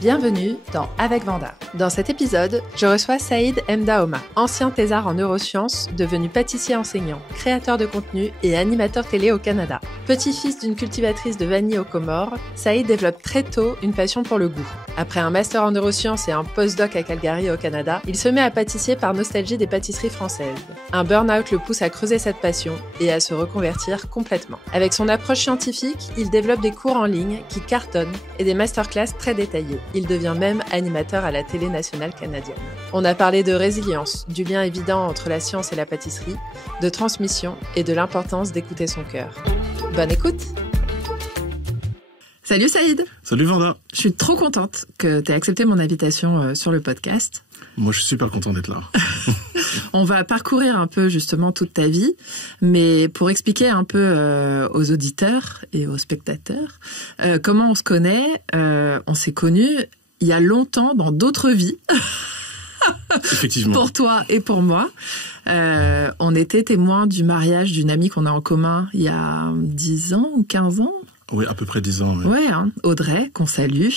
Bienvenue dans Avec Vanda. Dans cet épisode, je reçois Saïd Mdaoma, ancien thésard en neurosciences, devenu pâtissier enseignant, créateur de contenu et animateur télé au Canada. Petit-fils d'une cultivatrice de vanille aux Comores, Saïd développe très tôt une passion pour le goût. Après un master en neurosciences et un post-doc à Calgary au Canada, il se met à pâtissier par nostalgie des pâtisseries françaises. Un burn-out le pousse à creuser cette passion et à se reconvertir complètement. Avec son approche scientifique, il développe des cours en ligne qui cartonnent et des masterclass très détaillés. Il devient même animateur à la télé nationale canadienne. On a parlé de résilience, du lien évident entre la science et la pâtisserie, de transmission et de l'importance d'écouter son cœur. Bonne écoute! Salut Saïd! Salut Vanda! Je suis trop contente que tu aies accepté mon invitation sur le podcast. Moi, je suis super content d'être là. On va parcourir un peu justement toute ta vie, mais pour expliquer un peu aux auditeurs et aux spectateurs comment on se connaît, on s'est connus il y a longtemps dans d'autres vies. Effectivement. Pour toi et pour moi. On était témoins du mariage d'une amie qu'on a en commun il y a 10 ans ou 15 ans. Oui, à peu près 10 ans. Oui. Ouais, hein, Audrey, qu'on salue.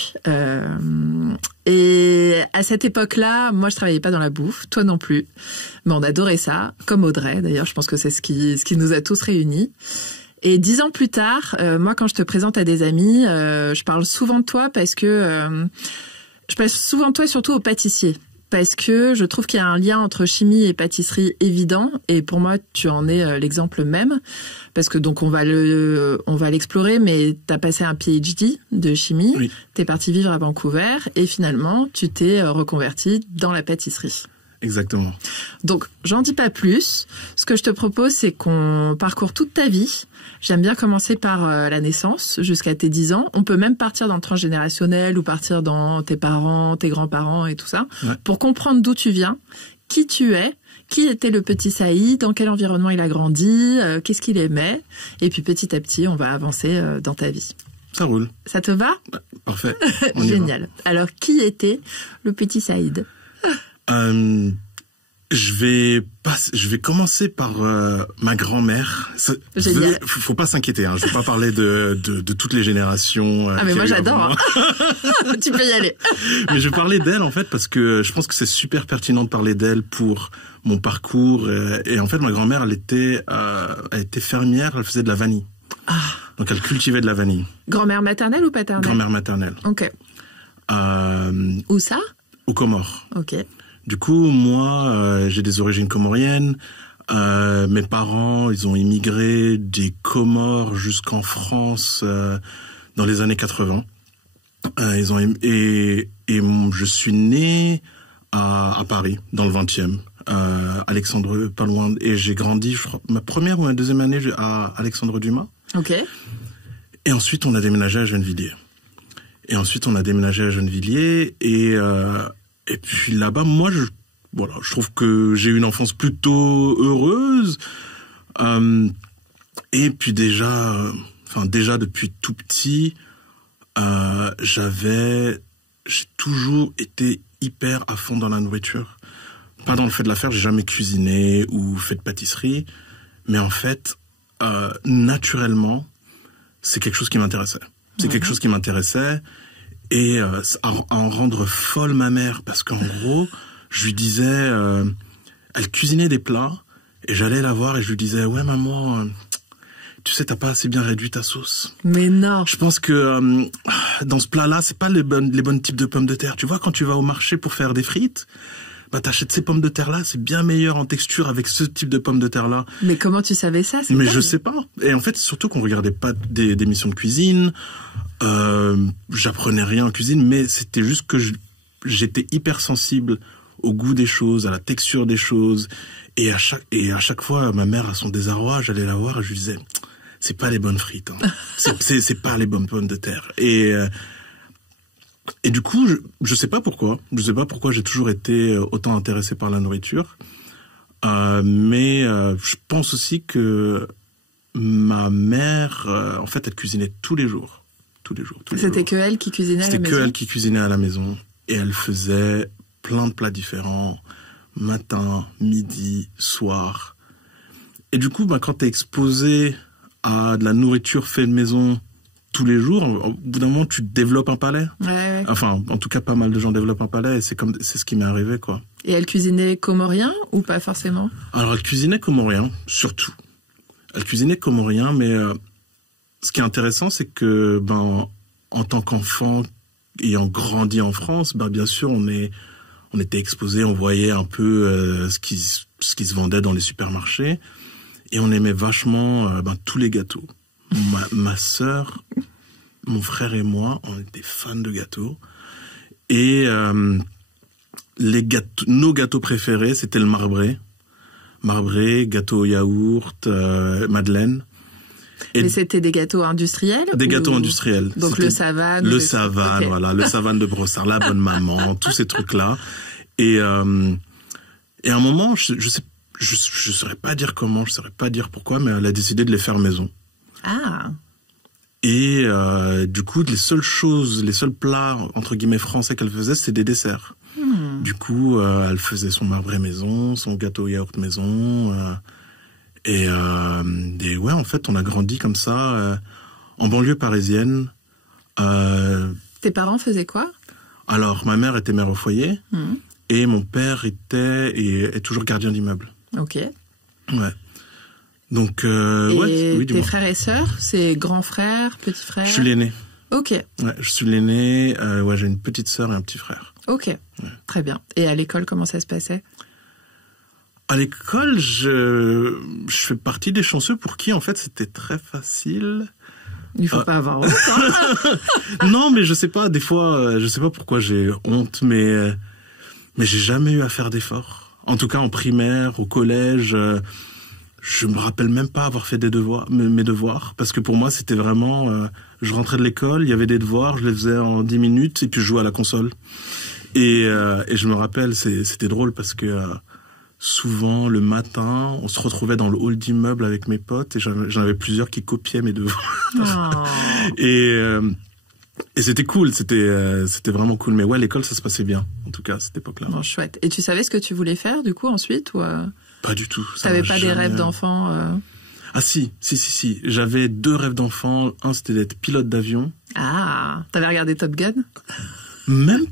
Et à cette époque-là, moi, je travaillais pas dans la bouffe, toi non plus. Mais on adorait ça, comme Audrey. D'ailleurs, je pense que c'est ce qui nous a tous réunis. Et 10 ans plus tard, moi, quand je te présente à des amis, je parle souvent de toi parce que je parle souvent de toi surtout aux pâtissiers. Parce que je trouve qu'il y a un lien entre chimie et pâtisserie évident, et pour moi tu en es l'exemple même, parce que donc on va l'explorer, mais t'as passé un PhD de chimie, oui. T'es parti vivre à Vancouver et finalement tu t'es reconverti dans la pâtisserie. Exactement. Donc j'en dis pas plus. Ce que je te propose, c'est qu'on parcourt toute ta vie. J'aime bien commencer par la naissance jusqu'à tes 10 ans. On peut même partir dans le transgénérationnel ou partir dans tes parents, tes grands-parents et tout ça, ouais. Pour comprendre d'où tu viens, qui tu es, qui était le petit Saïd, dans quel environnement il a grandi, qu'est-ce qu'il aimait, et puis petit à petit, on va avancer dans ta vie. Ça roule. Ça te va ? Ouais, parfait. Génial. Alors, qui était le petit Saïd ? Je vais commencer par ma grand-mère. Génial. Faut pas s'inquiéter, hein. Je vais pas parler de toutes les générations. Ah mais moi j'adore. Hein. Tu peux y aller. Mais je vais parler d'elle en fait parce que je pense que c'est super pertinent de parler d'elle pour mon parcours. Et en fait, ma grand-mère, elle était fermière. Elle faisait de la vanille. Ah. Donc elle cultivait de la vanille. Grand-mère maternelle ou paternelle ? Grand-mère maternelle. Ok. Où ça ? Aux Comores. Ok. Du coup, moi, j'ai des origines comoriennes. Mes parents, ils ont immigré des Comores jusqu'en France dans les années 80. Je suis né à Paris, dans le 20e, Alexandre, pas loin. Et j'ai grandi, je crois, ma première ou ma deuxième année à Alexandre Dumas. Ok. Et ensuite, on a déménagé à Gennevilliers. Et puis là-bas, moi, je trouve que j'ai eu une enfance plutôt heureuse. Et puis déjà depuis tout petit, j'ai toujours été hyper à fond dans la nourriture. Pas dans le fait de la faire, j'ai jamais cuisiné ou fait de pâtisserie, mais en fait, naturellement, c'est quelque chose qui m'intéressait. Et à en rendre folle ma mère, parce qu'en gros, je lui disais, elle cuisinait des plats, et j'allais la voir et je lui disais, ouais maman, tu sais, t'as pas assez bien réduit ta sauce. Mais non. Je pense que dans ce plat-là, c'est pas les bonnes types de pommes de terre. Tu vois, quand tu vas au marché pour faire des frites, bah t'achètes ces pommes de terre-là, c'est bien meilleur en texture avec ce type de pommes de terre-là. Mais comment tu savais ça ? Mais je sais pas. Et en fait, surtout qu'on regardait pas des émissions de cuisine. J'apprenais rien en cuisine, mais c'était juste que j'étais hyper sensible au goût des choses, à la texture des choses, et à chaque fois, ma mère, à son désarroi, j'allais la voir et je lui disais, c'est pas les bonnes frites, hein. c'est pas les bonnes pommes de terre. Et du coup, je sais pas pourquoi j'ai toujours été autant intéressé par la nourriture, mais je pense aussi que ma mère, en fait, elle cuisinait tous les jours. C'était que elle qui cuisinait à la maison ? C'était que elle qui cuisinait à la maison. Et elle faisait plein de plats différents, matin, midi, soir. Et du coup, quand t'es exposé à de la nourriture faite maison tous les jours, au bout d'un moment, tu développes un palais. Ouais. Enfin, en tout cas, pas mal de gens développent un palais et c'est ce qui m'est arrivé, quoi. Et elle cuisinait comorien ou pas forcément? Alors, elle cuisinait comorien, surtout. Elle cuisinait comorien, mais ce qui est intéressant, c'est que, en tant qu'enfant, ayant grandi en France, bien sûr, on était exposé, on voyait un peu ce qui se vendait dans les supermarchés et on aimait vachement tous les gâteaux. Ma sœur, mon frère et moi, on était fans de gâteaux et nos gâteaux préférés, c'était le marbré, gâteau au yaourt, madeleine. Mais c'était des gâteaux industriels? Des gâteaux industriels. Donc c'était le Savane. Le Savane, okay. Voilà, le Savane de Brossard, la bonne maman, tous ces trucs-là. Et à un moment, je saurais pas dire comment, je saurais pas dire pourquoi, mais elle a décidé de les faire maison. Ah. Et du coup, les seuls plats entre guillemets français qu'elle faisait, c'était des desserts. Du coup, elle faisait son marbré maison, son gâteau au yaourt maison. Et ouais, en fait, on a grandi comme ça, en banlieue parisienne. Tes parents faisaient quoi? Alors, ma mère était mère au foyer, et mon père est toujours gardien d'immeuble. Ok. Ouais. Donc, oui, tes frères et sœurs, c'est grand frère, petit frère? Je suis l'aîné. Ok. Ouais, je suis l'aîné, j'ai une petite sœur et un petit frère. Ok, ouais. Très bien. Et à l'école, comment ça se passait? À l'école, je fais partie des chanceux pour qui, en fait, c'était très facile. Il faut pas avoir honte. Non, mais je sais pas, des fois, je sais pas pourquoi j'ai honte, mais j'ai jamais eu à faire d'efforts. En tout cas, en primaire, au collège, je me rappelle même pas avoir fait mes devoirs, parce que pour moi, c'était vraiment, je rentrais de l'école, il y avait des devoirs, je les faisais en 10 minutes, et puis je jouais à la console. Et je me rappelle, c'était drôle parce que, souvent, le matin, on se retrouvait dans le hall d'immeuble avec mes potes et j'en avais plusieurs qui copiaient mes devoirs. Oh. Et c'était cool, c'était vraiment cool. Mais ouais, l'école, ça se passait bien, en tout cas, à cette époque-là. Bon, chouette. Et tu savais ce que tu voulais faire, du coup, ensuite ou Pas du tout. T'avais pas des rêves d'enfant Ah si. J'avais 2 rêves d'enfant. Un, c'était d'être pilote d'avion. Ah, t'avais regardé Top Gun? Même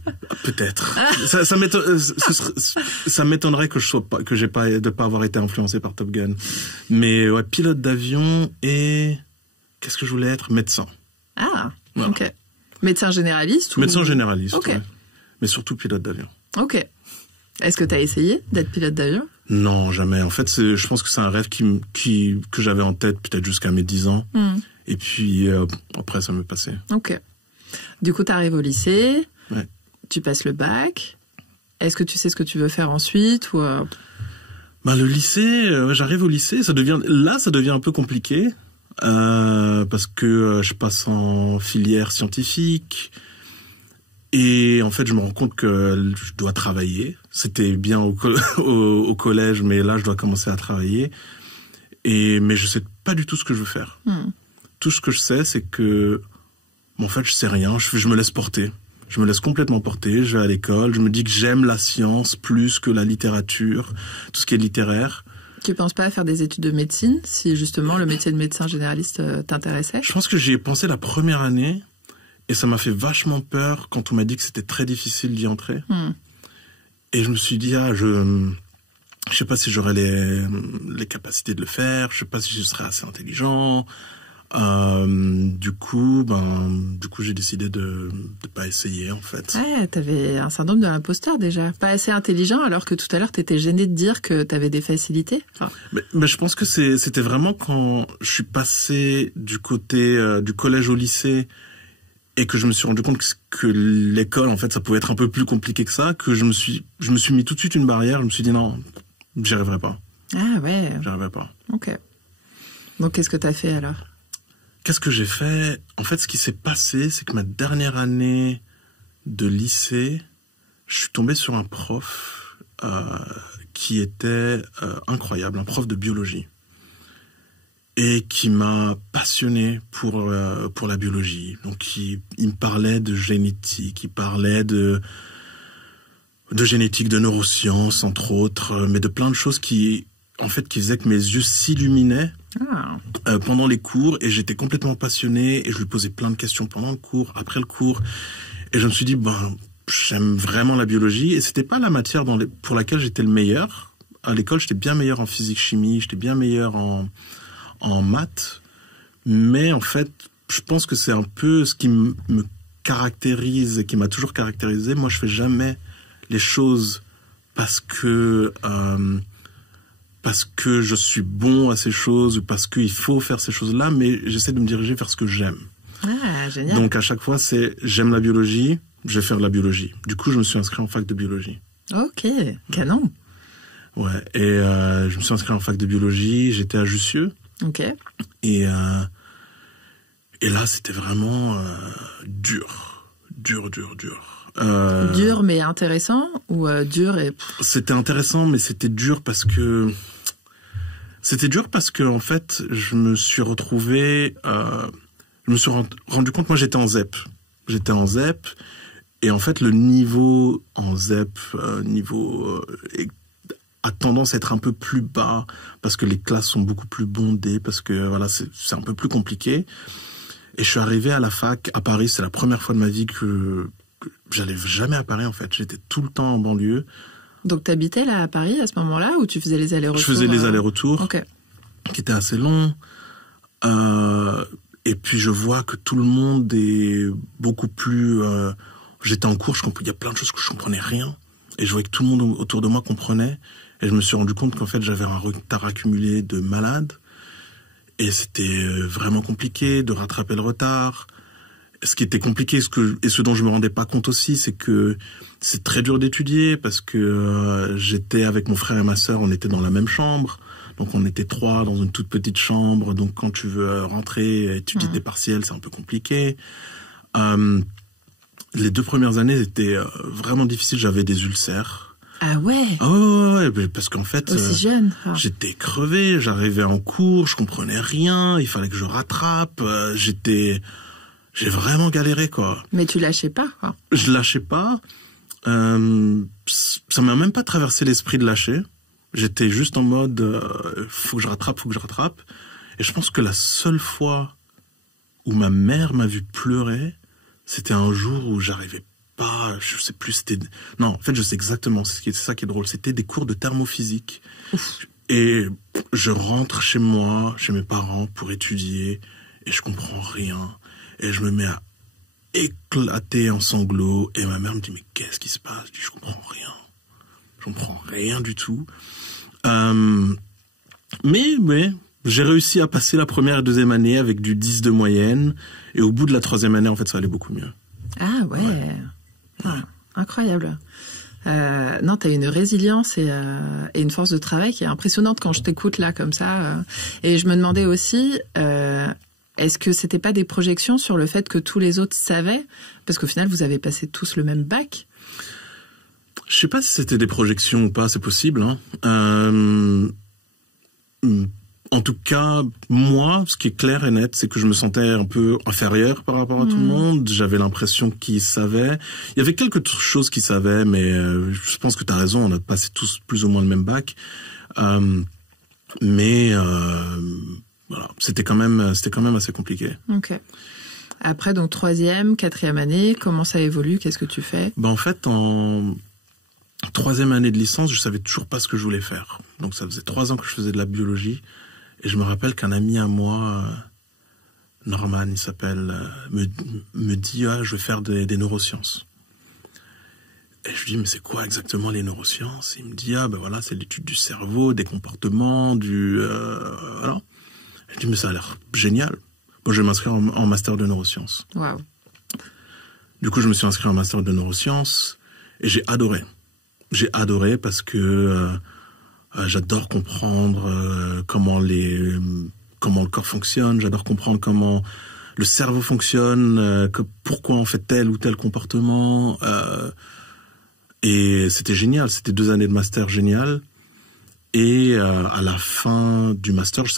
peut-être. Ça m'étonnerait que j'ai pas avoir été influencé par Top Gun. Mais ouais, pilote d'avion et qu'est-ce que je voulais être? Médecin. Ah, voilà. Ok. Médecin généraliste ou... Médecin généraliste. Ok. Ouais. Mais surtout pilote d'avion. Ok. Est-ce que t'as essayé d'être pilote d'avion? Non, jamais. En fait, je pense que c'est un rêve que j'avais en tête peut-être jusqu'à mes 10 ans. Et puis après, ça me passait. Ok. Du coup, t'arrives au lycée. Ouais. Tu passes le bac. Est-ce que tu sais ce que tu veux faire ensuite ou le lycée, j'arrive au lycée, ça devient un peu compliqué parce que je passe en filière scientifique et en fait je me rends compte que je dois travailler. C'était bien au collège, mais là je dois commencer à travailler mais je sais pas du tout ce que je veux faire. Tout ce que je sais, c'est que en fait je sais rien, je me laisse porter. Je me laisse complètement porter, je vais à l'école, je me dis que j'aime la science plus que la littérature, tout ce qui est littéraire. Tu penses pas à faire des études de médecine, si justement le métier de médecin généraliste t'intéressait? Je pense que j'y ai pensé la première année, et ça m'a fait vachement peur quand on m'a dit que c'était très difficile d'y entrer. Et je me suis dit, je sais pas si j'aurais les capacités de le faire, je sais pas si je serais assez intelligent. Du coup, j'ai décidé de pas essayer, en fait. Ouais, t'avais un syndrome de l'imposteur, déjà. Pas assez intelligent, alors que tout à l'heure, t'étais gêné de dire que t'avais des facilités. Mais je pense que c'était vraiment quand je suis passé du côté, du collège au lycée, et que je me suis rendu compte que l'école, en fait, ça pouvait être un peu plus compliqué que ça, que je me suis mis tout de suite une barrière, je me suis dit non, j'y arriverai pas. Ah ouais. J'y arriverai pas. Ok. Donc, qu'est-ce que t'as fait, alors? Qu'est-ce que j'ai fait? En fait, ce qui s'est passé, c'est que ma dernière année de lycée, je suis tombé sur un prof qui était incroyable, un prof de biologie, et qui m'a passionné pour la biologie. Donc, il me parlait de génétique, il parlait de génétique, de neurosciences, entre autres, mais de plein de choses qui faisaient que mes yeux s'illuminaient. pendant les cours, et j'étais complètement passionné, et je lui posais plein de questions pendant le cours, après le cours, et je me suis dit, j'aime vraiment la biologie, et c'était pas la matière pour laquelle j'étais le meilleur. À l'école, j'étais bien meilleur en physique-chimie, j'étais bien meilleur en maths, mais en fait, je pense que c'est un peu ce qui me caractérise, et qui m'a toujours caractérisé. Moi, je fais jamais les choses parce que je suis bon à ces choses, ou parce qu'il faut faire ces choses-là, mais j'essaie de me diriger vers ce que j'aime. Ah, génial. Donc à chaque fois, j'aime la biologie, je vais faire de la biologie. Du coup, je me suis inscrit en fac de biologie. Ok, canon. Ouais, et je me suis inscrit en fac de biologie, j'étais à Jussieu. Ok. Et là, c'était vraiment dur. Dur mais intéressant, ou dur et... C'était intéressant, mais c'était dur parce que en fait, je me suis retrouvé, je me suis rendu compte, moi j'étais en ZEP. Et en fait, le niveau en ZEP, a tendance à être un peu plus bas, parce que les classes sont beaucoup plus bondées, parce que voilà, c'est un peu plus compliqué. Et je suis arrivé à la fac à Paris, c'est la première fois de ma vie que j'allais jamais à Paris en fait, j'étais tout le temps en banlieue. Donc t'habitais là à Paris à ce moment-là, ou tu faisais les allers-retours? Je faisais les allers-retours, okay, qui étaient assez longs. Et puis je vois que tout le monde est beaucoup plus... j'étais en cours, il y a plein de choses que je comprenais rien. Et je voyais que tout le monde autour de moi comprenait. Et je me suis rendu compte qu'en fait j'avais un retard accumulé de malade. Et c'était vraiment compliqué de rattraper le retard. Ce qui était compliqué, et ce dont je me rendais pas compte aussi, c'est que c'est très dur d'étudier, parce que j'étais avec mon frère et ma sœur, on était dans la même chambre. Donc on était 3 dans une toute petite chambre. Donc quand tu veux rentrer et étudier tes partiels, c'est un peu compliqué. Les 2 premières années étaient vraiment difficiles. J'avais des ulcères. Ah ouais. Ouais, parce qu'en fait, aussi jeune. J'étais crevé. J'arrivais en cours, je comprenais rien. Il fallait que je rattrape. J'ai vraiment galéré, quoi. Mais tu lâchais pas, quoi. Je lâchais pas. Ça m'a même pas traversé l'esprit de lâcher. J'étais juste en mode, faut que je rattrape. Et je pense que la seule fois où ma mère m'a vu pleurer, c'était un jour où j'arrivais pas, je sais plus, non, en fait, je sais exactement, c'est ça qui est drôle, c'était des cours de thermophysique. Ouf. Et je rentre chez moi, chez mes parents, pour étudier, et je comprends rien. Et je me mets à éclater en sanglots, et ma mère me dit, mais qu'est-ce qui se passe? Je dis, je comprends rien du tout. Mais j'ai réussi à passer la première et deuxième année avec du 10 de moyenne, et au bout de la 3e année, en fait, ça allait beaucoup mieux. Ah ouais. Ah, incroyable. Non, t'as une résilience et une force de travail qui est impressionnante quand je t'écoute là comme ça. Et je me demandais aussi, est-ce que c'était pas des projections sur le fait que tous les autres savaient? Parce qu'au final, vous avez passé tous le même bac. Je sais pas si c'était des projections ou pas, c'est possible. En tout cas, moi, ce qui est clair et net, c'est que je me sentais un peu inférieur par rapport à tout le monde. J'avais l'impression qu'ils savaient. Il y avait quelques choses qu'ils savaient, mais je pense que tu as raison, on a passé tous plus ou moins le même bac. Mais voilà, c'était quand même assez compliqué. Ok. Après, donc 3e, 4e année, comment ça évolue? Qu'est-ce que tu fais? En fait, en 3e année de licence, je savais toujours pas ce que je voulais faire. Donc ça faisait 3 ans que je faisais de la biologie. Et je me rappelle qu'un ami à moi, Norman, il s'appelle, me dit, je vais faire des neurosciences. Et je lui dis, mais c'est quoi exactement les neurosciences? Il me dit, voilà, c'est l'étude du cerveau, des comportements, voilà. Et je dis, mais ça a l'air génial. Moi, je vais m'inscrire en master de neurosciences. Waouh. Du coup, je me suis inscrit en master de neurosciences et j'ai adoré. J'ai adoré parce que j'adore comprendre comment le corps fonctionne, j'adore comprendre comment le cerveau fonctionne, pourquoi on fait tel ou tel comportement. Et c'était génial, c'était 2 années de master génial. Et à la fin du master, je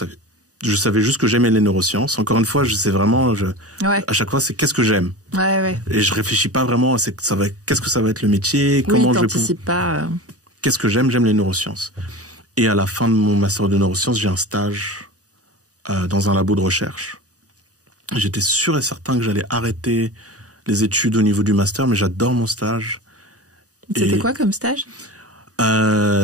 savais juste que j'aimais les neurosciences. Encore une fois, je sais vraiment, à chaque fois, c'est qu'est-ce que j'aime. Ouais. Et je réfléchis pas vraiment à qu'est-ce que ça va être le métier, comment je vais pas. Qu'est-ce que j'aime les neurosciences. Et à la fin de mon master de neurosciences, j'ai un stage dans un labo de recherche. J'étais sûr et certain que j'allais arrêter les études au niveau du master, mais j'adore mon stage. C'était quoi comme stage ?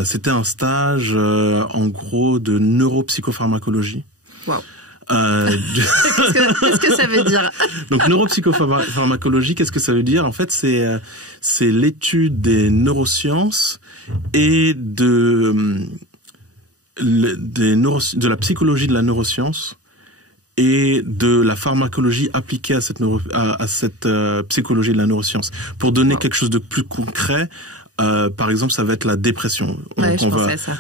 C'était un stage, en gros, de neuropsychopharmacologie. Wow. Qu'est-ce que ça veut dire ? Donc, neuropsychopharmacologie, qu'est-ce que ça veut dire ? En fait, c'est l'étude des neurosciences et de la psychologie de la neuroscience et de la pharmacologie appliquée à cette psychologie de la neuroscience. Pour donner quelque chose de plus concret, par exemple, ça va être la dépression. Ouais,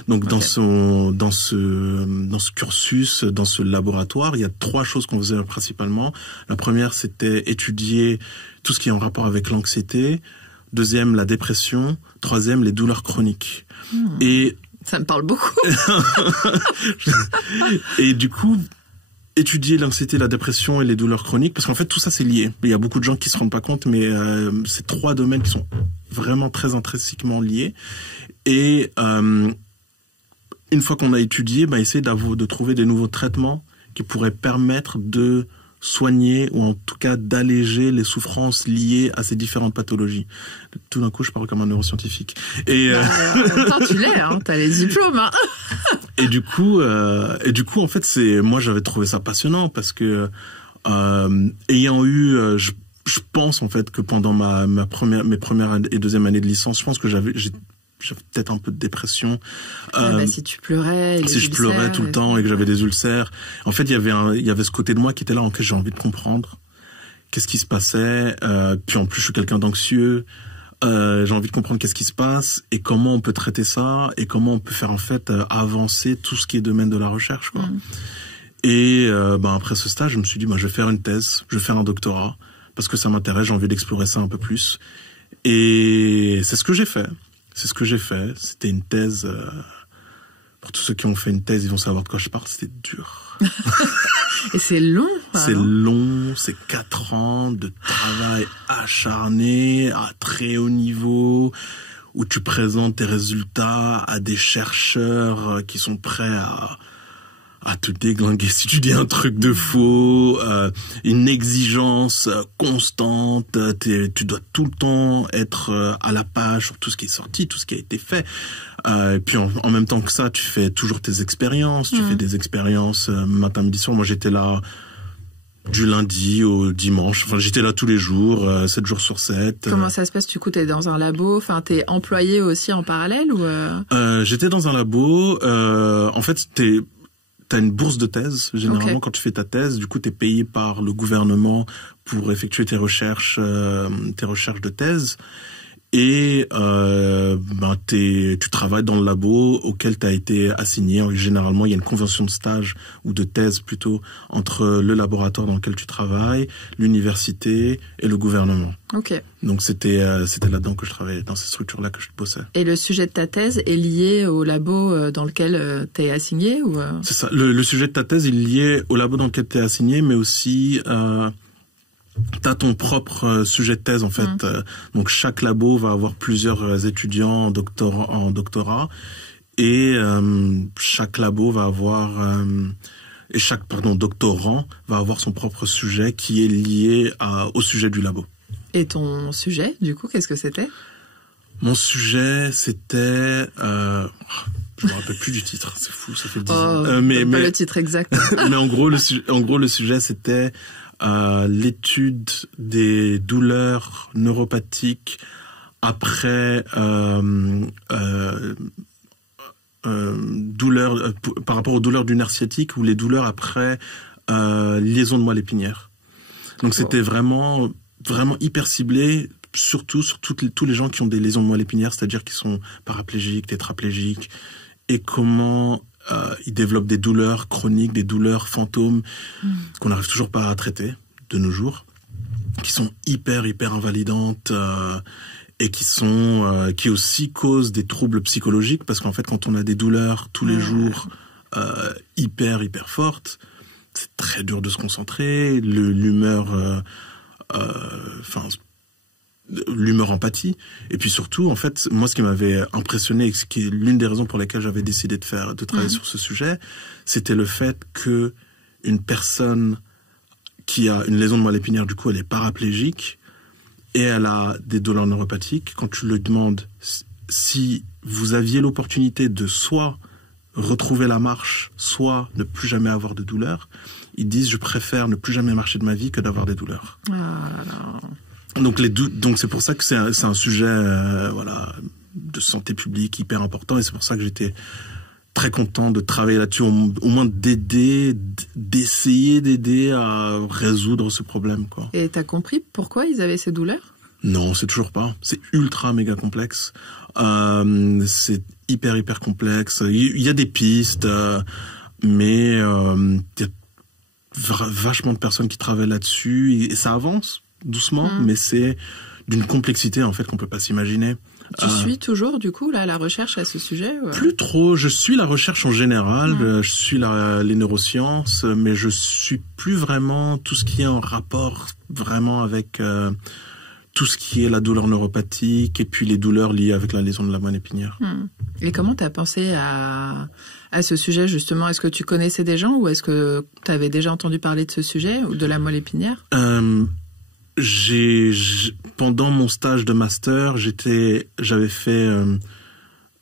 donc, dans ce cursus, dans ce laboratoire, il y a 3 choses qu'on faisait principalement. La première, c'était étudier tout ce qui est en rapport avec l'anxiété. Deuxième, la dépression. Troisième, les douleurs chroniques. Et ça me parle beaucoup. Et du coup, étudier l'anxiété, la dépression et les douleurs chroniques, parce qu'en fait tout ça c'est lié. Il y a beaucoup de gens qui se rendent pas compte, mais c'est 3 domaines qui sont vraiment très intrinsèquement liés. Et une fois qu'on a étudié, essayer de trouver des nouveaux traitements qui pourraient permettre de soigner ou en tout cas d'alléger les souffrances liées à ces différentes pathologies. Tout d'un coup, je parle comme un neuroscientifique. Et en même temps, tu l'es, hein, t'as les diplômes. Hein. Et du coup, en fait, moi, j'avais trouvé ça passionnant parce que ayant eu, je pense en fait que pendant mes premières et deuxième année de licence, je pense que j'avais peut-être un peu de dépression. Si tu pleurais. Si je pleurais tout le temps et que j'avais des ulcères. En fait, il y avait ce côté de moi qui était là, en fait, j'ai envie de comprendre qu'est-ce qui se passait. Puis en plus, je suis quelqu'un d'anxieux. J'ai envie de comprendre qu'est-ce qui se passe et comment on peut traiter ça et comment on peut faire en fait avancer tout ce qui est domaine de la recherche, quoi. Et après ce stage, je me suis dit, je vais faire une thèse, je vais faire un doctorat parce que ça m'intéresse, j'ai envie d'explorer ça un peu plus. Et c'est ce que j'ai fait. C'était une thèse. Pour tous ceux qui ont fait une thèse, ils vont savoir de quoi je parle. C'était dur. Et c'est long. C'est long. C'est 4 ans de travail acharné à très haut niveau, où tu présentes tes résultats à des chercheurs qui sont prêts à te déglinguer si tu dis un truc de faux, une exigence constante, tu dois tout le temps être à la page sur tout ce qui est sorti, tout ce qui a été fait. Et puis en même temps que ça, tu fais toujours tes expériences, tu fais des expériences matin, midi, soir. Moi, j'étais là du lundi au dimanche. Enfin, j'étais là tous les jours, 7 jours sur 7. Comment ça se passe? Du coup, t'es dans un labo, enfin, t'es employé aussi en parallèle ou J'étais dans un labo. En fait, t'as une bourse de thèse, généralement, quand tu fais ta thèse. Du coup, t'es payé par le gouvernement pour effectuer tes recherches de thèse. Et tu travailles dans le labo auquel tu as été assigné. Généralement, il y a une convention de stage ou de thèse plutôt entre le laboratoire dans lequel tu travailles, l'université et le gouvernement. Ok. Donc c'était là-dedans que je travaillais, dans ces structures-là que je bossais. Et le sujet de ta thèse est lié au labo dans lequel tu es assigné ou C'est ça. Le sujet de ta thèse est lié au labo dans lequel tu es assigné, mais aussi t'as ton propre sujet de thèse en fait. Donc chaque labo va avoir plusieurs étudiants en doctorat et chaque labo va avoir chaque doctorant va avoir son propre sujet qui est lié au sujet du labo. Et ton sujet, du coup, qu'est-ce que c'était? Mon sujet, c'était je me rappelle plus du titre, c'est fou, ça fait 10 ans. Mais pas le titre exact. Mais en gros le sujet c'était l'étude des douleurs neuropathiques après par rapport aux douleurs du nerf sciatique ou les douleurs après liaison de moelle épinière. Donc c'était vraiment hyper ciblé, surtout sur tous les gens qui ont des lésions de moelle épinière, c'est-à-dire qui sont paraplégiques, tétraplégiques, et comment ils développent des douleurs chroniques, des douleurs fantômes qu'on n'arrive toujours pas à traiter de nos jours, qui sont hyper invalidantes et qui aussi causent des troubles psychologiques, parce qu'en fait quand on a des douleurs tous les jours hyper fortes, c'est très dur de se concentrer, l'humeur empathie. Et puis surtout, en fait, moi, ce qui m'avait impressionné, et ce qui est l'une des raisons pour lesquelles j'avais décidé de travailler sur ce sujet, c'était le fait que une personne qui a une lésion de moelle épinière, du coup elle est paraplégique et elle a des douleurs neuropathiques, quand tu lui demandes si vous aviez l'opportunité de soit retrouver la marche, soit ne plus jamais avoir de douleurs, ils disent je préfère ne plus jamais marcher de ma vie que d'avoir des douleurs. Donc donc c'est pour ça que c'est un sujet de santé publique hyper important, et c'est pour ça que j'étais très content de travailler là-dessus, au moins d'essayer d'aider à résoudre ce problème, quoi. Et t'as compris pourquoi ils avaient ces douleurs? Non, c'est toujours pas. C'est ultra méga complexe. C'est hyper complexe. Il y a des pistes, mais il y a vachement de personnes qui travaillent là-dessus, et ça avance doucement, mais c'est d'une complexité en fait qu'on peut pas s'imaginer. Tu suis toujours, du coup, là, la recherche à ce sujet? Plus trop. Je suis la recherche en général, je suis les neurosciences, mais je suis plus vraiment tout ce qui est en rapport vraiment avec tout ce qui est la douleur neuropathique et puis les douleurs liées avec la lésion de la moelle épinière. Et comment tu as pensé à ce sujet, justement? Est-ce que tu connaissais des gens ou est-ce que tu avais déjà entendu parler de ce sujet ou de la moelle épinière? Pendant mon stage de master, j'avais fait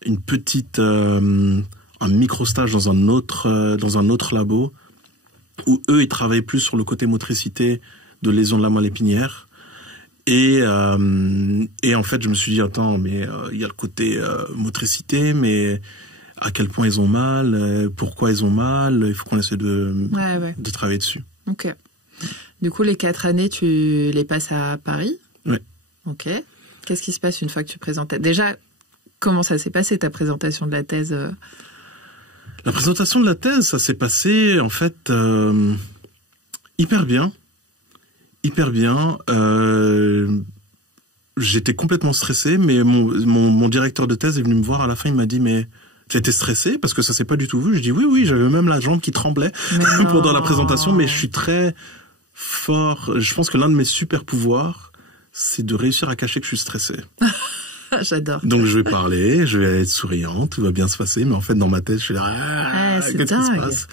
une petite un micro-stage dans un autre labo où eux ils travaillaient plus sur le côté motricité de lésion de la moelle épinière, et en fait je me suis dit attends, mais il y a le côté motricité, mais à quel point ils ont mal, pourquoi ils ont mal, il faut qu'on essaie de travailler dessus. Ok. Du coup, les 4 années, tu les passes à Paris? Oui. Ok. Qu'est-ce qui se passe une fois que tu présentais? Déjà, comment ça s'est passé, ta présentation de la thèse? La présentation de la thèse, ça s'est passé, en fait, hyper bien. Hyper bien. J'étais complètement stressé, mais mon directeur de thèse est venu me voir à la fin, il m'a dit, mais j'étais stressé parce que ça s'est pas du tout vu. Je dis oui, j'avais même la jambe qui tremblait pendant la présentation, mais je suis très fort. Je pense que l'un de mes super pouvoirs, c'est de réussir à cacher que je suis stressé. J'adore. Donc je vais parler, je vais être souriant, tout va bien se passer, mais en fait dans ma tête, je suis là, c'est qu'est-ce qui se passe?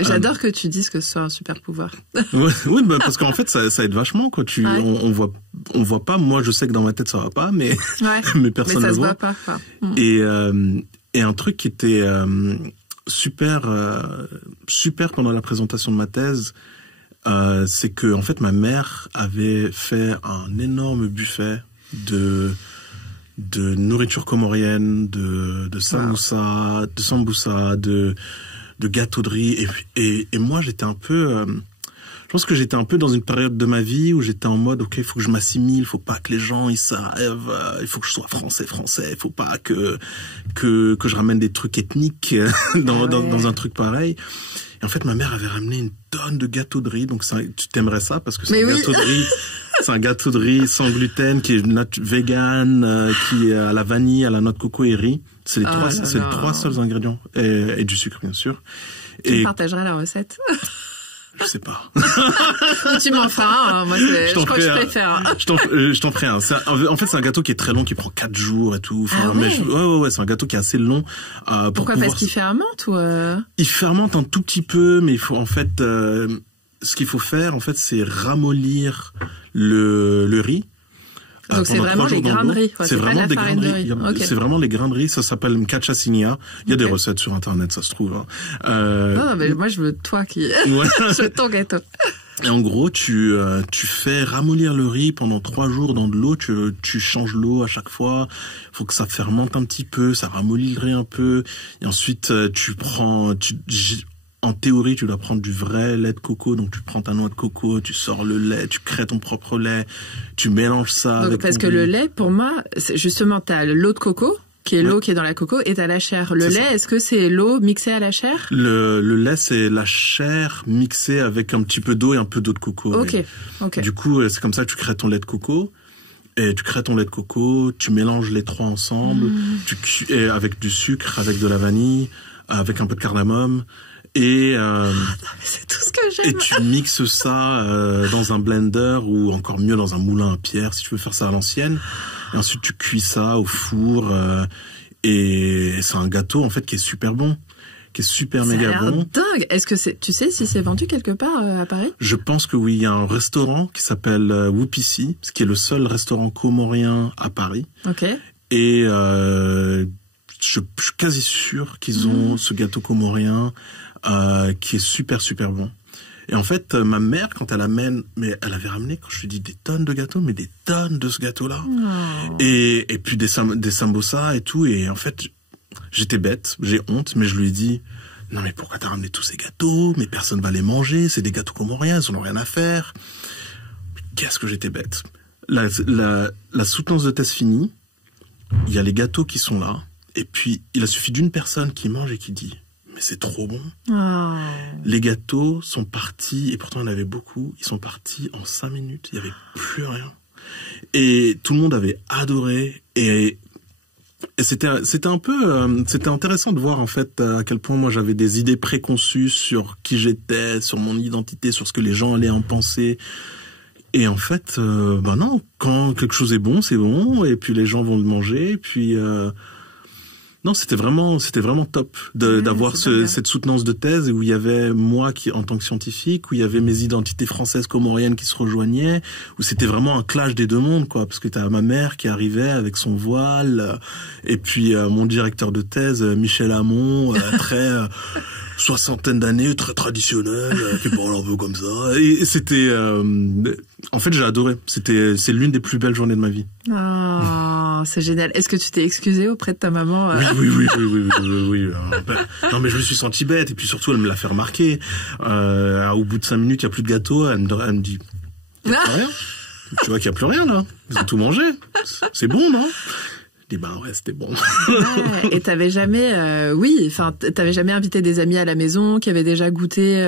J'adore que tu dises que ce soit un super pouvoir. Oui, parce qu'en fait ça aide vachement, quoi. On voit pas. Moi, je sais que dans ma tête ça va pas, mais mais personne ne le voit. Pas, quoi. Et un truc qui était super pendant la présentation de ma thèse, c'est que en fait ma mère avait fait un énorme buffet de nourriture comorienne, de samoussa, de gâteaux de riz, et moi j'étais un peu je pense que j'étais un peu dans une période de ma vie où j'étais en mode ok, il faut que je m'assimile, il faut pas que les gens ils savent, il faut que je sois français, il faut pas que je ramène des trucs ethniques dans un truc pareil. Et en fait ma mère avait ramené une tonne de gâteaux de riz, donc tu t'aimerais ça parce que c'est gâteau de riz. C'est un gâteau de riz sans gluten qui est vegan, qui est à la vanille, à la noix de coco et riz. C'est les trois seuls ingrédients, et du sucre bien sûr. Tu me partageras la recette? Je sais pas. Tu m'en feras un, moi je crois que je préfère. Je t'en ferai un. En fait c'est un gâteau qui est très long, qui prend 4 jours et tout. Enfin, ouais, c'est un gâteau qui est assez long. Pourquoi? Parce qu'il fermente ou Il fermente un tout petit peu, mais il faut en fait ce qu'il faut faire en fait c'est ramollir le riz. Donc c'est vraiment les grains de riz. C'est vraiment des grains de riz. C'est vraiment les grains de riz. Ça s'appelle cachaçigna. Il y a des recettes sur internet, ça se trouve. Non, mais moi je veux toi qui. Je veux ton gâteau. Et en gros, tu fais ramollir le riz pendant 3 jours dans de l'eau. Tu changes l'eau à chaque fois. Faut que ça fermente un petit peu, ça ramollit le riz un peu. Et ensuite, en théorie, tu dois prendre du vrai lait de coco, donc tu prends ta noix de coco, tu sors le lait, tu crées ton propre lait, tu mélanges ça. Donc, parce que le lait, pour moi, c'est justement, t'as l'eau de coco, qui est l'eau qui est dans la coco, et t'as la chair. Le lait, est-ce que c'est l'eau mixée à la chair? Le lait, c'est la chair mixée avec un petit peu d'eau et un peu d'eau de coco. Ok. Du coup, c'est comme ça que tu crées ton lait de coco. Et tu crées ton lait de coco, tu mélanges les 3 ensemble, et avec du sucre, avec de la vanille, avec un peu de cardamome. Et c'est tout ce que j'aime. Et tu mixes ça dans un blender ou encore mieux dans un moulin à pierre si tu veux faire ça à l'ancienne. Et ensuite tu cuis ça au four et c'est un gâteau en fait qui est super bon, qui est super méga bon. Dingue. Est-ce que tu sais si c'est vendu quelque part à Paris? Je pense que oui. Il y a un restaurant qui s'appelle Wupisi, ce qui est le seul restaurant comorien à Paris. Ok. Et je suis quasi sûr qu'ils ont ce gâteau comorien qui est super super bon. Et en fait, ma mère, quand elle amène, mais elle avait ramené, quand je lui dis des tonnes de gâteaux, mais des tonnes de ce gâteau-là. Oh. Et puis des sambosas et tout. Et en fait, j'étais bête, j'ai honte, mais je lui ai dit, non mais pourquoi t'as ramené tous ces gâteaux? Mais personne va les manger, c'est des gâteaux comoriens, ils en ont rien à faire. Mais qu'est-ce que j'étais bête. La soutenance de thèse finie, il y a les gâteaux qui sont là, et puis il a suffi d'une personne qui mange et qui dit, mais c'est trop bon. Oh. Les gâteaux sont partis, et pourtant il y en avait beaucoup, ils sont partis en 5 minutes, il n'y avait plus rien. Et tout le monde avait adoré, et c'était un peu, c'était intéressant de voir en fait à quel point moi j'avais des idées préconçues sur qui j'étais, sur mon identité, sur ce que les gens allaient en penser. Et en fait, non, quand quelque chose est bon, c'est bon, et puis les gens vont le manger, et puis non, c'était vraiment top d'avoir cette soutenance de thèse où il y avait moi qui en tant que scientifique, où il y avait mes identités françaises comoriennes qui se rejoignaient, où c'était vraiment un clash des deux mondes, quoi, parce que t'as ma mère qui arrivait avec son voile, et puis mon directeur de thèse, Michel Hamon, très soixantaine d'années, très traditionnel, qui parle un peu comme ça, et c'était en fait j'ai adoré, c'est l'une des plus belles journées de ma vie. Oh, c'est génial. Est-ce que tu t'es excusé auprès de ta maman? Oui. Non, mais je me suis senti bête, et puis surtout, elle me l'a fait remarquer. Au bout de 5 minutes, il n'y a plus de gâteau, elle me dit, il n'y a plus rien. Tu vois qu'il n'y a plus rien, là. Ils ont tout mangé. C'est bon, non? Je dis, ouais, c'était bon. Ouais, et t'avais jamais, t'avais jamais invité des amis à la maison qui avaient déjà goûté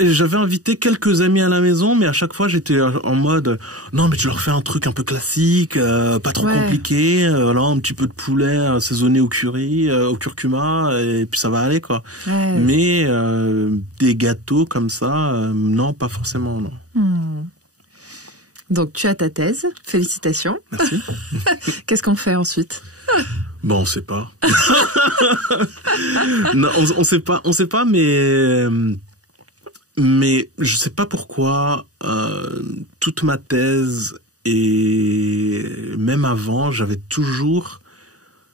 j'avais invité quelques amis à la maison, mais à chaque fois, j'étais en mode, non, mais tu leur fais un truc un peu classique, pas trop compliqué, un petit peu de poulet assaisonné au curry, au curcuma, et puis ça va aller, quoi. Ouais. Mais des gâteaux comme ça, non, pas forcément, non. Donc, tu as ta thèse. Félicitations. Merci. Qu'est-ce qu'on fait ensuite? Bon, on sait pas. Non, on sait pas, mais je sais pas pourquoi, toute ma thèse et même avant, j'avais toujours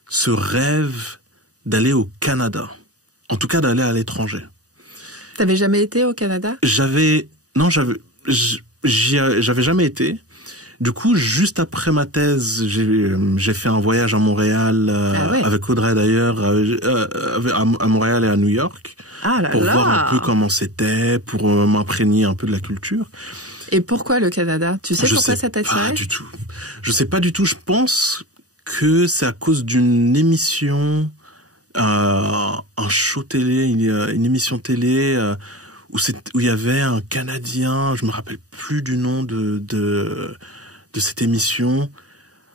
ce rêve d'aller au Canada. En tout cas, d'aller à l'étranger. T'avais jamais été au Canada? J'avais jamais été. Du coup, juste après ma thèse, j'ai fait un voyage à Montréal, avec Audrey d'ailleurs, à Montréal et à New York, pour voir un peu comment c'était, pour m'imprégner un peu de la culture. Et pourquoi le Canada? Tu sais pourquoi ça t'attirait? Pas du tout. Je sais pas du tout. Je pense que c'est à cause d'une émission, un show télé, une émission télé, où il y avait un Canadien, je me rappelle plus du nom de cette émission,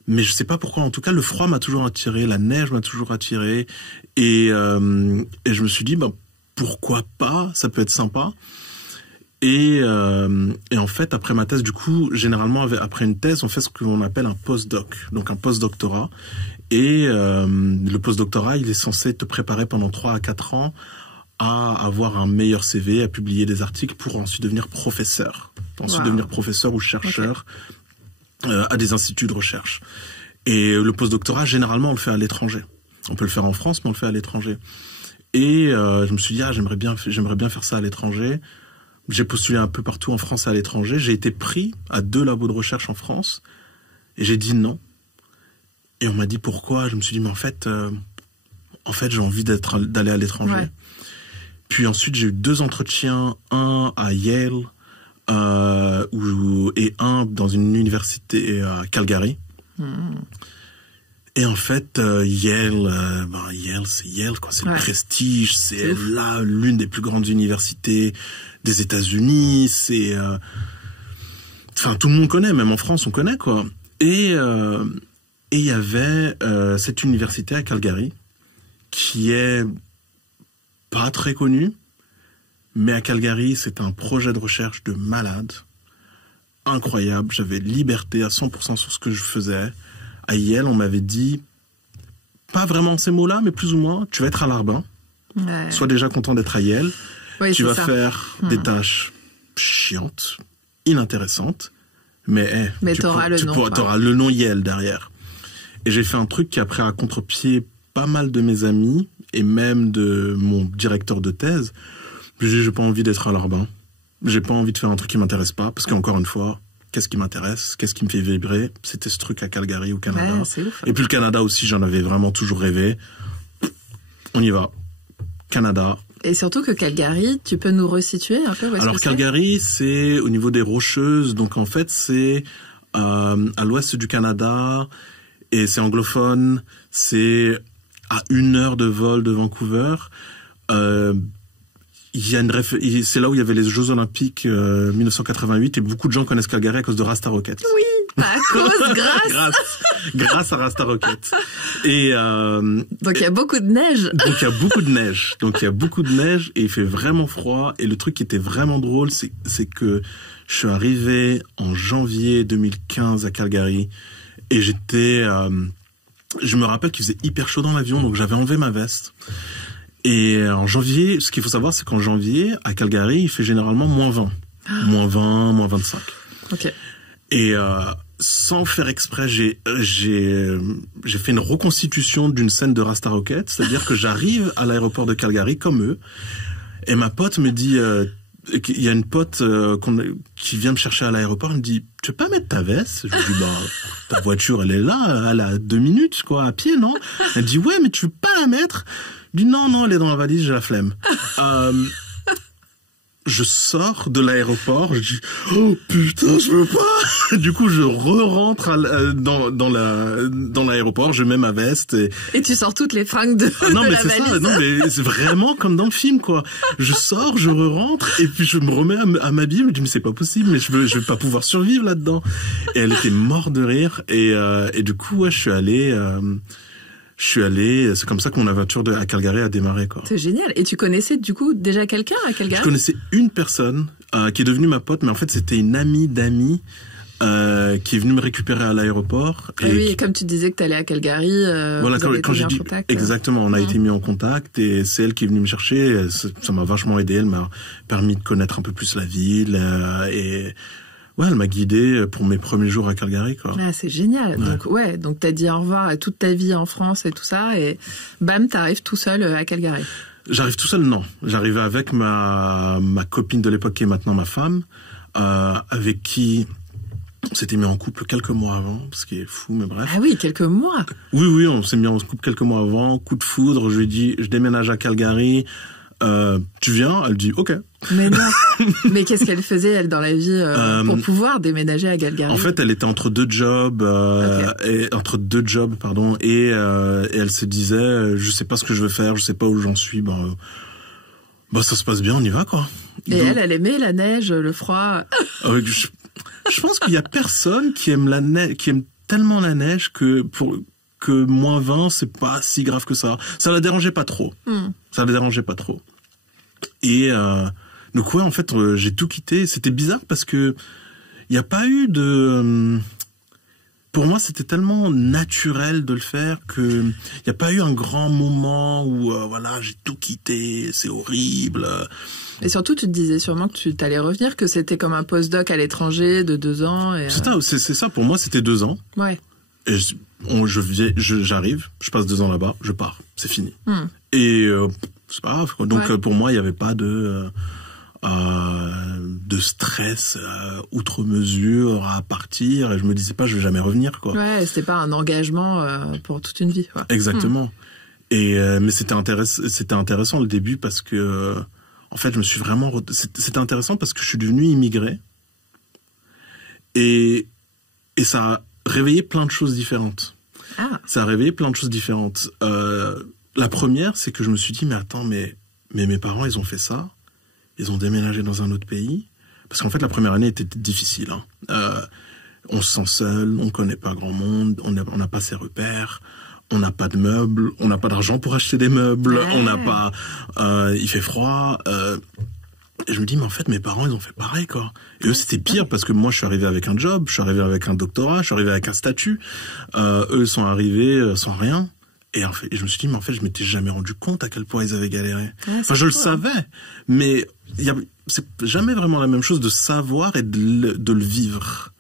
mais je sais pas pourquoi. En tout cas, le froid m'a toujours attiré, la neige m'a toujours attiré, et je me suis dit, pourquoi pas, ça peut être sympa. Et en fait, après ma thèse, du coup, généralement, après une thèse, on fait ce qu'on appelle un postdoc, donc un postdoctorat. Et le postdoctorat, il est censé te préparer pendant 3 à 4 ans à avoir un meilleur CV, à publier des articles pour ensuite devenir professeur. Devenir professeur ou chercheur à des instituts de recherche. Et le postdoctorat, généralement, on le fait à l'étranger. On peut le faire en France, mais on le fait à l'étranger. Et je me suis dit, j'aimerais bien faire ça à l'étranger. J'ai postulé un peu partout en France et à l'étranger. J'ai été pris à 2 labos de recherche en France. Et j'ai dit non. Et on m'a dit pourquoi. Je me suis dit, mais en fait, j'ai envie d'aller à l'étranger. Ouais. Puis ensuite, j'ai eu 2 entretiens, un à Yale et un dans une université à Calgary. Et en fait, Yale, c'est Yale, quoi. C'est le prestige, c'est là l'une des plus grandes universités des États-Unis. C'est, tout le monde connaît, même en France, on connaît, quoi. Et il y avait cette université à Calgary qui est pas très connue, mais à Calgary, c'est un projet de recherche de malade, incroyable. J'avais liberté à 100% sur ce que je faisais. À Yale, on m'avait dit, pas vraiment ces mots-là, mais plus ou moins, tu vas être à Larbin. Ouais. Sois déjà content d'être à Yale. Oui, Tu vas ça. faire des tâches chiantes, inintéressantes, mais t'auras le nom. T'auras le nom Yale derrière. Et j'ai fait un truc qui a pris à contre-pied pas mal de mes amis et même de mon directeur de thèse. J'ai pas envie d'être à l'Arbin. J'ai pas envie de faire un truc qui m'intéresse pas, parce qu'encore une fois, qu'est-ce qui m'intéresse? Qu'est-ce qui me fait vibrer? C'était ce truc à Calgary, au Canada. Ouais, c'est ouf. Et puis le Canada aussi, j'en avais vraiment toujours rêvé. On y va. Canada. Et surtout que Calgary, tu peux nous resituer un peu où est-ce Alors que Calgary, c'est au niveau des Rocheuses, donc en fait c'est à l'ouest du Canada et c'est anglophone. C'est à 1 heure de vol de Vancouver. C'est là où il y avait les Jeux Olympiques 1988 et beaucoup de gens connaissent Calgary à cause de Rasta Rocket. Oui, à cause, grâce à Rasta Rocket. Et donc il y a beaucoup de neige. Donc il y a beaucoup de neige et il fait vraiment froid. Et le truc qui était vraiment drôle, c'est que je suis arrivé en janvier 2015 à Calgary et je me rappelle qu'il faisait hyper chaud dans l'avion, donc j'avais enlevé ma veste. Et en janvier, ce qu'il faut savoir, c'est qu'en janvier, à Calgary, il fait généralement -20. -20, -25. Ok. Et sans faire exprès, j'ai fait une reconstitution d'une scène de Rasta Rocket, c'est-à-dire que j'arrive à l'aéroport de Calgary comme eux, et ma pote me dit, il y a une pote qui vient me chercher à l'aéroport, elle me dit, tu veux pas mettre ta veste? Je lui dis, ta voiture, elle est là, elle a 2 minutes, quoi, à pied, non? Elle me dit, ouais, mais tu veux pas la mettre? Je dis, non, elle est dans la valise, j'ai la flemme. Je sors de l'aéroport, je dis oh putain, je veux pas. Du coup, je re-rentre dans l'aéroport, je mets ma veste et tu sors toutes les fringues de non, mais la c'est valise. ça, non mais c'est vraiment comme dans le film quoi. Je sors, je re-rentre et puis je me remets à m'habiller, je me dis mais c'est pas possible, mais je vais pas pouvoir survivre là-dedans. Et elle était morte de rire et du coup, ouais, je suis allé, c'est comme ça que mon aventure à Calgary a démarré, quoi. C'est génial. Et tu connaissais, du coup, déjà quelqu'un à Calgary? Je connaissais une personne, qui est devenue ma pote, mais en fait, c'était une amie d'amis, qui est venue me récupérer à l'aéroport. Et oui, comme tu disais que t'allais à Calgary, voilà, quand j'ai dit, contact, exactement, on a été mis en contact et c'est elle qui est venue me chercher. Ça m'a vachement aidé. Elle m'a permis de connaître un peu plus la ville, et, ouais, elle m'a guidé pour mes premiers jours à Calgary, quoi. Ah, c'est génial. Ouais. Donc t'as dit au revoir à toute ta vie en France et tout ça, et bam, t'arrives tout seul à Calgary. J'arrive tout seul, non. J'arrivais avec ma copine de l'époque qui est maintenant ma femme, avec qui on s'était mis en couple quelques mois avant, ce qui est fou, mais bref. Ah oui, quelques mois. Oui, on s'est mis en couple quelques mois avant, coup de foudre, je lui ai dit, je déménage à Calgary, tu viens? Elle dit, ok. Mais non. Mais qu'est-ce qu'elle faisait, elle, dans la vie, pour pouvoir déménager à Calgary? En fait, elle était entre deux jobs, et elle se disait, je sais pas ce que je veux faire, je sais pas où j'en suis, ça se passe bien, on y va, quoi. Et donc, elle aimait la neige, le froid. Je pense qu'il y a personne qui aime la neige, qui aime tellement la neige que -20, c'est pas si grave que ça. Ça la dérangeait pas trop. Ça la dérangeait pas trop. Et donc ouais, en fait, j'ai tout quitté. C'était bizarre parce que il y a pas eu de. Pour moi, c'était tellement naturel de le faire que il y a pas eu un grand moment où voilà, j'ai tout quitté, c'est horrible. Et surtout, tu te disais sûrement que tu t'allais revenir, que c'était comme un postdoc à l'étranger de 2 ans. Et c'est ça, pour moi, c'était 2 ans. Ouais. Et j'arrive, je passe 2 ans là-bas, je pars, c'est fini. Et c'est pas grave. Donc ouais. Pour moi, il y avait pas de stress outre mesure à partir. Et je me disais pas, je vais jamais revenir, quoi. Ouais, c'était pas un engagement pour toute une vie, quoi. Exactement. Et mais c'était intéressant le début parce que en fait, je me suis vraiment c'était intéressant parce que je suis devenu immigré et ça a réveillé plein de choses différentes. Ça a réveillé plein de choses différentes. La première, c'est que je me suis dit mais attends, mais mes parents, ils ont fait ça, ils ont déménagé dans un autre pays parce qu'en fait la première année était difficile. On se sent seul, on connaît pas grand monde, on n'a pas ses repères. On n'a pas de meubles, on n'a pas d'argent pour acheter des meubles, on n'a pas, il fait froid. Et je me dis, mais en fait, mes parents, ils ont fait pareil, quoi. Et eux, c'était pire parce que moi, je suis arrivé avec un job, je suis arrivé avec un doctorat, je suis arrivé avec un statut. Eux, sont arrivés sans rien. Et en fait, je me suis dit, mais en fait, je m'étais jamais rendu compte à quel point ils avaient galéré. Ouais, enfin, je le savais, mais c'est jamais vraiment la même chose de savoir et de le vivre.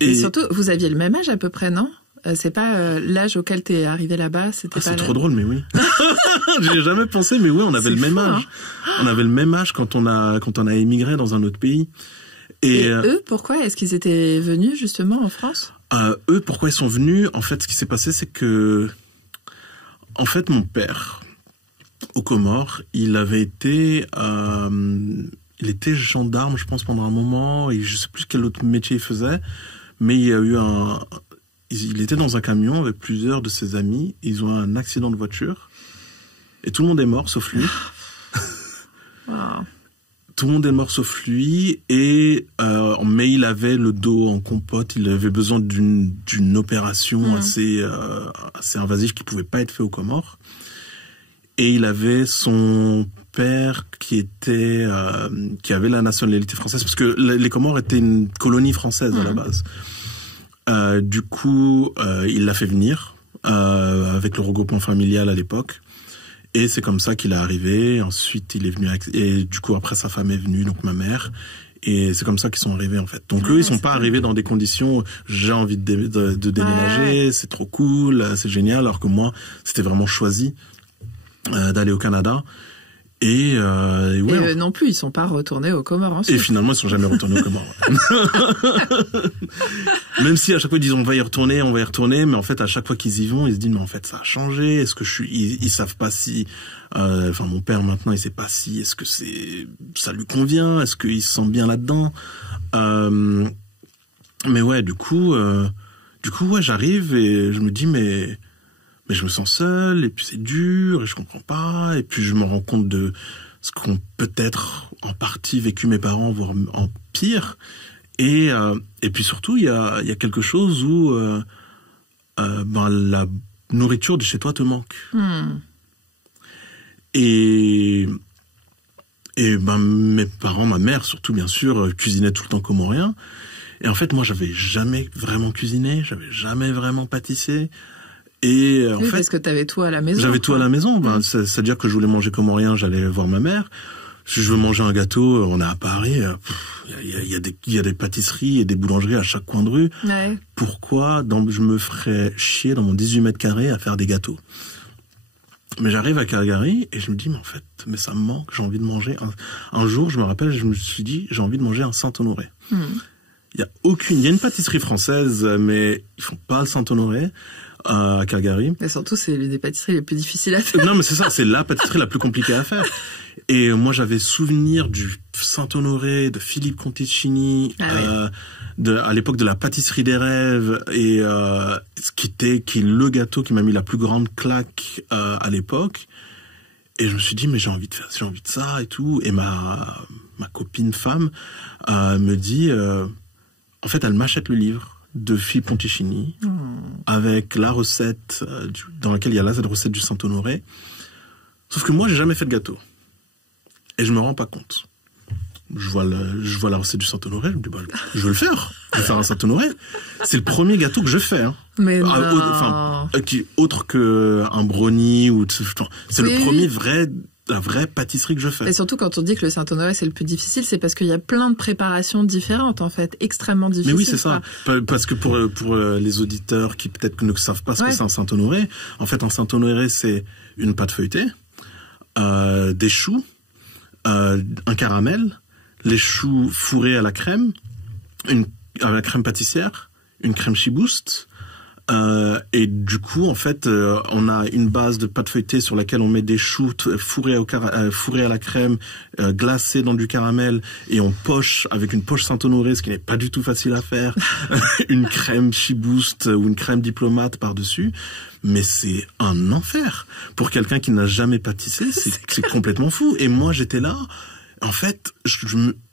Et surtout, vous aviez le même âge à peu près, non? C'est pas l'âge auquel t'es arrivé là-bas, c'était pas. C'est trop drôle, mais oui. J'ai jamais pensé, mais oui, on avait le même âge. On avait le même âge quand on a émigré dans un autre pays. Et eux, pourquoi est-ce qu'ils étaient venus justement en France? Eux, pourquoi ils sont venus? En fait, ce qui s'est passé, c'est que, en fait, mon père, aux Comores, il était gendarme, je pense, pendant un moment, et je sais plus quel autre métier il faisait, mais il était dans un camion avec plusieurs de ses amis, ils ont eu un accident de voiture, et tout le monde est mort, sauf lui. Wow. Tout le monde est mort sauf lui, mais il avait le dos en compote, il avait besoin d'une opération assez invasive qui pouvait pas être faite aux Comores. Et il avait son père qui avait la nationalité française, parce que les Comores étaient une colonie française à la base. Du coup, il l'a fait venir, avec le regroupement familial à l'époque. Et c'est comme ça qu'il est arrivé. Ensuite, il est venu et du coup, après, sa femme est venue, donc ma mère. Et c'est comme ça qu'ils sont arrivés, en fait. Donc eux, ils sont pas arrivés dans des conditions, j'ai envie de déménager, c'est trop cool, c'est génial. Alors que moi, c'était vraiment choisi d'aller au Canada. Et non plus, ils sont pas retournés aux Comores ensuite. Et finalement, ils sont jamais retournés aux Comores. Même si à chaque fois ils disent on va y retourner, mais en fait à chaque fois qu'ils y vont, ils se disent mais en fait ça a changé. Est-ce que ils savent pas si, mon père maintenant il sait pas si, est-ce que ça lui convient, est-ce qu'il se sent bien là-dedans. Mais ouais, du coup ouais, j'arrive et je me dis mais je me sens seul, et puis c'est dur, et je comprends pas, et puis je me rends compte de ce qu'ont peut-être en partie vécu mes parents, voire en pire, et puis surtout, il y a quelque chose où la nourriture de chez toi te manque. Et mes parents, ma mère surtout, bien sûr, cuisinaient tout le temps comorien, et en fait, moi, j'avais jamais vraiment cuisiné, j'avais jamais vraiment pâtissé. Et en fait, parce que t'avais tout à la maison. J'avais tout à la maison. C'est-à-dire que je voulais manger comorien, j'allais voir ma mère. Si je veux manger un gâteau, on est à Paris, il y a des pâtisseries et des boulangeries à chaque coin de rue. Ouais. Pourquoi je me ferais chier dans mon 18 mètres carrés à faire des gâteaux? Mais j'arrive à Calgary et je me dis, mais ça me manque, j'ai envie de manger. Un jour, je me rappelle, je me suis dit, j'ai envie de manger un Saint-Honoré. Il y a une pâtisserie française, mais ils font pas le Saint-Honoré. À Calgary. Et surtout, c'est l'une des pâtisseries les plus difficiles à faire. Non, mais c'est ça, c'est la pâtisserie la plus compliquée à faire. Et moi, j'avais souvenir du Saint-Honoré, de Philippe Conticini, à l'époque de la pâtisserie des rêves, et qui est le gâteau qui m'a mis la plus grande claque à l'époque. Et je me suis dit, mais j'ai envie de ça et tout. Et ma copine femme me dit, en fait, elle m'achète le livre de Philippe Conticini, avec la recette dans laquelle il y a la recette du Saint-Honoré. Sauf que moi, j'ai jamais fait de gâteau. Et je me rends pas compte. Je vois la recette du Saint-Honoré, je me dis, je vais le faire. Je vais faire un Saint-Honoré. C'est le premier gâteau que je fais. Hein. Mais autre qu'un brownie ou c'est le premier la vraie pâtisserie que je fais. Et surtout, quand on dit que le Saint-Honoré, c'est le plus difficile, c'est parce qu'il y a plein de préparations différentes, en fait, extrêmement difficiles. Mais oui, c'est ça. Parce que pour les auditeurs qui peut-être ne savent pas ce que c'est un Saint-Honoré, en fait, un Saint-Honoré, c'est une pâte feuilletée, des choux, un caramel, les choux fourrés à la crème, à la crème pâtissière, une crème chibouste, et du coup, en fait, on a une base de pâte feuilletée sur laquelle on met des choux fourrés à la crème, glacés dans du caramel, et on poche avec une poche Saint-Honoré, ce qui n'est pas du tout facile à faire, une crème chibouste ou une crème diplomate par-dessus. Mais c'est un enfer. Pour quelqu'un qui n'a jamais pâtissé, c'est complètement fou. Et moi, j'étais là. En fait,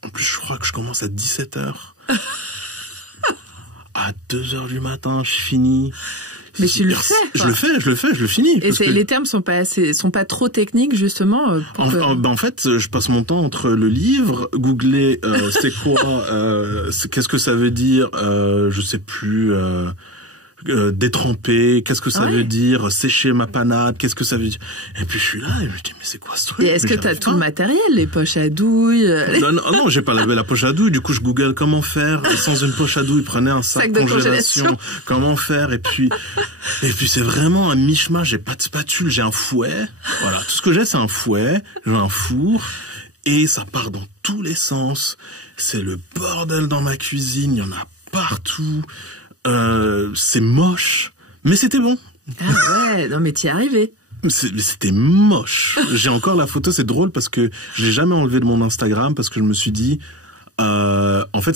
en plus, je crois que je commence à 17h. À 2h du matin, je finis. Mais tu le fais. Je le finis. Et les termes sont pas trop techniques, justement. En fait, je passe mon temps entre le livre, googler, c'est quoi, qu'est-ce que ça veut dire, je sais plus, détremper, qu'est-ce que ça veut dire, sécher ma panade, qu'est-ce que ça veut dire. Et puis je suis là et je me dis mais c'est quoi ce truc? Et est-ce que t'as tout le matériel, les poches à douille? Non, j'ai pas lavé la poche à douille. Du coup je google comment faire sans une poche à douille. Prenez un sac de congélation. Comment faire? Et puis c'est vraiment un mishmash. J'ai pas de spatule, j'ai un fouet. Voilà, tout ce que j'ai c'est un fouet, j'ai un four et ça part dans tous les sens. C'est le bordel dans ma cuisine. Il y en a partout. C'est moche, mais c'était bon. Ah ouais, non mais t'y es arrivé. C'était moche. J'ai encore la photo, c'est drôle parce que je l'ai jamais enlevé de mon Instagram parce que je me suis dit, en fait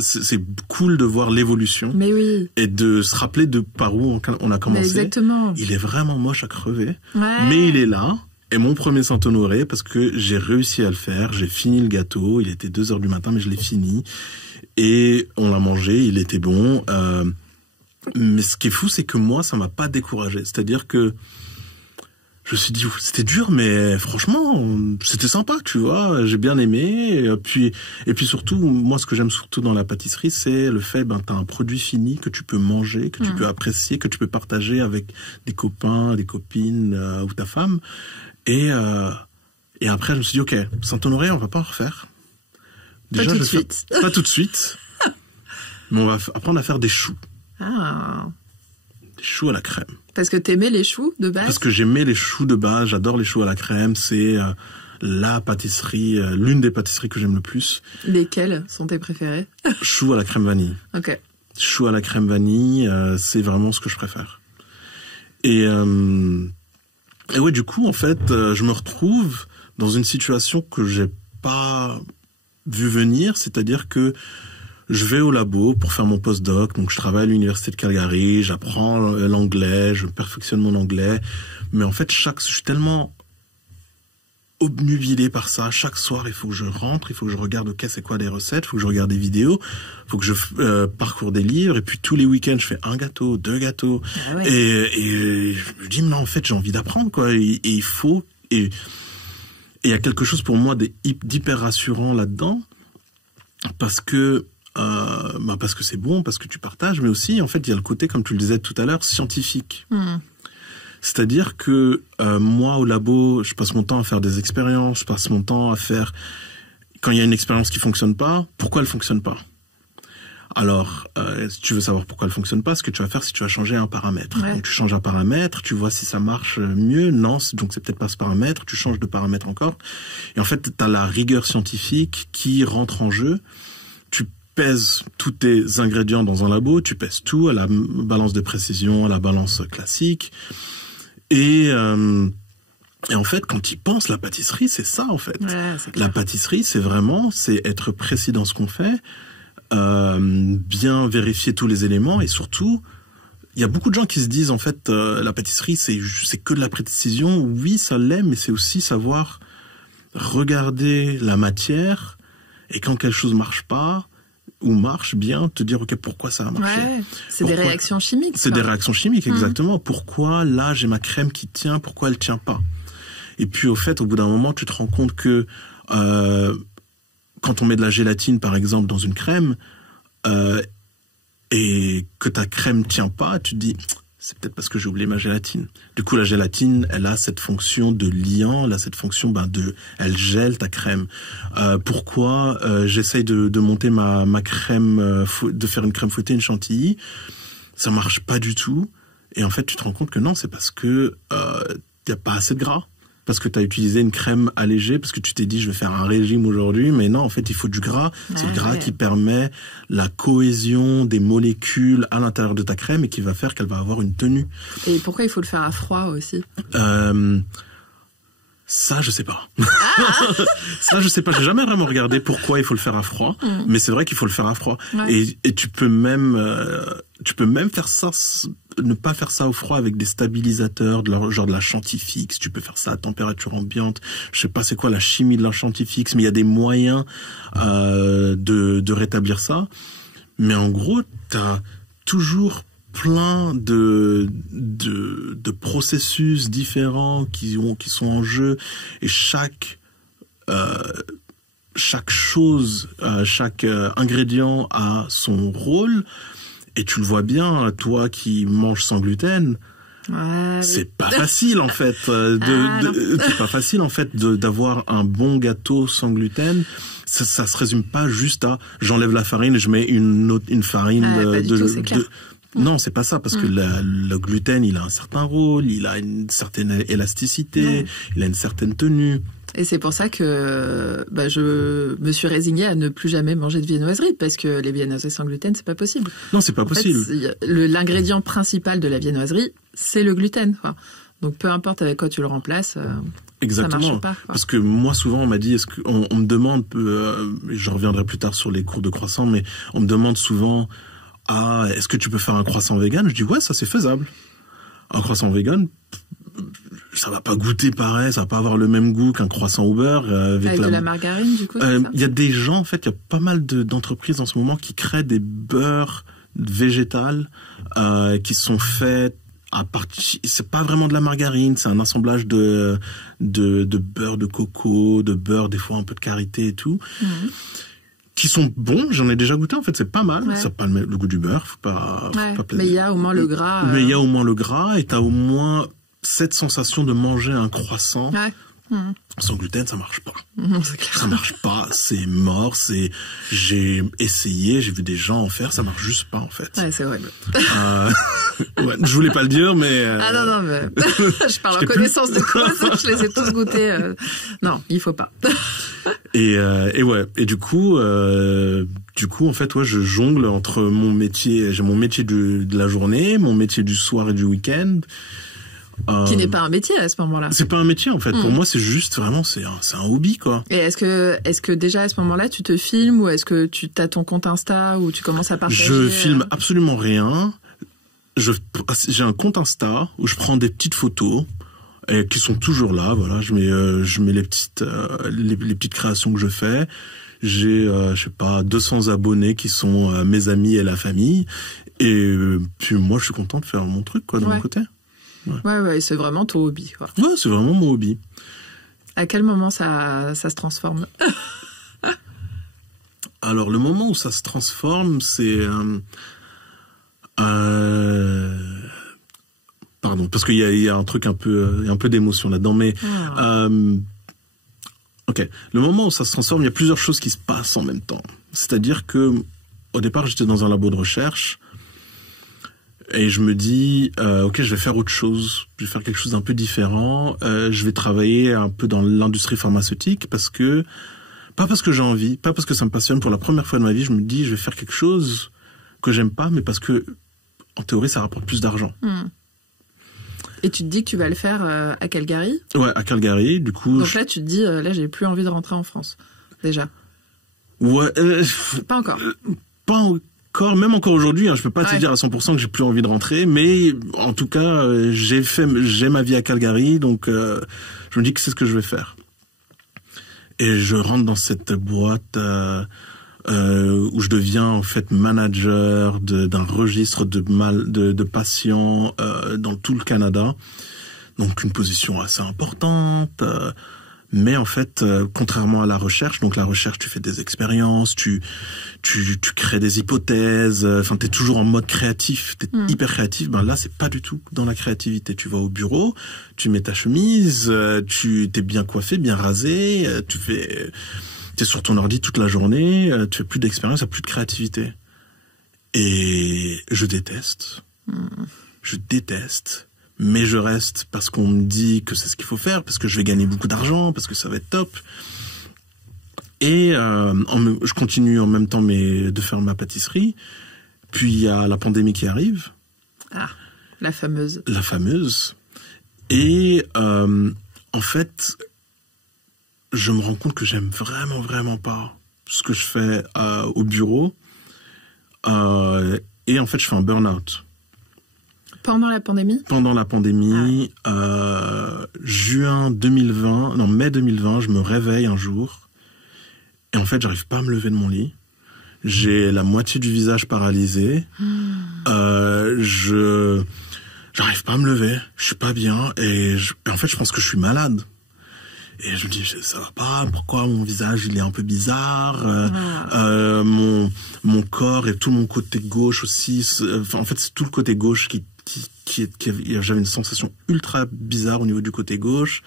c'est cool de voir l'évolution. Mais oui. Et de se rappeler de par où on a commencé. Mais exactement. Il est vraiment moche à crever, ouais. Mais il est là. Et mon premier Saint-Honoré parce que j'ai réussi à le faire. J'ai fini le gâteau. Il était 2h du matin, mais je l'ai fini. Et on l'a mangé, il était bon. Mais ce qui est fou, c'est que moi, ça m'a pas découragé. C'est-à-dire que je me suis dit, c'était dur, mais franchement, c'était sympa, tu vois. J'ai bien aimé. Et puis surtout, moi, ce que j'aime surtout dans la pâtisserie, c'est le fait, t'as un produit fini que tu peux manger, que tu peux apprécier, que tu peux partager avec des copains, des copines ou ta femme. Et après, je me suis dit, ok, Saint-Honoré, on va pas en refaire. Déjà, pas tout de suite. Pas tout de suite. Mais on va apprendre à faire des choux. Ah. Des choux à la crème. Parce que t'aimais les choux de base? Parce que j'aimais les choux de base. J'adore les choux à la crème. C'est la pâtisserie, l'une des pâtisseries que j'aime le plus. Lesquelles sont tes préférées? Choux à la crème vanille. Ok. Choux à la crème vanille, c'est vraiment ce que je préfère. Et ouais, du coup, en fait, je me retrouve dans une situation que j'ai pas vu venir, c'est-à-dire que je vais au labo pour faire mon postdoc, donc je travaille à l'université de Calgary, j'apprends l'anglais, je perfectionne mon anglais, mais en fait, je suis tellement obnubilé par ça. Chaque soir, il faut que je rentre, il faut que je regarde, ok, c'est quoi les recettes, il faut que je regarde des vidéos, il faut que je parcours des livres, et puis tous les week-ends, je fais 1 gâteau, 2 gâteaux, ah ouais. et je me dis, non, en fait, j'ai envie d'apprendre, quoi, et il faut, et il y a quelque chose pour moi d'hyper rassurant là-dedans, parce que c'est bon, parce que tu partages, mais aussi, en fait, il y a le côté, comme tu le disais tout à l'heure, scientifique. C'est-à-dire que moi, au labo, je passe mon temps à faire des expériences, je passe mon temps à faire... Quand il y a une expérience qui fonctionne pas, pourquoi elle fonctionne pas? Alors, si tu veux savoir pourquoi elle fonctionne pas, ce que tu vas faire, c'est que tu vas changer un paramètre. Ouais. Donc, tu changes un paramètre, tu vois si ça marche mieux. Non, donc c'est peut-être pas ce paramètre. Tu changes de paramètre encore. Et en fait, tu as la rigueur scientifique qui rentre en jeu. Tu pèses tous tes ingrédients dans un labo, tu pèses tout à la balance de précision, à la balance classique. Et en fait, quand tu y penses, la pâtisserie, c'est ça, en fait. Ouais, la pâtisserie, c'est être précis dans ce qu'on fait, bien vérifier tous les éléments, et surtout, il y a beaucoup de gens qui se disent, en fait, la pâtisserie, c'est que de la précision. Oui, ça l'est, mais c'est aussi savoir regarder la matière, et quand quelque chose marche pas, ou marche bien, te dire, ok, pourquoi ça a marché? Ouais, c'est des réactions chimiques. C'est des réactions chimiques, exactement. Pourquoi, là, j'ai ma crème qui tient, pourquoi elle tient pas? Et puis, au fait, au bout d'un moment, tu te rends compte que quand on met de la gélatine, par exemple, dans une crème, et que ta crème tient pas, tu te dis, c'est peut-être parce que j'ai oublié ma gélatine. Du coup, la gélatine, elle a cette fonction de liant, elle a cette fonction elle gèle ta crème. Pourquoi j'essaye de monter ma crème, de faire une crème fouettée, une chantilly, ça marche pas du tout. Et en fait, tu te rends compte que non, c'est parce que y a pas assez de gras. Parce que tu as utilisé une crème allégée, parce que tu t'es dit je vais faire un régime aujourd'hui, mais non, en fait, il faut du gras. C'est le gras qui permet la cohésion des molécules à l'intérieur de ta crème et qui va faire qu'elle va avoir une tenue. Et pourquoi il faut le faire à froid aussi? Ça, je sais pas. Ça, je sais pas. J'ai jamais vraiment regardé pourquoi il faut le faire à froid, mais c'est vrai qu'il faut le faire à froid. Ouais. Et tu peux même faire ça, ne pas faire ça au froid avec des stabilisateurs, genre de la chantifix. Tu peux faire ça à température ambiante. Je sais pas c'est quoi la chimie de la chantifix, mais il y a des moyens de rétablir ça. Mais en gros, t'as toujours plein de processus différents qui sont en jeu, et chaque chose, chaque ingrédient a son rôle, Et tu le vois bien, toi qui manges sans gluten, c'est pas facile en fait. C'est pas facile en fait d'avoir un bon gâteau sans gluten. Ça se résume pas juste à j'enlève la farine et je mets une farine Non, c'est pas ça, parce que le gluten, il a un certain rôle, il a une certaine élasticité, il a une certaine tenue. Et c'est pour ça que je me suis résignée à ne plus jamais manger de viennoiserie, parce que les viennoiseries sans gluten, c'est pas possible. Non, c'est pas possible. L'ingrédient principal de la viennoiserie, c'est le gluten, quoi. Donc peu importe avec quoi tu le remplaces, exactement. Ça marche pas, quoi. Parce que moi souvent on m'a dit, on me demande, je reviendrai plus tard sur les cours de croissant, mais on me demande souvent, est-ce que tu peux faire un croissant vegan? Je dis ouais, ça c'est faisable. Un croissant vegan, ça va pas goûter pareil, ça va pas avoir le même goût qu'un croissant au beurre. Avec de la margarine, du coup, c'est ça? Il y a des gens, en fait, il y a pas mal d'entreprises en ce moment qui créent des beurres végétales qui sont faits à partir. C'est pas vraiment de la margarine, c'est un assemblage de beurre de coco, de beurre des fois un peu de karité et tout. Qui sont bons, j'en ai déjà goûté, en fait, c'est pas mal. Ça n'a pas le goût du beurre, faut pas mais il y a au moins le gras. Mais il y a au moins le gras, et t'as au moins cette sensation de manger un croissant. Sans gluten, ça marche pas. C'est clair. Ça marche pas, c'est mort, j'ai essayé, j'ai vu des gens en faire, ça marche juste pas, en fait. Ouais, c'est horrible. Je voulais pas le dire, mais... non, mais je parle en connaissance de cause, je les ai tous goûtés. Non, il faut pas. Et du coup, en fait, je jongle entre mon métier, j'ai mon métier de la journée, mon métier du soir et du week-end. Qui n'est pas un métier à ce moment-là. C'est pas un métier, en fait. Pour moi, c'est juste vraiment, c'est un hobby, quoi. Et est-ce que déjà à ce moment-là, tu te filmes, ou est-ce que tu as ton compte Insta où tu commences à partager? Je filme absolument rien. J'ai un compte Insta où je prends des petites photos qui sont toujours là. Voilà, je mets les petites créations que je fais. J'ai 200 abonnés qui sont mes amis et la famille. Et puis moi, je suis content de faire mon truc, quoi, de mon côté. Ouais, c'est vraiment ton hobby, quoi. Ouais, c'est vraiment mon hobby. À quel moment ça se transforme? Alors, le moment où ça se transforme, c'est... Pardon, parce qu'il y a un truc un peu d'émotion là-dedans, mais... Ok, le moment où ça se transforme, il y a plusieurs choses qui se passent en même temps. C'est-à-dire que, au départ, j'étais dans un labo de recherche, et je me dis, ok, je vais faire autre chose, je vais faire quelque chose d'un peu différent, je vais travailler un peu dans l'industrie pharmaceutique, pas parce que j'ai envie, pas parce que ça me passionne. Pour la première fois de ma vie, je me dis, je vais faire quelque chose que j'aime pas, mais parce que, en théorie, ça rapporte plus d'argent. Et tu te dis que tu vas le faire à Calgary? Ouais, à Calgary, du coup... Donc là, tu te dis, là, j'ai plus envie de rentrer en France, déjà. Ouais. Pas encore. Pas encore, même encore aujourd'hui, je peux pas te dire à 100% que j'ai plus envie de rentrer, mais en tout cas, j'ai ma vie à Calgary, donc je me dis que c'est ce que je vais faire. Et je rentre dans cette boîte où je deviens en fait manager d'un registre de patients dans tout le Canada, donc une position assez importante. Mais en fait, contrairement à la recherche, donc la recherche, tu fais des expériences, tu crées des hypothèses, enfin t'es toujours en mode créatif, t'es hyper créatif. Ben là, c'est pas du tout dans la créativité. Tu vas au bureau, tu mets ta chemise, t'es bien coiffé, bien rasé, t'es sur ton ordi toute la journée, tu fais plus d'expérience, plus de créativité. Et je déteste. Je déteste. Mais je reste parce qu'on me dit que c'est ce qu'il faut faire, parce que je vais gagner beaucoup d'argent, parce que ça va être top. Et je continue en même temps de faire ma pâtisserie. Puis il y a la pandémie qui arrive. Ah, la fameuse. La fameuse. Et en fait, je me rends compte que j'aime vraiment, vraiment pas ce que je fais au bureau. Et en fait, je fais un burn-out. Pendant la pandémie? Pendant la pandémie, mai 2020, je me réveille un jour et en fait, j'arrive pas à me lever de mon lit. J'ai la moitié du visage paralysé. J'arrive pas à me lever. Je suis pas bien et en fait, je pense que je suis malade. Et je me dis, ça va pas, pourquoi mon visage il est un peu bizarre, mon corps et tout mon côté gauche aussi, en fait c'est tout le côté gauche qui j'avais une sensation ultra bizarre au niveau du côté gauche,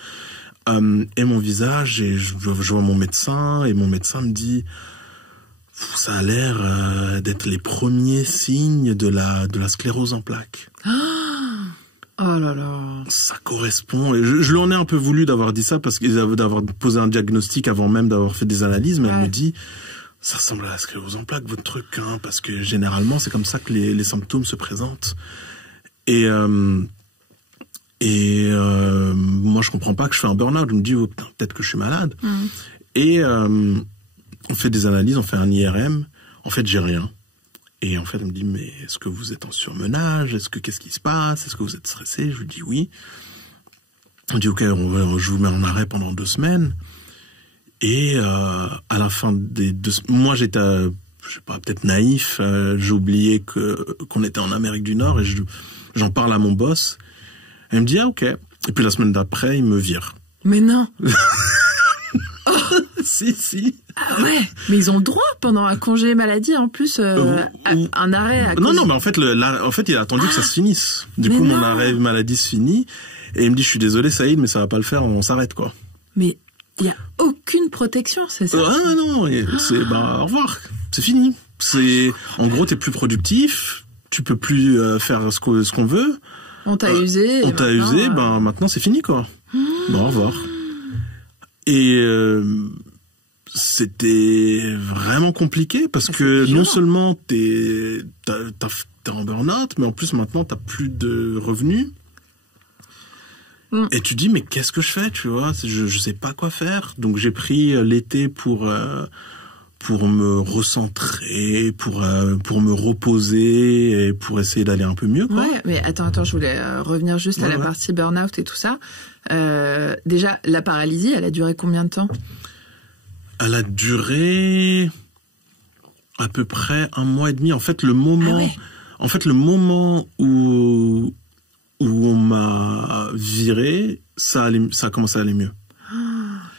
et mon visage, et je vois mon médecin, et mon médecin me dit, ça a l'air d'être les premiers signes de la sclérose en plaques. Oh là là. Ça correspond. Et je lui en ai un peu voulu d'avoir dit ça parce d'avoir posé un diagnostic avant même d'avoir fait des analyses. Mais elle me dit, ça ressemble à la sclérose en plaques, votre truc, hein, parce que généralement c'est comme ça que les symptômes se présentent. Et moi je comprends pas que je fais un burn-out. Je me dis, oh, peut-être que je suis malade. Et on fait des analyses, on fait un IRM. En fait, j'ai rien. Et en fait, elle me dit, mais est-ce que vous êtes en surmenage? Qu'est-ce qui se passe? Est-ce que vous êtes stressé? Je lui dis oui. On dit, ok, je vous mets en arrêt pendant 2 semaines. Et à la fin des 2 semaines, moi j'étais, je sais pas, peut-être naïf, j'ai oublié qu'on était en Amérique du Nord, et j'en parle à mon boss. Elle me dit, ah ok. Et puis la semaine d'après, il me vire. Mais non. Si. Ah ouais, mais ils ont le droit pendant un congé maladie en plus, un arrêt à cause... Non, mais en fait, il a attendu que ça se finisse. Du coup, mon arrêt maladie se finit, et il me dit, je suis désolé Saïd, mais ça va pas le faire, on s'arrête quoi. Mais il y a aucune protection, c'est ça? Non, au revoir, c'est fini. En gros, t'es plus productif, tu peux plus faire ce qu'on veut. On t'a usé. Maintenant c'est fini quoi. Bon, au revoir. Et c'était vraiment compliqué parce que non seulement t'es en burn-out, mais en plus maintenant t'as plus de revenus. Et tu dis, mais qu'est-ce que je fais, tu vois? Je sais pas quoi faire. Donc j'ai pris l'été pour me recentrer, pour me reposer et pour essayer d'aller un peu mieux, quoi. Ouais, mais attends, je voulais revenir juste à la partie burn-out et tout ça. Déjà, la paralysie, elle a duré combien de temps? Elle a duré à peu près 1 mois et demi. En fait, le moment où on m'a viré, ça a commencé à aller mieux.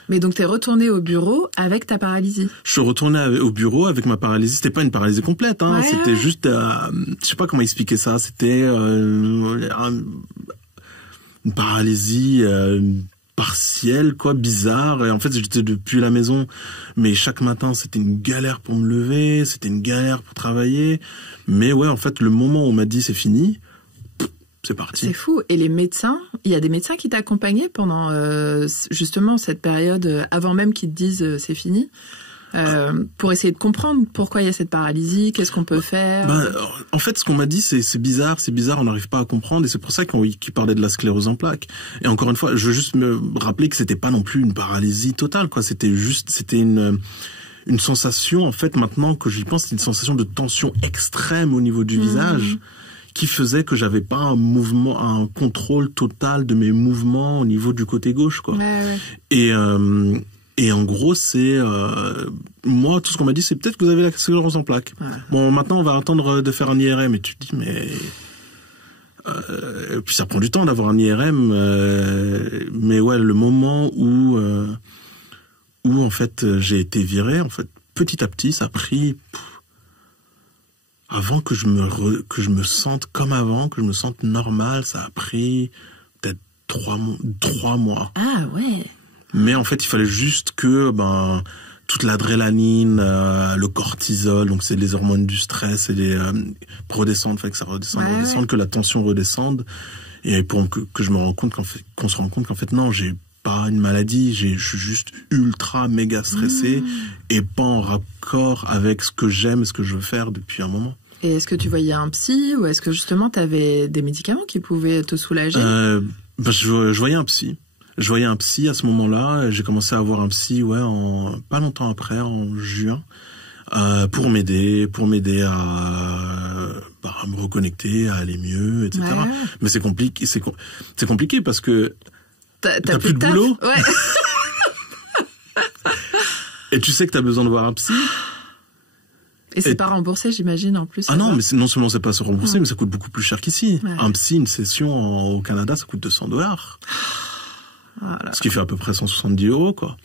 Mais donc t'es retourné au bureau avec ta paralysie? Je suis retourné au bureau avec ma paralysie. C'était pas une paralysie complète, hein. C'était juste, je sais pas comment expliquer ça. C'était une paralysie partielle, quoi, bizarre. Et en fait, j'étais depuis la maison, mais chaque matin, c'était une galère pour me lever, c'était une galère pour travailler. Mais ouais, en fait, le moment où on m'a dit c'est fini, c'est parti. C'est fou. Et les médecins, il y a des médecins qui t'accompagnaient pendant justement cette période, avant même qu'ils te disent c'est fini, pour essayer de comprendre pourquoi il y a cette paralysie, qu'est-ce qu'on peut faire. En fait, ce qu'on m'a dit, c'est bizarre, on n'arrive pas à comprendre, et c'est pour ça qu'ils parlaient de la sclérose en plaques. Et encore une fois, je veux juste me rappeler que c'était pas non plus une paralysie totale, quoi. C'était une sensation, en fait, maintenant que j'y pense, c'est une sensation de tension extrême au niveau du visage, qui faisait que j'avais pas un contrôle total de mes mouvements au niveau du côté gauche, quoi. Ouais. Et en gros, c'est moi, tout ce qu'on m'a dit, c'est peut-être que vous avez la sclérose en plaques. Ouais. Bon, maintenant, on va attendre de faire un IRM. Et tu te dis, mais et puis ça prend du temps d'avoir un IRM. Mais ouais, le moment où en fait j'ai été viré, en fait, petit à petit, ça a pris avant que je me sente comme avant, que je me sente normal, ça a pris peut-être 3 mois. Ah ouais. Mais en fait, il fallait juste que toute l'adrénaline, le cortisol, donc c'est les hormones du stress, et les redescendent, fait que ça redescende, que la tension redescende, et pour que je me rende compte qu'on se rend compte qu'en fait non, j'ai pas une maladie, je suis juste ultra méga stressé et pas en raccord avec ce que j'aime et ce que je veux faire depuis un moment. Et est-ce que tu voyais un psy, ou est-ce que justement tu avais des médicaments qui pouvaient te soulager? Je voyais un psy. Je voyais un psy à ce moment-là. J'ai commencé à avoir un psy, pas longtemps après, en juin, pour m'aider à me reconnecter, à aller mieux, etc. Ouais. Mais c'est compliqué parce que t'as plus de boulot. Ouais. Et tu sais que t'as besoin de voir un psy. Et c'est pas remboursé, j'imagine, en plus. Ah non, mais non seulement c'est pas remboursé, mais ça coûte beaucoup plus cher qu'ici. Ouais. Un psy, une session au Canada, ça coûte $200. Voilà. Ce qui fait à peu près 170 €, quoi.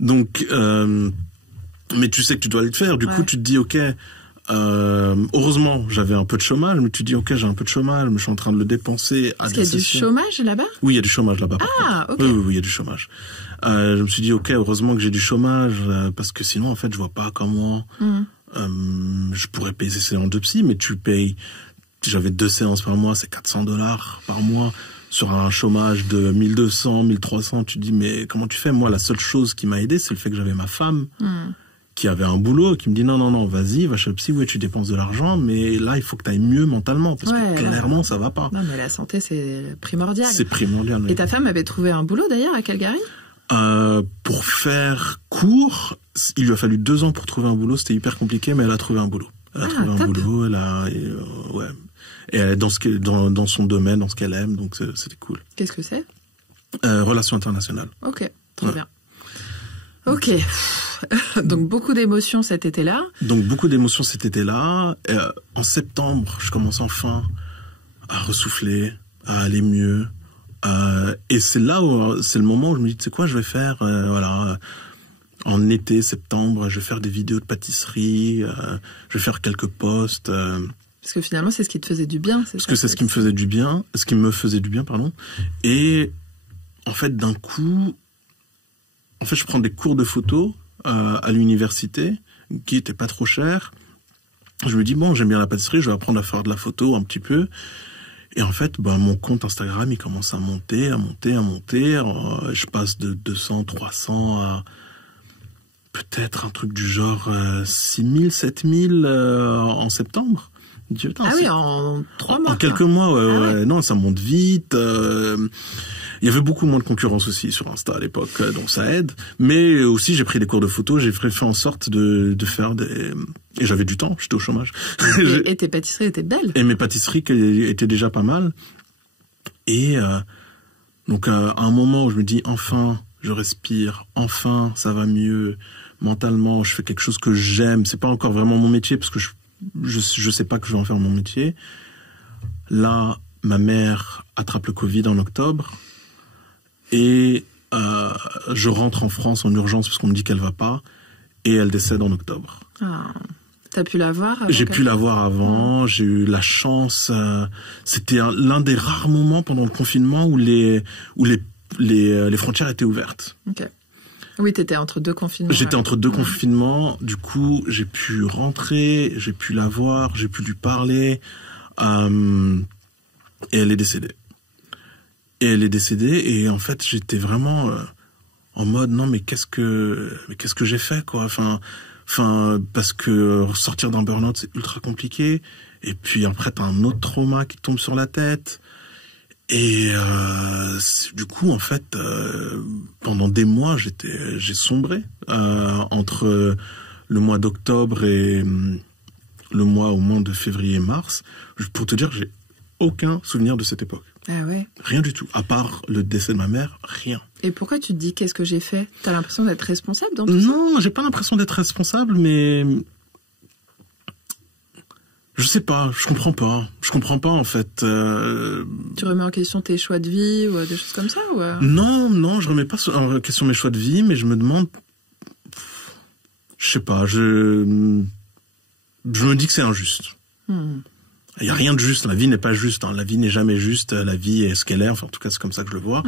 Donc, mais tu sais que tu dois aller le faire. Du coup, tu te dis, ok, heureusement, j'avais un peu de chômage, mais tu te dis, ok, j'ai un peu de chômage, mais je suis en train de le dépenser à Est-ce qu'il y a du chômage là-bas? Oui, il y a du chômage là-bas. Ok. Oui, il y a du chômage. Je me suis dit, ok, heureusement que j'ai du chômage, parce que sinon, en fait, je vois pas comment je pourrais payer ces séances de psy, mais tu payes, j'avais 2 séances par mois, c'est 400 $ par mois, sur un chômage de 1200, 1300, tu te dis, mais comment tu fais? Moi, la seule chose qui m'a aidé, c'est le fait que j'avais ma femme, qui avait un boulot, qui me dit, non, vas-y, va chez le psy, ouais, tu dépenses de l'argent, mais là, il faut que tu ailles mieux mentalement, parce que clairement, ça va pas. Non, mais la santé, c'est primordial. C'est primordial, oui. Et ta femme avait trouvé un boulot, d'ailleurs, à Calgary? Pour faire court, il lui a fallu 2 ans pour trouver un boulot, c'était hyper compliqué, mais elle a trouvé un boulot. Elle a trouvé un boulot, ouais. Et elle est dans son domaine, dans ce qu'elle aime, donc c'était cool. Qu'est-ce que c'est? Relations internationales. Ok, très bien. Ok. Donc beaucoup d'émotions cet été-là. En septembre, je commence enfin à ressouffler, à aller mieux. Et c'est là où c'est le moment où je me dis, tu sais quoi, je vais faire, en été, septembre, je vais faire des vidéos de pâtisserie, je vais faire quelques posts. Parce que finalement, c'est ce qui te faisait du bien. Parce que c'est ce qui me faisait du bien, pardon. Et en fait, d'un coup, je prends des cours de photo à l'université, qui étaient pas trop chers. Je me dis, bon, j'aime bien la pâtisserie, je vais apprendre à faire de la photo un petit peu. Et en fait, mon compte Instagram, il commence à monter. Je passe de 200, 300 à peut-être un truc du genre 6000, 7000 en septembre. Dis, oui, en 3 mois. En quelques mois, ouais. Non, ça monte vite. Il y avait beaucoup moins de concurrence aussi sur Insta à l'époque, donc ça aide. Mais aussi, j'ai pris des cours de photo, j'ai fait en sorte de faire des... Et j'avais du temps, j'étais au chômage. Et tes pâtisseries étaient belles. Et mes pâtisseries étaient déjà pas mal. Et donc, à un moment où je me dis, enfin, je respire, enfin, ça va mieux. Mentalement, je fais quelque chose que j'aime. C'est pas encore vraiment mon métier, parce que je sais pas que je vais en faire mon métier. Là, ma mère attrape le Covid en octobre. Et je rentre en France en urgence parce qu'on me dit qu'elle va pas, et elle décède en octobre. T'as pu la voir? J'ai pu la voir avant, j'ai eu la chance. C'était l'un des rares moments pendant le confinement où les frontières étaient ouvertes. Ok. Oui, t'étais entre 2 confinements. J'étais entre 2 confinements, du coup j'ai pu rentrer, j'ai pu la voir, j'ai pu lui parler, et elle est décédée. Et en fait, j'étais vraiment en mode, non, mais qu'est-ce que j'ai fait, quoi. Enfin, parce que sortir d'un burn-out, c'est ultra compliqué. Et puis après, t'as un autre trauma qui tombe sur la tête. Et du coup, en fait, pendant des mois, j'ai sombré entre le mois d'octobre et le mois au moins de février-mars. Pour te dire, j'ai aucun souvenir de cette époque. Ah ouais. Rien du tout, à part le décès de ma mère, rien. Et pourquoi tu te dis, qu'est-ce que j'ai fait? T'as l'impression d'être responsable dans tout ça? Non, j'ai pas l'impression d'être responsable, mais... Je sais pas, je comprends pas en fait. Tu remets en question tes choix de vie ou des choses comme ça ou Non, je remets pas en question mes choix de vie, mais je me demande... Je sais pas, je me dis que c'est injuste. Il n'y a rien de juste, la vie n'est pas juste, la vie n'est jamais juste, la vie est ce qu'elle est, enfin en tout cas c'est comme ça que je le vois.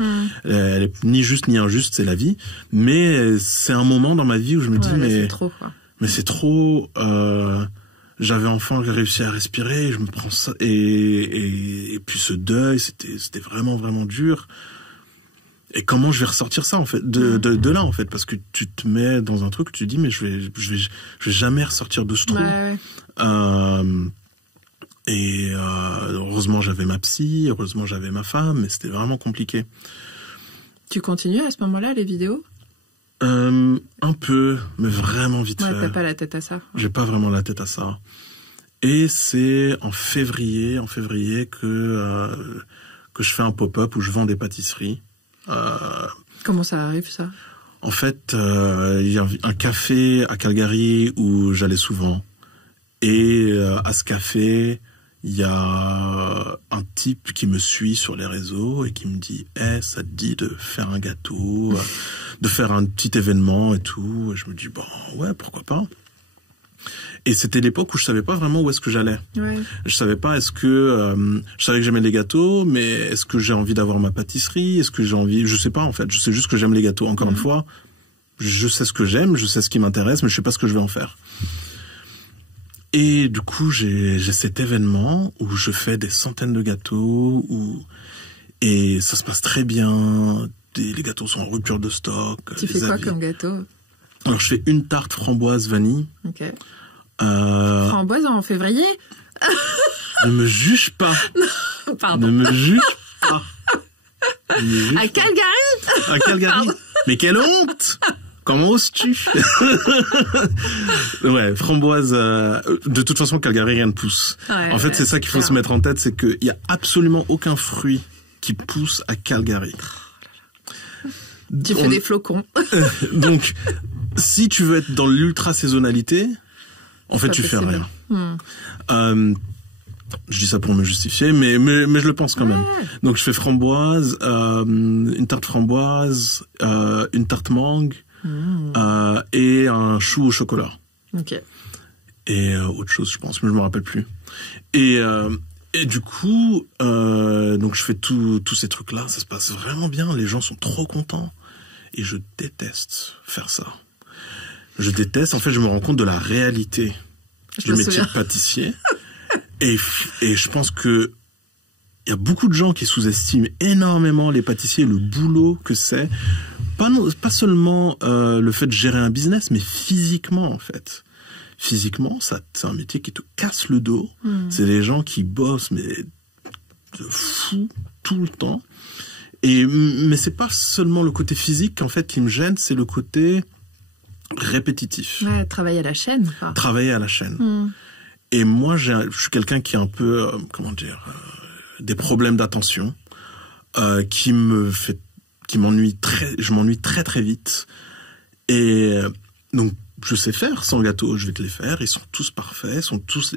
Elle est ni juste ni injuste, c'est la vie, mais c'est un moment dans ma vie où je me dis c'est trop, quoi. Mais c'est trop, j'avais enfin réussi à respirer, je me prends ça, et puis ce deuil, c'était vraiment vraiment dur. Et comment je vais ressortir ça en fait de là en fait, parce que tu te mets dans un truc, tu te dis mais je vais jamais ressortir de ce trou. Et heureusement j'avais ma psy, heureusement j'avais ma femme, mais c'était vraiment compliqué. Tu continues à ce moment-là les vidéos? Un peu, mais vraiment vite fait. T'as pas la tête à ça. J'ai pas vraiment la tête à ça. Et c'est en février que je fais un pop-up où je vends des pâtisseries. Comment ça arrive ça? En fait, il y a un café à Calgary où j'allais souvent. Et à ce café, il y a un type qui me suit sur les réseaux et qui me dit « ça te dit de faire un gâteau, de faire un petit événement et tout ?» Et je me dis « bon, ouais, pourquoi pas ?» Et c'était l'époque où je savais pas vraiment où est-ce que j'allais. Ouais. Je savais pas je savais que j'aimais les gâteaux, mais est-ce que j'ai envie d'avoir ma pâtisserie? Est-ce que j'ai envie... Je sais pas, en fait. Je sais juste que j'aime les gâteaux. Encore une fois, je sais ce que j'aime, je sais ce qui m'intéresse, mais je sais pas ce que je vais en faire. Et du coup, j'ai cet événement où je fais des centaines de gâteaux, et ça se passe très bien. Les gâteaux sont en rupture de stock. Tu fais quoi comme gâteau? Alors, je fais une tarte framboise vanille. Ok. Framboise en février? Ne me juge pas. Non, pardon. Ne me juge pas. À Calgary? À Calgary. Pardon. Mais quelle honte! Comment oses-tu? Ouais, framboise. De toute façon, Calgary, rien ne pousse. Ouais, en fait, c'est ça qu'il faut se mettre en tête, c'est qu'il y a absolument aucun fruit qui pousse à Calgary. Tu fais des flocons. Donc, si tu veux être dans l'ultra-saisonnalité, en fait, tu fais rien. Je dis ça pour me justifier, mais je le pense quand même. Donc, je fais framboise, une tarte framboise, une tarte mangue, et un chou au chocolat. Ok. Et autre chose, je pense, mais je me rappelle plus. Et du coup, donc je fais tous ces trucs-là, ça se passe vraiment bien, les gens sont trop contents. Et je déteste faire ça. Je déteste, en fait, je me rends compte de la réalité du métier de pâtissier. Et je pense que il y a beaucoup de gens qui sous-estiment énormément les pâtissiers, le boulot que c'est. Pas seulement le fait de gérer un business, mais physiquement, en fait. Physiquement, c'est un métier qui te casse le dos. C'est des gens qui bossent, mais de fou, tout le temps. Mais c'est pas seulement le côté physique, en fait, qui me gêne, c'est le côté répétitif. Ouais, travailler à la chaîne. Quoi. Travailler à la chaîne. Et moi, je suis quelqu'un qui a un peu, des problèmes d'attention, je m'ennuie très très vite. Et donc, je sais faire 100 gâteaux, je vais te les faire, ils sont tous parfaits,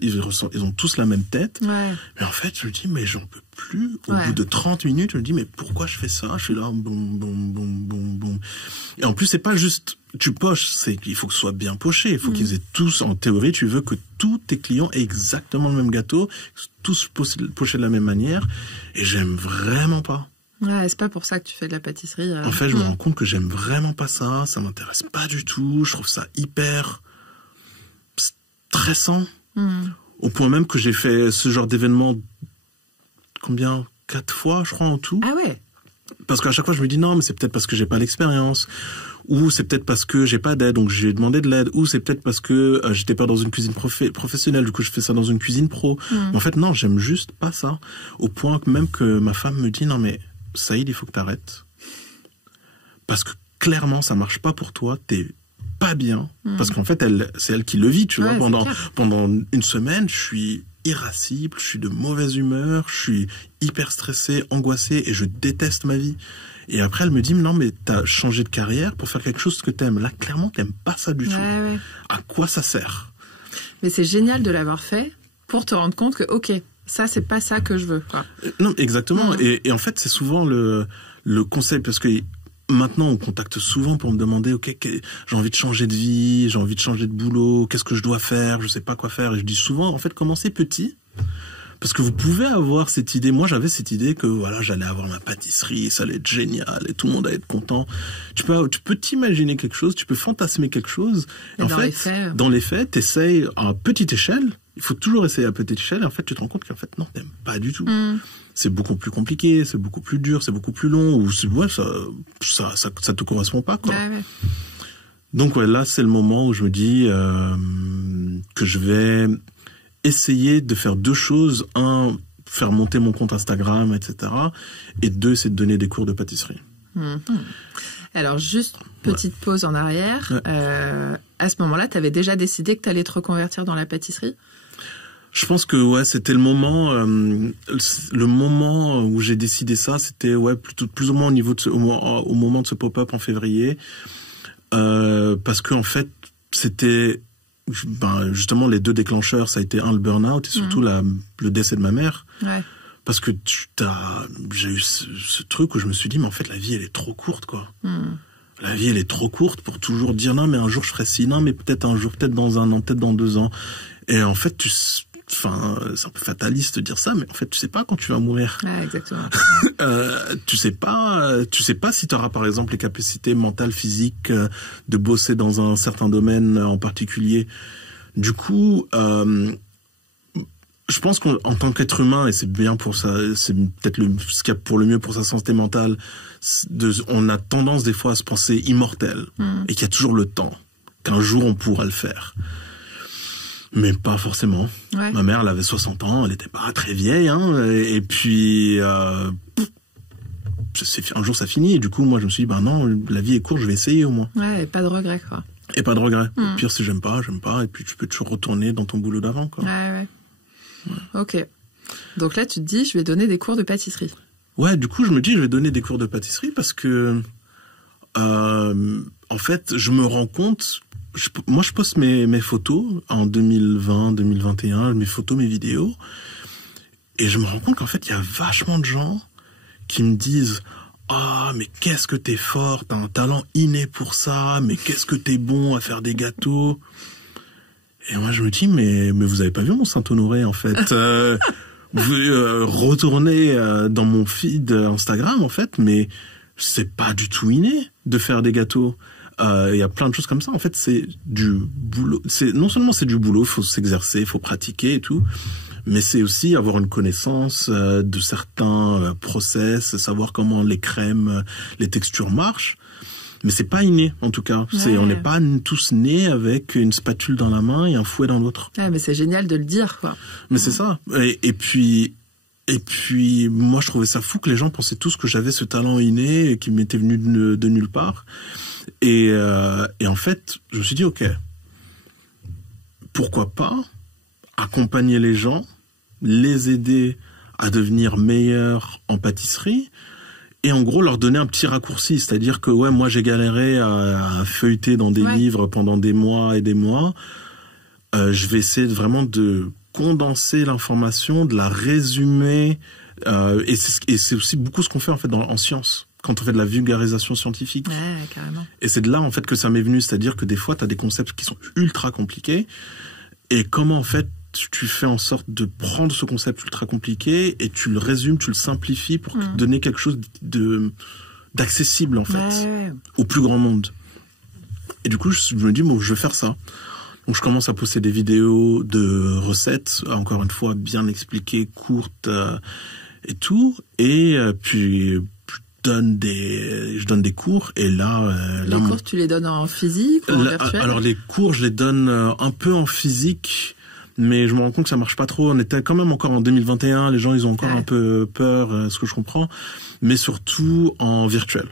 ils ont tous la même tête. Ouais. Mais en fait, je me dis, mais j'en peux plus. Au bout de 30 minutes, je me dis, mais pourquoi je fais ça? Je suis là, boum, boum, boum, boum, boum. Et en plus, c'est pas juste, tu poches, c'est qu'il faut que ce soit bien poché. Il faut qu'ils aient tous, en théorie, tu veux que tous tes clients aient exactement le même gâteau, tous pochés de la même manière. Et j'aime vraiment pas. Ouais, c'est pas pour ça que tu fais de la pâtisserie. En fait, je me rends compte que j'aime vraiment pas ça, ça m'intéresse pas du tout, je trouve ça hyper stressant, au point même que j'ai fait ce genre d'événement, 4 fois, je crois, en tout. Ah ouais? Parce qu'à chaque fois, je me dis non, mais c'est peut-être parce que j'ai pas l'expérience, ou c'est peut-être parce que j'ai pas d'aide, donc j'ai demandé de l'aide, ou c'est peut-être parce que j'étais pas dans une cuisine professionnelle, du coup je fais ça dans une cuisine pro. Mais en fait, non, j'aime juste pas ça, au point que même que ma femme me dit non mais Saïd, il faut que t'arrêtes. Parce que clairement, ça marche pas pour toi, t'es pas bien. Parce qu'en fait, c'est elle qui le vit, tu vois. Pendant une semaine, je suis irascible, je suis de mauvaise humeur, je suis hyper stressé, angoissé, et je déteste ma vie. Et après, elle me dit, non, mais t'as changé de carrière pour faire quelque chose que t'aimes. Là, clairement, t'aimes pas ça du tout. Ouais. À quoi ça sert? Mais c'est génial de l'avoir fait pour te rendre compte que, ok, ça, c'est pas ça que je veux. Quoi. Non, exactement. Et en fait, c'est souvent le conseil, parce que maintenant, on contacte souvent pour me demander, ok, j'ai envie de changer de vie, j'ai envie de changer de boulot, qu'est-ce que je dois faire, je sais pas quoi faire. Et je dis souvent, en fait, commencez petit. Parce que vous pouvez avoir cette idée. Moi, j'avais cette idée que voilà, j'allais avoir ma pâtisserie, ça allait être génial et tout le monde allait être content. Tu peux t'imaginer quelque chose, tu peux fantasmer quelque chose. Et en fait, dans les faits, t'essayes à petite échelle. Il faut toujours essayer à petite échelle. Et en fait, tu te rends compte qu'en fait, non, t'aimes pas du tout. C'est beaucoup plus compliqué, c'est beaucoup plus dur, c'est beaucoup plus long. Ou ouais, ça te correspond pas, quoi. Ouais. Donc ouais, là, c'est le moment où je me dis que je vais essayer de faire 2 choses. 1, faire monter mon compte Instagram, etc. Et 2, c'est de donner des cours de pâtisserie. Alors, juste petite pause en arrière. À ce moment-là, tu avais déjà décidé que tu allais te reconvertir dans la pâtisserie? Je pense que ouais, c'était le moment où j'ai décidé ça. C'était ouais, plus ou moins au moment de ce pop-up en février. Parce que en fait, c'était justement, les 2 déclencheurs, ça a été le burn-out et surtout le décès de ma mère. Ouais. Parce que j'ai eu ce truc où je me suis dit, mais en fait, la vie, elle est trop courte, quoi. La vie, elle est trop courte pour toujours dire, non, mais un jour, je ferai ci, non, mais peut-être un jour, peut-être dans 1 an, peut-être dans 2 ans. Et en fait, c'est un peu fataliste de dire ça, mais en fait, tu sais pas quand tu vas mourir. Ouais, exactement. Tu sais pas si tu auras, par exemple, les capacités mentales, physiques, de bosser dans un certain domaine en particulier. Du coup, je pense qu'en tant qu'être humain, et c'est bien pour ça, c'est peut-être ce qu'il y a pour le mieux pour sa santé mentale, on a tendance des fois à se penser immortel, et qu'il y a toujours le temps, qu'un jour on pourra le faire. Mais pas forcément. Ouais. Ma mère, elle avait 60 ans, elle était pas très vieille, hein, et puis un jour ça finit, et du coup moi je me suis dit, non, la vie est courte, je vais essayer au moins. Ouais, et pas de regret, quoi. Et pas de regret. Au pire, si j'aime pas, et puis tu peux toujours retourner dans ton boulot d'avant, quoi. Ouais. Ok. Donc là, tu te dis, je vais donner des cours de pâtisserie. Ouais, du coup, je me dis, je vais donner des cours de pâtisserie parce que, en fait, je me rends compte, moi, je poste mes photos en 2020, 2021, mes photos, mes vidéos, et je me rends compte qu'en fait, il y a vachement de gens qui me disent, mais qu'est-ce que t'es fort, t'as un talent inné pour ça, mais qu'est-ce que t'es bon à faire des gâteaux. Et moi, je me dis, mais vous avez pas vu mon Saint-Honoré, en fait. Vous retournez dans mon feed Instagram, en fait, mais c'est pas du tout inné de faire des gâteaux. Il y a plein de choses comme ça. En fait, c'est du boulot. Non seulement c'est du boulot, il faut s'exercer, il faut pratiquer et tout, mais c'est aussi avoir une connaissance de certains process, savoir comment les crèmes, les textures marchent. Mais c'est pas inné, en tout cas. Ouais. On n'est pas tous nés avec une spatule dans la main et un fouet dans l'autre. Ouais, mais c'est génial de le dire, quoi. Mais c'est ça. Et puis, moi, je trouvais ça fou que les gens pensaient tous que j'avais ce talent inné et qui m'était venu de nulle part. Et en fait, je me suis dit, ok, pourquoi pas accompagner les gens, les aider à devenir meilleurs en pâtisserie, et en gros leur donner un petit raccourci, c'est-à-dire que moi j'ai galéré à feuilleter dans des livres pendant des mois et des mois. Je vais essayer vraiment de condenser l'information, de la résumer, et c'est aussi beaucoup ce qu'on fait en fait en sciences, quand on fait de la vulgarisation scientifique. Ouais, carrément. Et c'est de là en fait que ça m'est venu, c'est-à-dire que des fois tu as des concepts qui sont ultra compliqués, et comment en fait tu fais en sorte de prendre ce concept ultra compliqué et tu le résumes, tu le simplifies pour donner quelque chose d'accessible en fait au plus grand monde. Et du coup, je me dis, je vais faire ça. Donc je commence à poster des vidéos de recettes, encore une fois bien expliquées, courtes et tout. Et puis je donne des cours, et là cours, tu les donnes en physique ou en virtuel? Alors les cours, je les donne un peu en physique, mais je me rends compte que ça marche pas trop. On était quand même encore en 2021, les gens ils ont encore un peu peur, ce que je comprends, mais surtout en virtuel.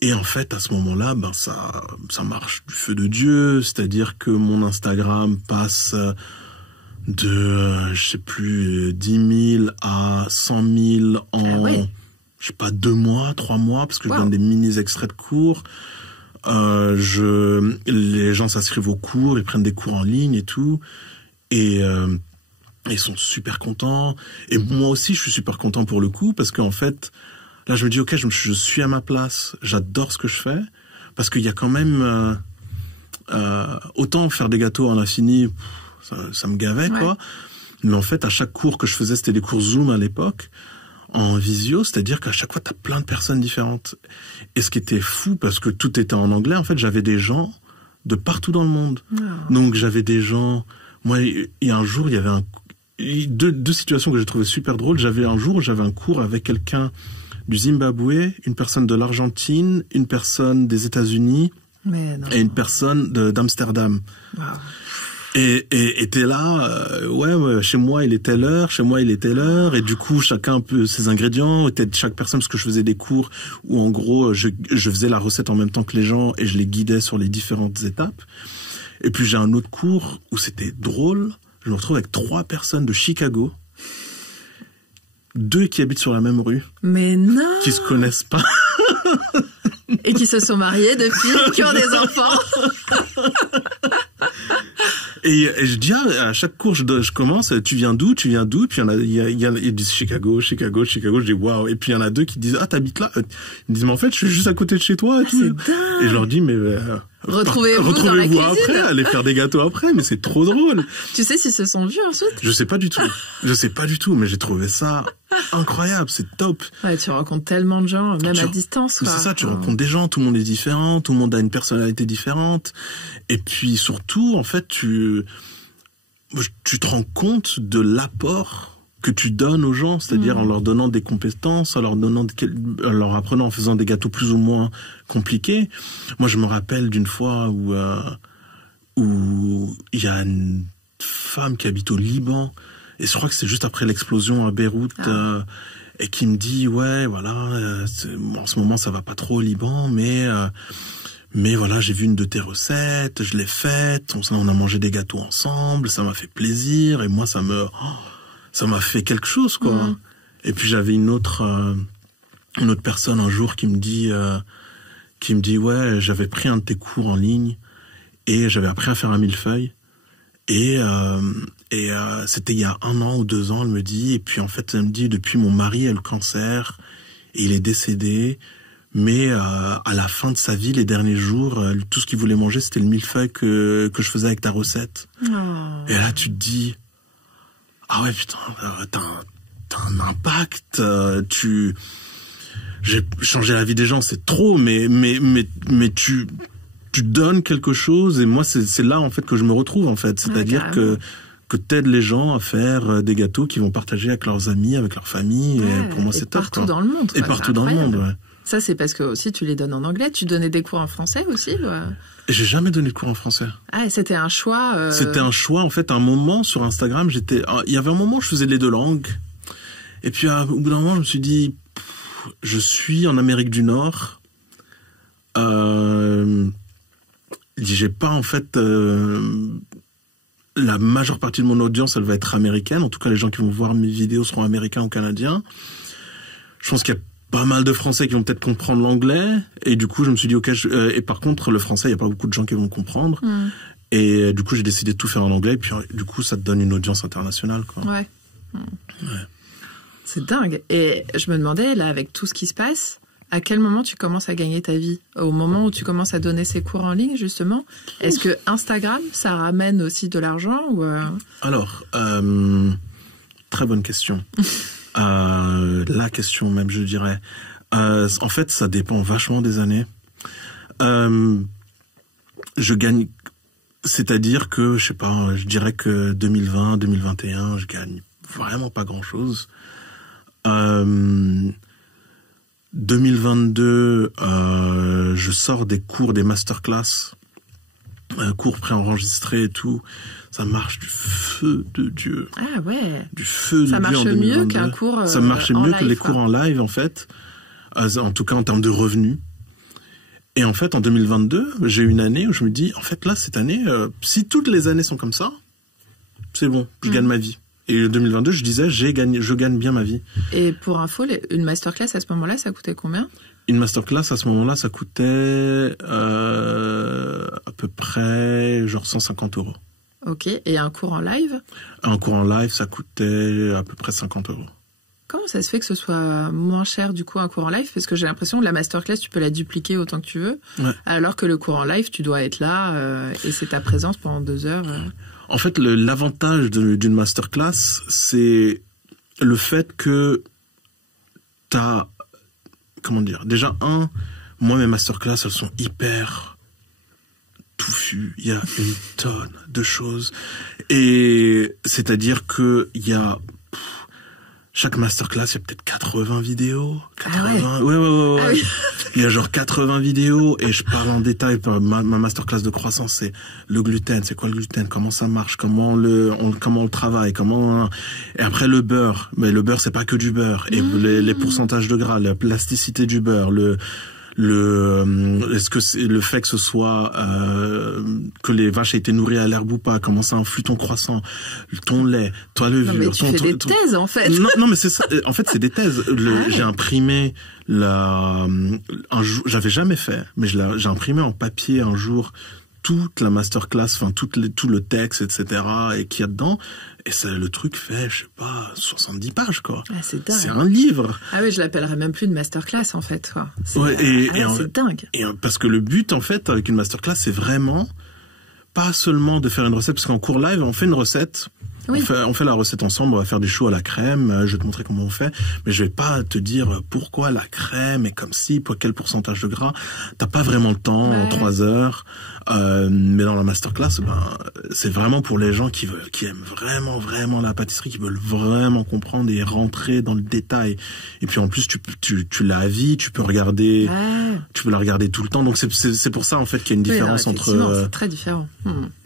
Et en fait, à ce moment-là, ça marche du feu de Dieu, c'est-à-dire que mon Instagram passe de, je sais plus, 10 000 à 100 000 en, je sais pas, 2 mois, 3 mois, parce que je donne des mini-extraits de cours. Les gens s'inscrivent aux cours, ils prennent des cours en ligne et tout, et ils sont super contents. Et moi aussi, je suis super content pour le coup, parce qu'en fait, là, je me dis, ok, je suis à ma place, j'adore ce que je fais, parce qu'il y a quand même autant faire des gâteaux à l'infini, ça me gavait, quoi. Mais en fait, à chaque cours que je faisais, c'était des cours Zoom à l'époque, en visio, c'est-à-dire qu'à chaque fois, t'as plein de personnes différentes. Et ce qui était fou, parce que tout était en anglais, en fait, j'avais des gens de partout dans le monde. Donc, j'avais des gens... Moi, il y a un jour, il y avait deux situations que j'ai trouvées super drôles. Un jour, j'avais un cours avec quelqu'un du Zimbabwe, une personne de l'Argentine, une personne des États-Unis et une personne d'Amsterdam. Wow. Et t'es là, chez moi il est telle heure, chez moi il est telle heure, et du coup chacun un peu ses ingrédients, et chaque personne, parce que je faisais des cours où en gros je faisais la recette en même temps que les gens et je les guidais sur les différentes étapes. Et puis j'ai un autre cours où c'était drôle, je me retrouve avec 3 personnes de Chicago, 2 qui habitent sur la même rue, mais non, qui se connaissent pas. Et qui se sont mariés depuis, qui ont des enfants. Et je dis, à chaque cours, je commence, tu viens d'où? Puis ils disent Chicago. Je dis, waouh. Et puis il y en a deux qui disent, t'habites là? Ils me disent, mais en fait, je suis juste à côté de chez toi et tout. C'est dingue. Et je leur dis, mais, retrouvez-vous dans la cuisine après, allez faire des gâteaux après, mais c'est trop drôle. Tu sais s'ils se sont vus ensuite? Je sais pas du tout, mais j'ai trouvé ça incroyable, c'est top. Ouais, tu rencontres tellement de gens, même à distance, quoi. C'est ça, tu rencontres des gens, tout le monde est différent, tout le monde a une personnalité différente. Et puis surtout, en fait, tu te rends compte de l'apport que tu donnes aux gens, c'est-à-dire en leur donnant des compétences, en leur apprenant, en faisant des gâteaux plus ou moins compliqués. Moi, je me rappelle d'une fois où il y a une femme qui habite au Liban, et je crois que c'est juste après l'explosion à Beyrouth, et qui me dit, ouais, voilà, en ce moment ça va pas trop au Liban, mais voilà, j'ai vu une de tes recettes, je l'ai faite, on a mangé des gâteaux ensemble, ça m'a fait plaisir, et moi ça m'a fait quelque chose, quoi. Et puis j'avais une autre personne un jour qui me dit, ouais, j'avais pris un de tes cours en ligne et j'avais appris à faire un millefeuille. Et c'était il y a 1 an ou 2 ans, elle me dit, et puis en fait, elle me dit, depuis mon mari a le cancer, et il est décédé, mais à la fin de sa vie, les derniers jours, tout ce qu'il voulait manger, c'était le millefeuille que je faisais avec ta recette. Et là, tu te dis, ah ouais, putain, t'as un impact, j'ai changé la vie des gens, c'est trop, mais tu donnes quelque chose, et moi, c'est là, en fait, que je me retrouve, en fait. C'est-à-dire que t'aides les gens à faire des gâteaux qu'ils vont partager avec leurs amis, avec leur famille, et pour moi, c'est top. Partout dans le monde. Et partout dans le monde, ouais. Ça, c'est parce que aussi tu les donnes en anglais. Tu donnais des cours en français aussi, J'ai jamais donné de cours en français. Ah, c'était un choix. C'était un choix, en fait. À un moment sur Instagram, il y avait un moment où je faisais les 2 langues. Et puis au bout d'un moment, je me suis dit, je suis en Amérique du Nord. J'ai pas, en fait, la majeure partie de mon audience, elle va être américaine. En tout cas, les gens qui vont voir mes vidéos seront américains ou canadiens. Je pense qu'il y a pas mal de Français qui vont peut-être comprendre l'anglais, et du coup je me suis dit ok, et par contre le français il y a pas beaucoup de gens qui vont comprendre, et du coup j'ai décidé de tout faire en anglais, et puis du coup ça te donne une audience internationale, quoi. Ouais. C'est dingue. Et je me demandais là, avec tout ce qui se passe, à quel moment tu commences à gagner ta vie? Au moment où tu commences à donner ces cours en ligne, justement? Est-ce que Instagram ça ramène aussi de l'argent ou Alors très bonne question. La question même, je dirais. En fait, ça dépend vachement des années. Je gagne, c'est-à-dire que, je sais pas, je dirais que 2020, 2021, je gagne vraiment pas grand-chose. 2022, je sors des cours, des masterclass, cours préenregistrés et tout. Ça marche du feu de Dieu. Ah ouais. Du feu de Dieu en 2022. Ça marche mieux qu'un cours Ça marche mieux que les quoi. cours en live, en fait. En tout cas, en termes de revenus. Et en fait, en 2022, j'ai eu une année où je me dis, en fait, là, cette année, si toutes les années sont comme ça, c'est bon, je gagne ma vie. Et en 2022, je disais, je gagne bien ma vie. Et pour info, une masterclass à ce moment-là, ça coûtait combien? Une masterclass, à ce moment-là, ça coûtait à peu près genre 150 €. Ok, et un cours en live? Un cours en live, ça coûtait à peu près 50 €. Comment ça se fait que ce soit moins cher du coup un cours en live? Parce que j'ai l'impression que la masterclass, tu peux la dupliquer autant que tu veux, alors que le cours en live, tu dois être là et c'est ta présence pendant 2 heures. En fait, l'avantage d'une masterclass, c'est le fait que t'as, comment dire, déjà moi mes masterclass, elles sont hyper touffues. Il y a une tonne de choses, et c'est-à-dire que il y a chaque masterclass, il y a peut-être 80 vidéos. 80, ouais. Ah oui. Il y a genre 80 vidéos, et je parle en détail. Ma masterclass de croissance, c'est le gluten. C'est quoi le gluten? Comment ça marche? Comment on le travaille? Et après le beurre. Mais le beurre, c'est pas que du beurre. Et les pourcentages de gras, la plasticité du beurre, est-ce que c'est le fait que ce soit que les vaches aient été nourries à l'herbe ou pas, comment ça influe ton croissant, ton lait, toi levure. Mais tu fais des thèses en fait. Non mais c'est ça. En fait c'est des thèses. J'ai imprimé un jour, j'avais jamais fait, mais j'ai imprimé en papier un jour toute la masterclass, enfin tout le texte, etc. et qu'il y a dedans. Et ça, le truc fait, je sais pas, 70 pages, quoi. Ah, c'est dingue. C'est un livre. Ah oui, je l'appellerais même plus une masterclass, en fait, quoi. Ouais, c'est dingue. Et parce que le but, en fait, avec une masterclass, c'est vraiment pas seulement de faire une recette, parce qu'en cours live, on fait une recette. Oui. On fait la recette ensemble, on va faire des choux à la crème, je vais te montrer comment on fait, mais je vais pas te dire pourquoi la crème est comme ci, pour quel pourcentage de gras. T'as pas vraiment le temps en 3 heures. Mais dans la masterclass, c'est vraiment pour les gens qui aiment vraiment la pâtisserie, qui veulent vraiment comprendre et rentrer dans le détail. Et puis en plus, tu la vis, tu peux regarder, tu peux la regarder tout le temps. Donc c'est pour ça en fait qu'il y a une différence c'est très différent.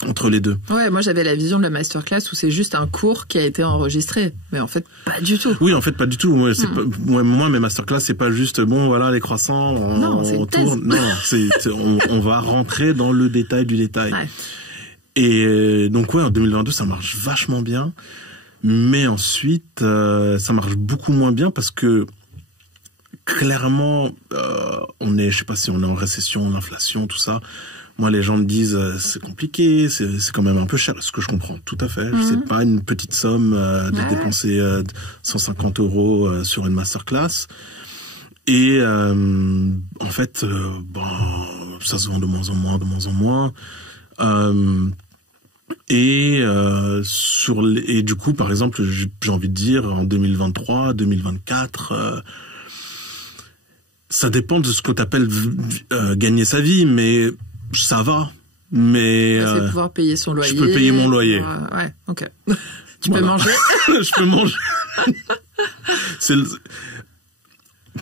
Entre les deux. Ouais, moi j'avais la vision de la masterclass où c'est juste un cours qui a été enregistré, mais en fait pas du tout. Oui, en fait pas du tout. Moi mes masterclass c'est pas juste bon voilà les croissants, on tourne. Non, on va rentrer dans le détail du détail. Ouais. Et donc en 2022 ça marche vachement bien, mais ensuite ça marche beaucoup moins bien parce que clairement je sais pas si on est en récession, l'inflation, tout ça. Moi, les gens me disent c'est compliqué, c'est quand même un peu cher, ce que je comprends tout à fait. C'est pas une petite somme de dépenser 150 € sur une masterclass. Et en fait, ça se vend de moins en moins. Et du coup, par exemple, j'ai envie de dire en 2023, 2024. Ça dépend de ce que t'appelles gagner sa vie, mais ça va. Mais c'est pouvoir payer son loyer. Je peux payer mon loyer. Ouais, ok. Tu peux manger. Je peux manger.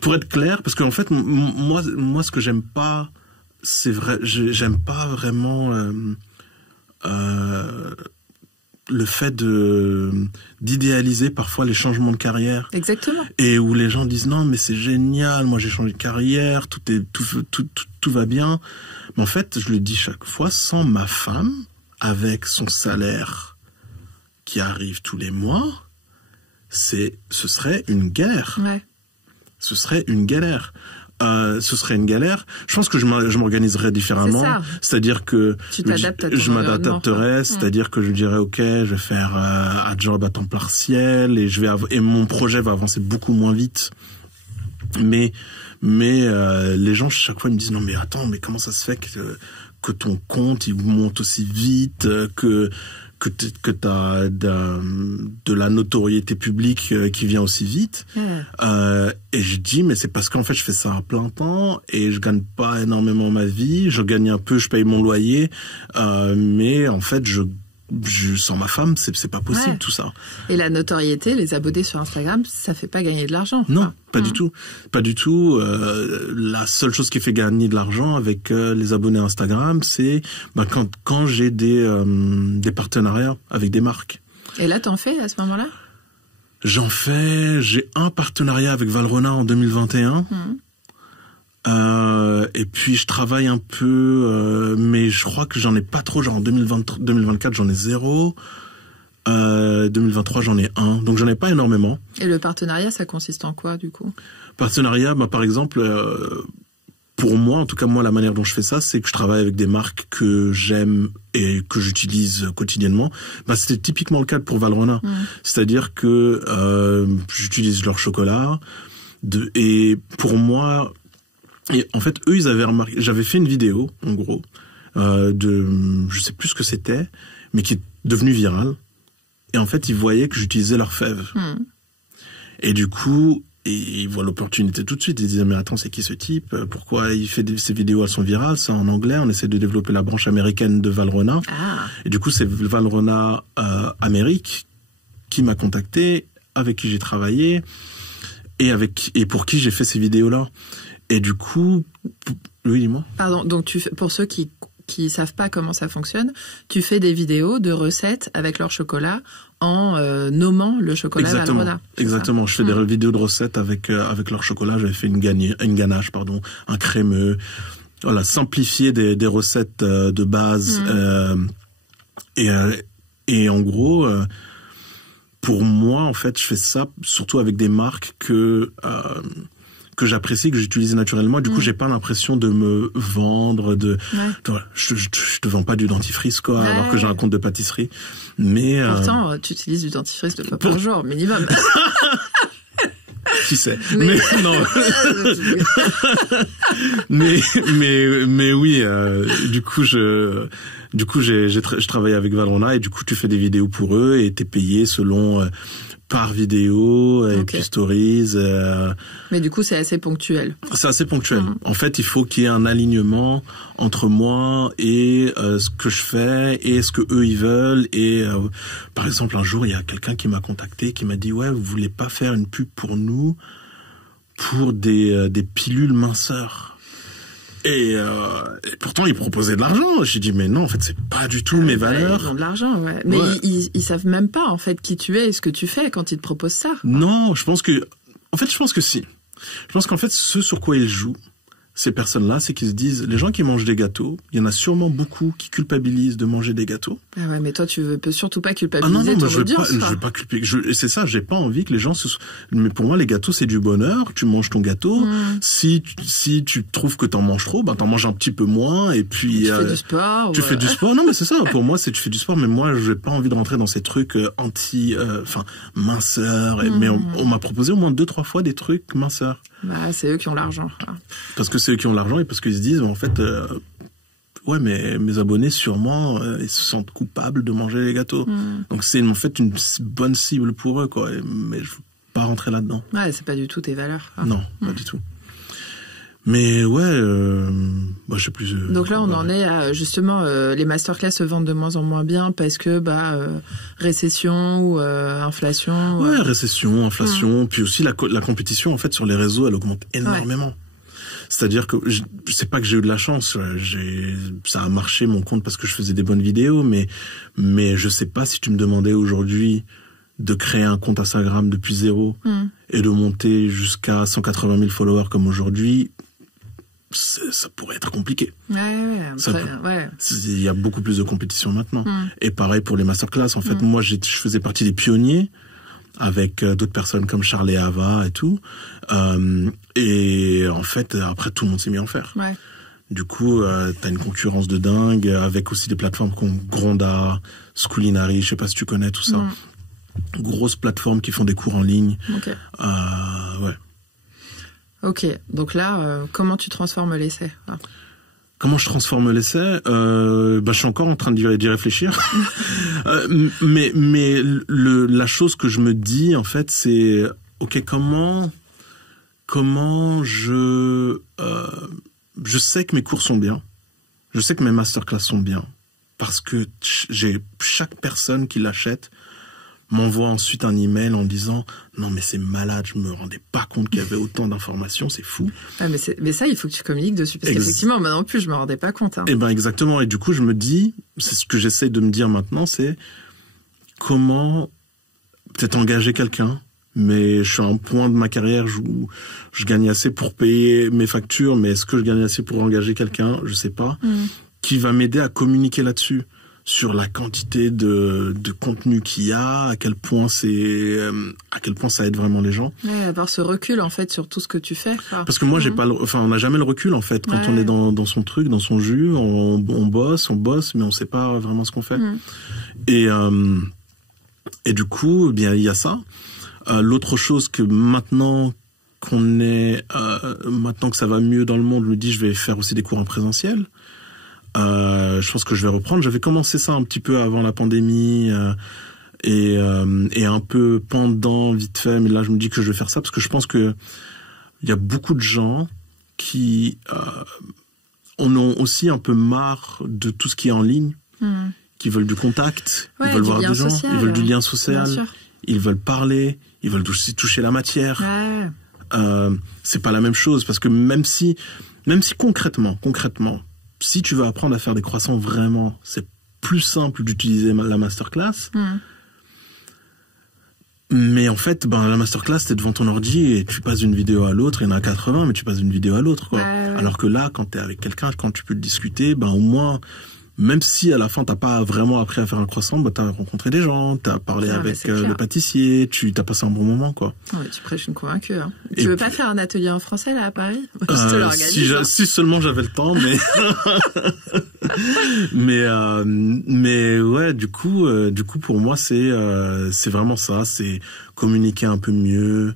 Pour être clair, parce qu'en fait, moi, ce que j'aime pas, c'est vrai, j'aime pas vraiment le fait d'idéaliser parfois les changements de carrière. Exactement. Et où les gens disent non mais c'est génial, moi j'ai changé de carrière, tout va bien. Mais en fait, je le dis chaque fois, sans ma femme, avec son salaire qui arrive tous les mois, ce serait une galère. Ouais. Ce serait une galère. Je pense que je m'organiserais différemment. C'est-à-dire que je m'adapterais, c'est-à-dire que je dirais ok, je vais faire un job à temps partiel et mon projet va avancer beaucoup moins vite. Mais les gens chaque fois me disent non mais attends, mais comment ça se fait que ton compte il monte aussi vite, que t'as de la notoriété publique qui vient aussi vite. Et je dis, mais c'est parce qu'en fait, je fais ça à plein temps et je gagne pas énormément ma vie. Je gagne un peu, je paye mon loyer. Mais en fait, sans ma femme, c'est pas possible tout ça. Et la notoriété, les abonnés sur Instagram, ça fait pas gagner de l'argent. Non, pas du tout. Pas du tout. La seule chose qui fait gagner de l'argent avec les abonnés Instagram, c'est quand j'ai des partenariats avec des marques. Et là, t'en fais à ce moment-là ? J'ai un partenariat avec Valrhona en 2021. Et puis je travaille un peu, mais je crois que j'en ai pas trop. Genre en 2024 j'en ai 0, 2023 j'en ai 1, donc j'en ai pas énormément. Et le partenariat, ça consiste en quoi du coup ? Partenariat, par exemple, pour moi, en tout cas moi la manière dont je fais ça, c'est que je travaille avec des marques que j'aime et que j'utilise quotidiennement. C'était typiquement le cas pour Valrhona, c'est-à-dire que j'utilise leur chocolat et pour moi. Et en fait, eux, ils avaient remarqué. J'avais fait une vidéo, en gros, je sais plus ce que c'était, mais qui est devenue virale. Et en fait, ils voyaient que j'utilisais leurs fèves. Et du coup, ils voient l'opportunité tout de suite. Ils disaient, mais attends, c'est qui ce type ? Pourquoi il fait ces vidéos, elles sont virales ? C'est en anglais. On essaie de développer la branche américaine de Valrhona. Et du coup, c'est Valrhona Amérique qui m'a contacté, avec qui j'ai travaillé, et pour qui j'ai fait ces vidéos-là. Et du coup, oui, dis-moi. Pardon, donc pour ceux qui savent pas comment ça fonctionne, tu fais des vidéos de recettes avec leur chocolat en nommant le chocolat Valrhona. Exactement. Je fais des vidéos de recettes avec leur chocolat. J'avais fait une ganache, un crémeux. Voilà, simplifier des recettes de base. Et en gros, pour moi, en fait, je fais ça surtout avec des marques que j'apprécie, que j'utilise naturellement. Du coup, j'ai pas l'impression de me vendre, je te vends pas du dentifrice, quoi, alors que j'ai un compte de pâtisserie. Mais pourtant, tu utilises du dentifrice 2 fois par jour, minimum. Qui sait? Mais non. mais oui. Du coup, je travaille avec Valrhona et du coup, tu fais des vidéos pour eux et t'es payé selon par vidéo et puis stories. Mais du coup, c'est assez ponctuel. C'est assez ponctuel. En fait, il faut qu'il y ait un alignement entre moi et ce que je fais et ce que eux ils veulent. Et par exemple, un jour, il y a quelqu'un qui m'a contacté, qui m'a dit ouais, vous voulez pas faire une pub pour nous pour des pilules minceurs? Et pourtant, ils proposaient de l'argent. J'ai dit, mais non, en fait, c'est pas du tout mes valeurs. Ils ont de l'argent, ouais. Mais ils savent même pas, en fait, qui tu es et ce que tu fais quand ils te proposent ça. Non, je pense que si. Je pense qu'en fait, ce sur quoi ils jouent, ces personnes-là, c'est qu'ils se disent, les gens qui mangent des gâteaux, il y en a sûrement beaucoup qui culpabilisent de manger des gâteaux. Ah ouais, mais toi, tu peux surtout pas culpabiliser ton audience. Je veux pas culpabiliser. C'est ça, j'ai pas envie que les gens mais pour moi, les gâteaux, c'est du bonheur. Tu manges ton gâteau. Si tu trouves que t'en manges trop, t'en manges un petit peu moins et puis. Tu fais du sport. Tu fais du sport. Non, mais c'est ça. Pour moi, tu fais du sport, mais moi, j'ai pas envie de rentrer dans ces trucs minceur. Mais on m'a proposé au moins 2-3 fois des trucs minceurs. Bah, c'est eux qui ont l'argent. Parce que c'est eux qui ont l'argent et parce qu'ils se disent, en fait, ouais, mais mes abonnés, sûrement, ils se sentent coupables de manger les gâteaux. Donc c'est en fait une bonne cible pour eux, quoi. Mais je veux pas rentrer là-dedans. Ouais, c'est pas du tout tes valeurs. Non, pas du tout. Mais ouais, je sais plus. Donc là, on en est à, justement, les masterclass se vendent de moins en moins bien parce que, récession ou inflation. Ouais, récession, inflation, puis aussi la compétition, en fait, sur les réseaux, elle augmente énormément. Ouais. C'est-à-dire que c'est pas que j'ai eu de la chance, ça a marché mon compte parce que je faisais des bonnes vidéos, mais je sais pas si tu me demandais aujourd'hui de créer un compte Instagram depuis zéro et de monter jusqu'à 180 000 followers comme aujourd'hui. Ça pourrait être compliqué. Il y a beaucoup plus de compétition maintenant. Et pareil pour les masterclass. En fait, moi, je faisais partie des pionniers avec d'autres personnes comme Charles et Ava et tout. Et en fait, après, tout le monde s'est mis à en faire. Ouais. Du coup, t'as une concurrence de dingue avec aussi des plateformes comme Gronda, Schoolinary, je sais pas si tu connais tout ça. Grosses plateformes qui font des cours en ligne. Okay. Ouais. Ok, donc là, comment tu transformes l'essai là? Comment je transforme l'essai? Je suis encore en train d'y réfléchir. mais la chose que je me dis, en fait, c'est ok, comment je sais que mes cours sont bien, je sais que mes masterclass sont bien, parce que chaque personne qui l'achète m'envoie ensuite un email en disant non mais c'est malade, je me rendais pas compte qu'il y avait autant d'informations, c'est fou. Ah, mais ça il faut que tu communiques dessus parce qu'effectivement moi non plus je me rendais pas compte. Et ben exactement, et du coup je me dis, c'est ce que j'essaie de me dire maintenant, c'est comment peut-être engager quelqu'un, mais je suis à un point de ma carrière où je gagne assez pour payer mes factures, mais est-ce que je gagne assez pour engager quelqu'un, je sais pas, qui va m'aider à communiquer là-dessus, sur la quantité de contenu qu'il y a, à quel point ça aide vraiment les gens. Ouais, avoir ce recul en fait sur tout ce que tu fais. Parce que moi on n'a jamais le recul en fait quand on est dans son truc, dans son jus, on bosse, mais on sait pas vraiment ce qu'on fait. Et du coup, bien il y a ça. L'autre chose que maintenant que ça va mieux dans le monde, je me dis je vais faire aussi des cours en présentiel. Je pense que je vais reprendre. J'avais commencé ça un petit peu avant la pandémie et un peu pendant, vite fait. Mais là, je me dis que je vais faire ça parce que je pense que il y a beaucoup de gens qui en ont aussi un peu marre de tout ce qui est en ligne, qui veulent du contact, ils veulent voir des gens, ils veulent du lien social, ils veulent parler, ils veulent aussi toucher la matière. Ouais. C'est pas la même chose parce que même si concrètement, si tu veux apprendre à faire des croissants vraiment, c'est plus simple d'utiliser la masterclass. Mais en fait, la masterclass, t'es devant ton ordi et tu passes d'une vidéo à l'autre. Il y en a 80, mais tu passes d'une vidéo à l'autre, quoi. Alors que là, quand t'es avec quelqu'un, quand tu peux discuter, au moins, même si à la fin t'as pas vraiment appris à faire un croissant, bah t'as rencontré des gens, t'as parlé avec le pâtissier, t'as passé un bon moment, quoi. Oh, mais tu prêches une convaincue, hein. Tu veux pas faire un atelier en français là à Paris? Je te l'organise. Si seulement j'avais le temps, mais mais ouais, du coup pour moi c'est vraiment ça, c'est communiquer un peu mieux,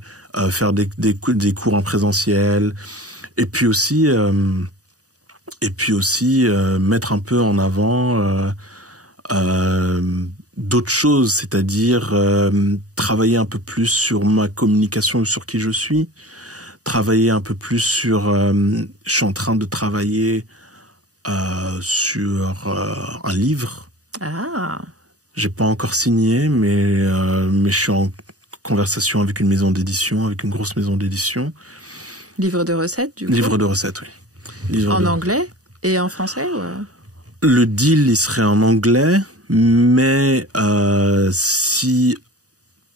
faire des cours en présentiel, et puis aussi mettre un peu en avant d'autres choses, c'est-à-dire travailler un peu plus sur ma communication, sur qui je suis, travailler un peu plus sur... je suis en train de travailler sur un livre. Ah. J'ai pas encore signé, mais je suis en conversation avec une maison d'édition, avec une grosse maison d'édition. Livre de recettes, du coup? Livre de recettes, oui. En anglais et en français, ou... Le deal, il serait en anglais, mais si...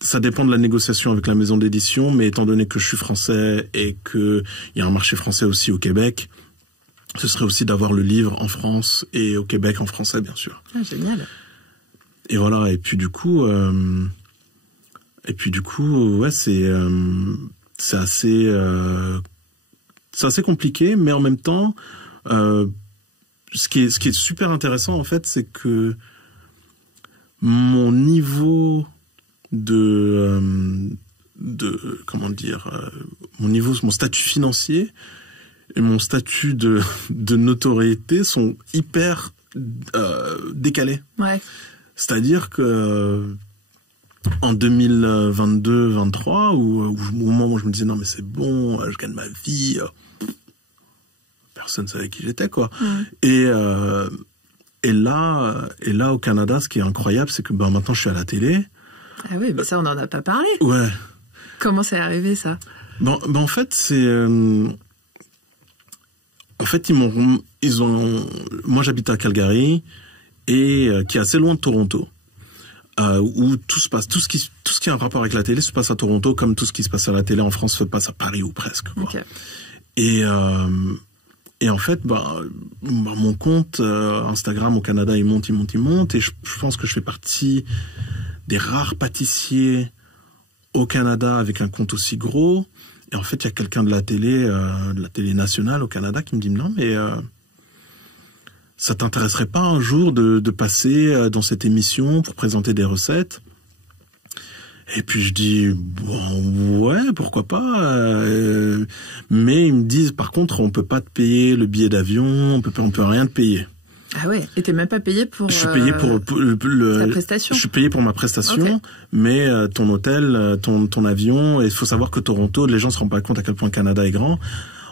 Ça dépend de la négociation avec la maison d'édition, mais étant donné que je suis français et qu'il y a un marché français aussi au Québec, ce serait aussi d'avoir le livre en France et au Québec en français, bien sûr. Ah, génial. Et voilà, et puis du coup, ouais, c'est assez compliqué, mais en même temps, ce qui est super intéressant en fait, c'est que mon niveau mon statut financier et mon statut de notoriété sont hyper décalés. Ouais. C'est-à-dire que en 2022-23, au moment où je me disais non mais c'est bon, je gagne ma vie, personne savait qui j'étais, quoi. Et là au Canada, ce qui est incroyable, c'est que maintenant je suis à la télé. Ah oui, mais ça on n'en a pas parlé. Ouais. Comment c'est arrivé ça? En fait c'est moi j'habite à Calgary et qui est assez loin de Toronto. Où tout se passe, tout ce qui a un rapport avec la télé se passe à Toronto, comme tout ce qui se passe à la télé en France se passe à Paris ou presque, quoi. Okay. Et en fait, mon compte Instagram au Canada, il monte, et je pense que je fais partie des rares pâtissiers au Canada avec un compte aussi gros. Et en fait, il y a quelqu'un de la télé nationale au Canada qui me dit non, mais ça t'intéresserait pas un jour de passer dans cette émission pour présenter des recettes? Et puis je dis bon, ouais, pourquoi pas, mais ils me disent par contre on peut pas te payer le billet d'avion, on peut rien te payer. Ah ouais, et t'es même pas payé pour... Je suis payé pour ta prestation. Je suis payé pour ma prestation, okay. Mais ton hôtel, ton avion, et il faut savoir que Toronto, les gens se rendent pas compte à quel point le Canada est grand.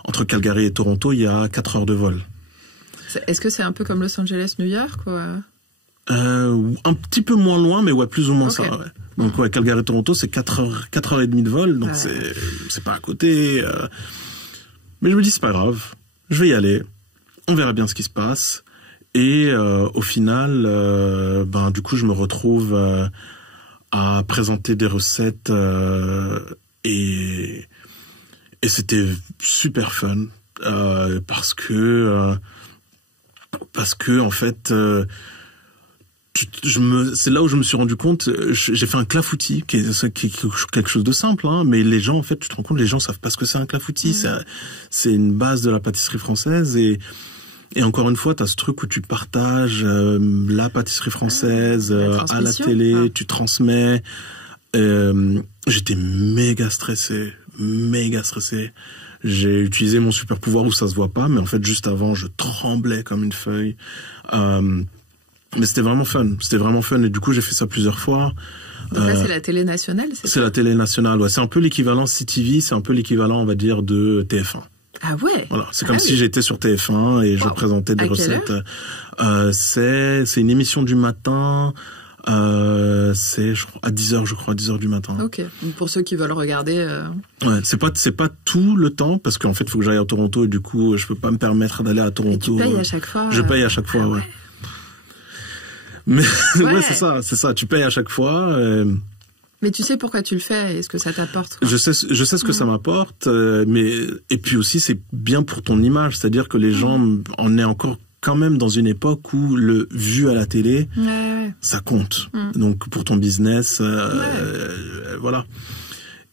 Entre Calgary et Toronto, il y a 4 heures de vol. Est-ce que c'est un peu comme Los Angeles, New York, ou... Un petit peu moins loin, mais ouais, plus ou moins okay. Ça, ouais. Donc ouais, Calgary et Toronto, c'est 4 heures et demie de vol, donc ouais. c'est pas à côté. Mais je me dis, c'est pas grave, je vais y aller, on verra bien ce qui se passe. Et au final, du coup, je me retrouve à présenter des recettes et c'était super fun parce que en fait, c'est là où je me suis rendu compte. J'ai fait un clafoutis qui est quelque chose de simple, hein, mais les gens, en fait, tu te rends compte, les gens savent pas ce que c'est un clafoutis. C'est une base de la pâtisserie française et encore une fois, tu as ce truc où tu partages la pâtisserie française à la télé, tu transmets. J'étais méga stressé. J'ai utilisé mon super pouvoir où ça se voit pas, mais en fait, juste avant, je tremblais comme une feuille. Mais c'était vraiment fun. Et du coup, j'ai fait ça plusieurs fois. Donc là, c'est la télé nationale, c'est la télé nationale, ouais. C'est un peu l'équivalent CTV, c'est un peu l'équivalent, on va dire, de TF1. Ah ouais. Voilà, c'est comme si j'étais sur TF1 et je présentais des recettes. C'est une émission du matin. C'est je crois à 10h, je crois, à 10h du matin. OK. Pour ceux qui veulent regarder Ouais, c'est pas tout le temps parce qu'en fait, il faut que j'aille à Toronto et du coup, je peux pas me permettre d'aller à Toronto. Et tu payes à chaque fois. Je paye à chaque fois, ouais. Mais ouais, c'est ça, tu payes à chaque fois. Mais tu sais pourquoi tu le fais et ce que ça t'apporte, quoi. Je sais ce que ça m'apporte, mais et puis aussi c'est bien pour ton image, c'est-à-dire que les gens en aient encore quand même dans une époque où le vu à la télé, ça compte. Donc pour ton business, voilà.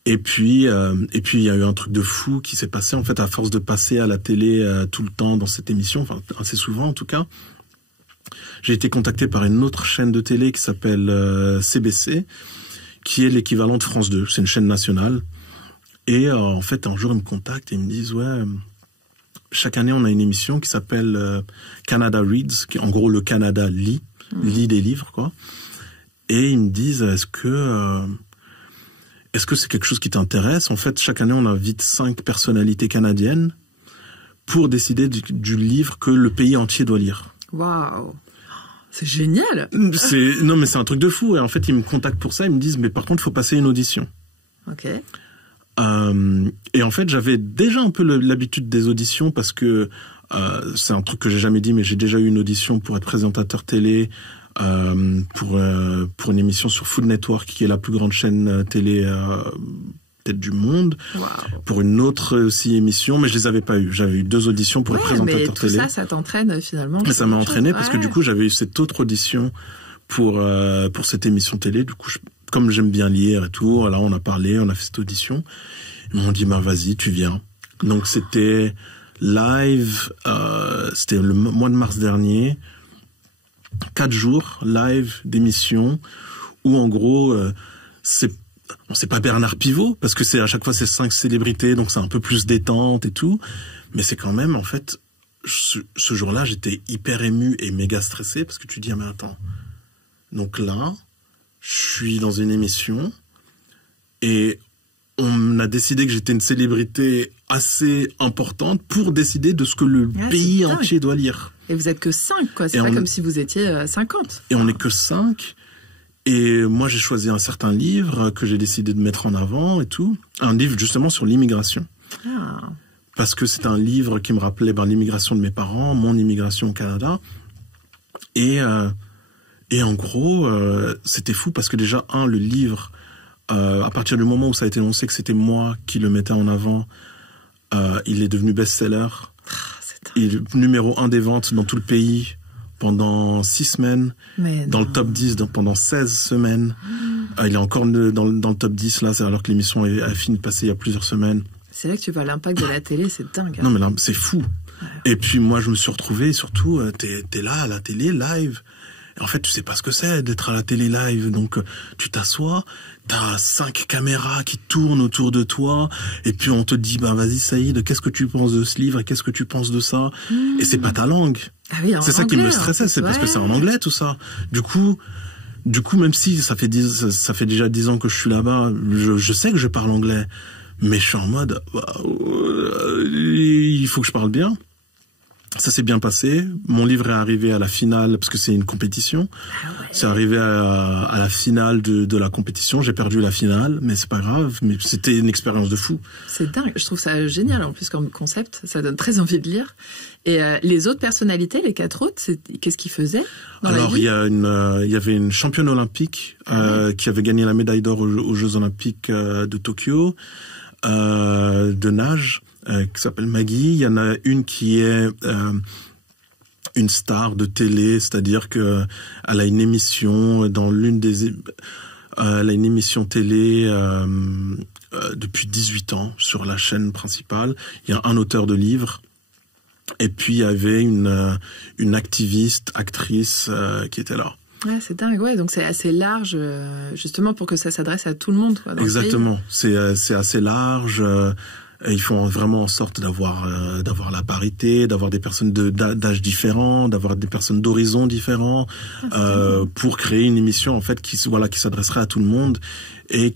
Et puis il y a eu un truc de fou qui s'est passé en fait à force de passer à la télé tout le temps dans cette émission, enfin assez souvent en tout cas. J'ai été contacté par une autre chaîne de télé qui s'appelle CBC, qui est l'équivalent de France 2. C'est une chaîne nationale. Et en fait, un jour, ils me contactent et ils me disent, chaque année, on a une émission qui s'appelle Canada Reads, qui est en gros le Canada lit des livres, quoi. Et ils me disent, est-ce que c'est quelque chose qui t'intéresse? En fait, chaque année, on invite 5 personnalités canadiennes pour décider du livre que le pays entier doit lire. Waouh! C'est génial! Non, mais c'est un truc de fou. Et en fait, ils me contactent pour ça. Ils me disent, mais par contre, il faut passer une audition. Ok. Et en fait, j'avais déjà un peu l'habitude des auditions parce que c'est un truc que j'ai jamais dit, mais j'ai déjà eu une audition pour être présentateur télé pour une émission sur Food Network, qui est la plus grande chaîne télé peut-être du monde. Wow. Pour une autre aussi émission, mais je les avais pas eu. J'avais eu 2 auditions pour être présentateur télé. Mais ça t'entraîne finalement. Mais ça m'a entraîné parce que du coup, j'avais eu cette autre audition pour cette émission télé. Du coup, comme j'aime bien lire et tout, là on a parlé, on a fait cette audition. Ils m'ont dit, vas-y, tu viens. Donc c'était live, c'était le mois de mars dernier, 4 jours live d'émission où en gros c'est pas Bernard Pivot parce que à chaque fois c'est 5 célébrités, donc c'est un peu plus détente et tout, mais c'est quand même en fait ce jour-là j'étais hyper ému et méga stressé parce que tu dis mais attends, donc là je suis dans une émission et on a décidé que j'étais une célébrité assez importante pour décider de ce que le pays entier doit lire. Et vous êtes que 5, quoi. C'est pas comme si vous étiez 50. Et on n'est que 5. Et moi, j'ai choisi un certain livre que j'ai décidé de mettre en avant et tout. Un livre justement sur l'immigration. Parce que c'est un livre qui me rappelait l'immigration de mes parents, mon immigration au Canada. Et en gros, c'était fou parce que déjà, le livre, à partir du moment où ça a été annoncé que c'était moi qui le mettais en avant, il est devenu best-seller. Il est numéro 1 des ventes dans tout le pays pendant 6 semaines. Dans le top 10 pendant 16 semaines. Il est encore dans le top 10 là, alors que l'émission a fini de passer il y a plusieurs semaines. C'est là que tu vois l'impact de la télé, c'est dingue. Non mais là, c'est fou. Ouais. Et puis moi je me suis retrouvé, surtout, t'es là à la télé, live. Et en fait, tu sais pas ce que c'est d'être à la télé live. Donc, tu t'assois, t'as 5 caméras qui tournent autour de toi, et puis on te dit, vas-y Saïd, qu'est-ce que tu penses de ce livre, et qu'est-ce que tu penses de ça? Et c'est pas ta langue. Ah oui, c'est ça qui me stressait, c'est parce que c'est en anglais, tout ça. Du coup, même si ça fait déjà 10 ans que je suis là-bas, je sais que je parle anglais, mais je suis en mode, il faut que je parle bien. Ça s'est bien passé. Mon livre est arrivé à la finale, parce que c'est une compétition. C'est arrivé à la finale de la compétition. J'ai perdu la finale, mais c'est pas grave. Mais c'était une expérience de fou. C'est dingue. Je trouve ça génial, en plus, comme concept. Ça donne très envie de lire. Et les autres personnalités, les 4 autres, qu'est-ce qu'ils faisaient dans la vie? Il y avait une championne olympique qui avait gagné la médaille d'or aux Jeux Olympiques de Tokyo, de nage. Qui s'appelle Maggie. Il y en a une qui est une star de télé, c'est-à-dire que elle a une émission dans elle a une émission télé depuis 18 ans sur la chaîne principale. Il y a un auteur de livres. Et puis il y avait une activiste, actrice qui était là. Ouais, c'est dingue. Ouais, donc c'est assez large, justement pour que ça s'adresse à tout le monde, quoi, dans exactement. C'est assez large. Ils font vraiment en sorte d'avoir la parité, d'avoir des personnes d'âge différents, d'avoir des personnes d'horizons différents, pour créer une émission en fait qui s'adresserait à tout le monde et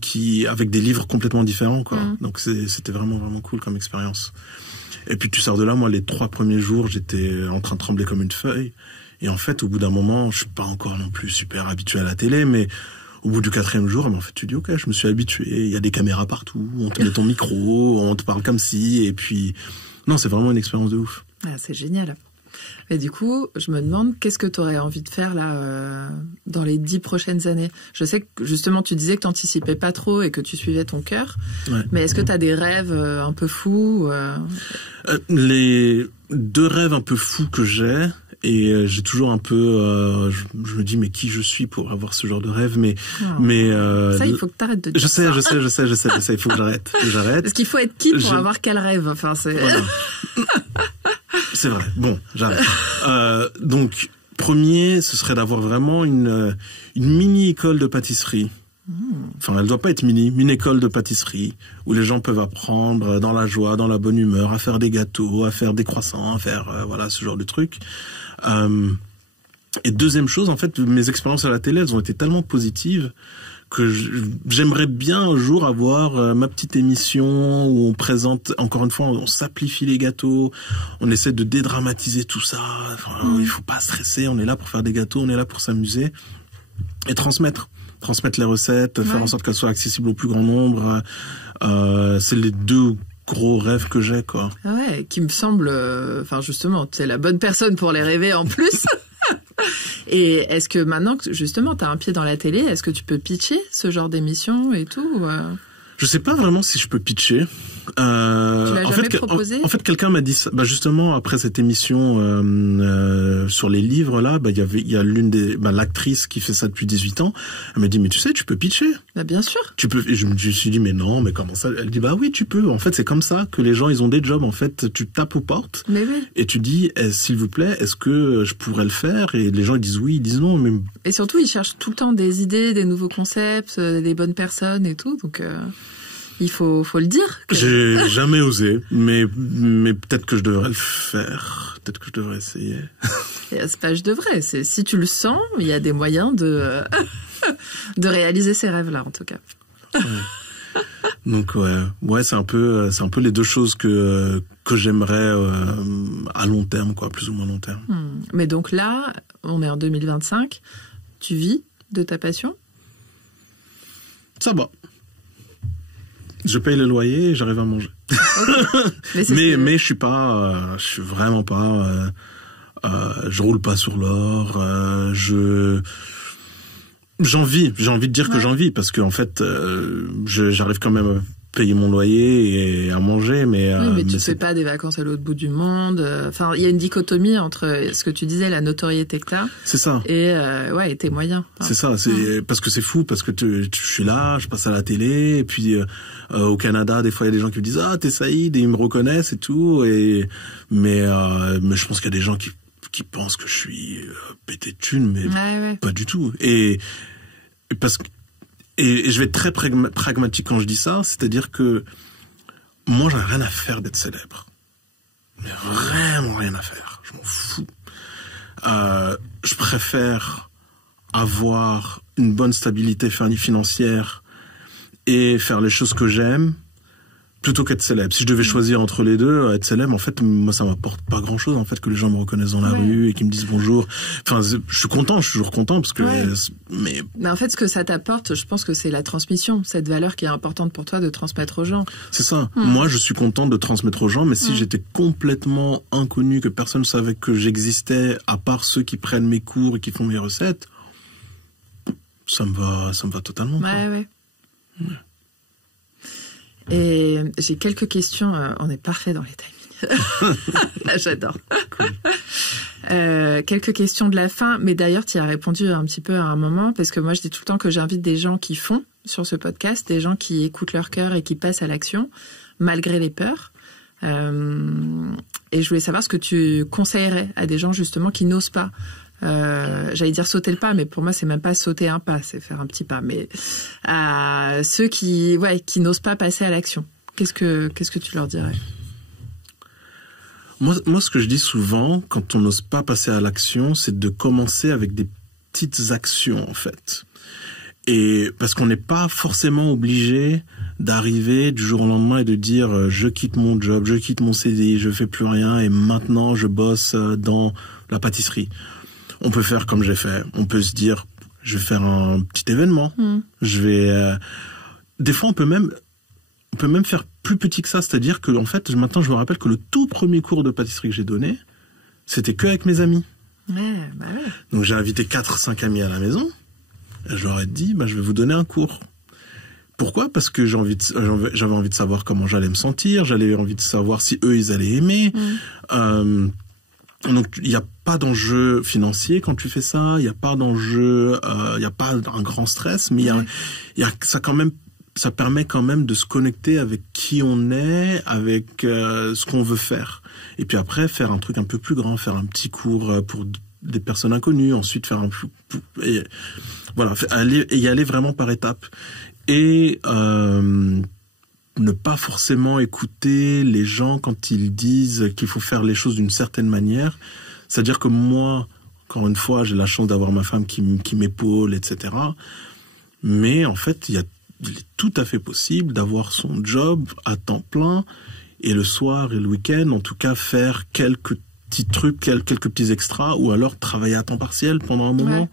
avec des livres complètement différents, quoi. Donc c'était vraiment vraiment cool comme expérience. Et puis tu sors de là, moi les 3 premiers jours j'étais en train de trembler comme une feuille. Et en fait au bout d'un moment, je suis pas encore non plus super habitué à la télé, mais au bout du 4e jour, en fait, tu dis, ok, je me suis habitué, il y a des caméras partout, on te met ton micro, on te parle comme si, et puis, non, c'est vraiment une expérience de ouf. Ah, c'est génial. Et du coup, je me demande, qu'est-ce que tu aurais envie de faire, là, dans les 10 prochaines années? Je sais que, justement, tu disais que tu n'anticipais pas trop et que tu suivais ton cœur, mais est-ce que tu as des rêves un peu fous? Les 2 rêves un peu fous que j'ai, et j'ai toujours un peu, je me dis mais qui je suis pour avoir ce genre de rêve, mais ça il faut que t'arrêtes de dire je sais, il faut que j'arrête. Parce qu'il faut être qui pour avoir quel rêve, enfin c'est. Voilà. C'est vrai. Bon, j'arrête. Donc premier, ce serait d'avoir vraiment une mini école de pâtisserie. Enfin, elle doit pas être mini, une école de pâtisserie où les gens peuvent apprendre dans la joie, dans la bonne humeur, à faire des gâteaux, à faire des croissants, à faire voilà ce genre de trucs. Et deuxième chose, en fait, mes expériences à la télé, elles ont été tellement positives que j'aimerais bien un jour avoir ma petite émission où on présente, encore une fois, on simplifie les gâteaux, on essaie de dédramatiser tout ça. Enfin, il faut pas stresser, on est là pour faire des gâteaux, on est là pour s'amuser et transmettre les recettes, faire en sorte qu'elles soient accessibles au plus grand nombre. C'est les deux gros rêves que j'ai, quoi. Ouais, qui me semble, enfin justement, tu es la bonne personne pour les rêver en plus. Et est-ce que maintenant que justement tu as un pied dans la télé, est-ce que tu peux pitcher ce genre d'émission et tout Je sais pas vraiment si je peux pitcher. Tu l'as jamais proposé ? En fait, quelqu'un m'a dit ça. Bah justement, après cette émission sur les livres là, bah il y a l'actrice qui fait ça depuis 18 ans. Elle m'a dit mais tu sais, tu peux pitcher. Bah bien sûr. Tu peux. Et je me suis dit mais non, mais comment ça ? Elle dit bah oui, tu peux. En fait, c'est comme ça que les gens ils ont des jobs. En fait, tu tapes aux portes et tu dis s'il vous plaît, est-ce que je pourrais le faire ? Et les gens ils disent oui, ils disent non. Mais et surtout ils cherchent tout le temps des idées, des nouveaux concepts, des bonnes personnes et tout. Donc il faut le dire. J'ai jamais osé, mais peut-être que je devrais le faire. Peut-être que je devrais essayer. C'est pas je devrais, c'est si tu le sens, il y a des moyens de réaliser ces rêves-là en tout cas. Donc ouais, c'est un peu les deux choses que j'aimerais à long terme, quoi, plus ou moins long terme. Mais donc là, on est en 2025, tu vis de ta passion ? Ça va. Je paye le loyer et j'arrive à manger. Okay. Mais je suis vraiment pas, je roule pas sur l'or, j'en vis, j'ai envie de dire que j'en vis parce que en fait, j'arrive quand même à payer mon loyer et à manger, mais tu fais pas des vacances à l'autre bout du monde. Enfin, il y a une dichotomie entre ce que tu disais, la notoriété que t'as. C'est ça. Et tes moyens. C'est ça. C'est parce que c'est fou, parce que je suis là, je passe à la télé, et puis au Canada, des fois il y a des gens qui me disent t'es Saïd, et ils me reconnaissent et tout. Mais je pense qu'il y a des gens qui pensent que je suis pété de thunes, mais pas du tout. Et je vais être très pragmatique quand je dis ça, c'est-à-dire que moi, j'en ai rien à faire d'être célèbre. Mais vraiment rien à faire. Je m'en fous. Je préfère avoir une bonne stabilité financière et faire les choses que j'aime plutôt qu'être célèbre. Si je devais choisir entre les deux, être célèbre, en fait, moi, ça m'apporte pas grand-chose, en fait, que les gens me reconnaissent dans la rue et qu'ils me disent bonjour. Enfin, je suis toujours content, parce que... Mais en fait, ce que ça t'apporte, je pense que c'est la transmission, cette valeur qui est importante pour toi de transmettre aux gens. C'est ça. Moi, je suis content de transmettre aux gens, mais si j'étais complètement inconnu, que personne ne savait que j'existais, à part ceux qui prennent mes cours et qui font mes recettes, ça me va totalement. Ouais. Et j'ai quelques questions, on est parfait dans les timings. J'adore. Cool. Quelques questions de la fin, mais d'ailleurs tu y as répondu un petit peu à un moment, parce que moi je dis tout le temps que j'invite des gens qui font sur ce podcast, des gens qui écoutent leur cœur et qui passent à l'action, malgré les peurs. Et je voulais savoir ce que tu conseillerais à des gens justement qui n'osent pas. J'allais dire sauter le pas, mais pour moi c'est même pas sauter un pas, c'est faire un petit pas. Mais à ceux qui n'osent pas passer à l'action, qu'est-ce que tu leur dirais ? Moi, ce que je dis souvent quand on n'ose pas passer à l'action, c'est de commencer avec des petites actions en fait. Et parce qu'on n'est pas forcément obligé d'arriver du jour au lendemain et de dire je quitte mon job, je quitte mon CDI, je fais plus rien et maintenant je bosse dans la pâtisserie. On peut faire comme j'ai fait. On peut se dire, je vais faire un petit événement. Je vais. Des fois, on peut même faire plus petit que ça. C'est-à-dire que, en fait, maintenant, je me rappelle que le tout premier cours de pâtisserie que j'ai donné, c'était que avec mes amis. Donc, j'ai invité 4-5 amis à la maison. Et je leur ai dit, je vais vous donner un cours. Pourquoi ? Parce que j'avais envie de savoir comment j'allais me sentir. J'avais envie de savoir si eux, ils allaient aimer. Donc il n'y a pas d'enjeu financier quand tu fais ça, il n'y a pas d'enjeu, il n'y a pas un grand stress, mais ça permet quand même de se connecter avec qui on est, avec ce qu'on veut faire. Et puis après faire un truc un peu plus grand, faire un petit cours pour des personnes inconnues, ensuite faire et voilà, y aller vraiment par étapes. Et ne pas forcément écouter les gens quand ils disent qu'il faut faire les choses d'une certaine manière. C'est-à-dire que moi, encore une fois, j'ai la chance d'avoir ma femme qui m'épaule, etc. Mais en fait, il est tout à fait possible d'avoir son job à temps plein et le soir et le week-end, en tout cas, faire quelques petits trucs, quelques petits extras, ou alors travailler à temps partiel pendant un moment,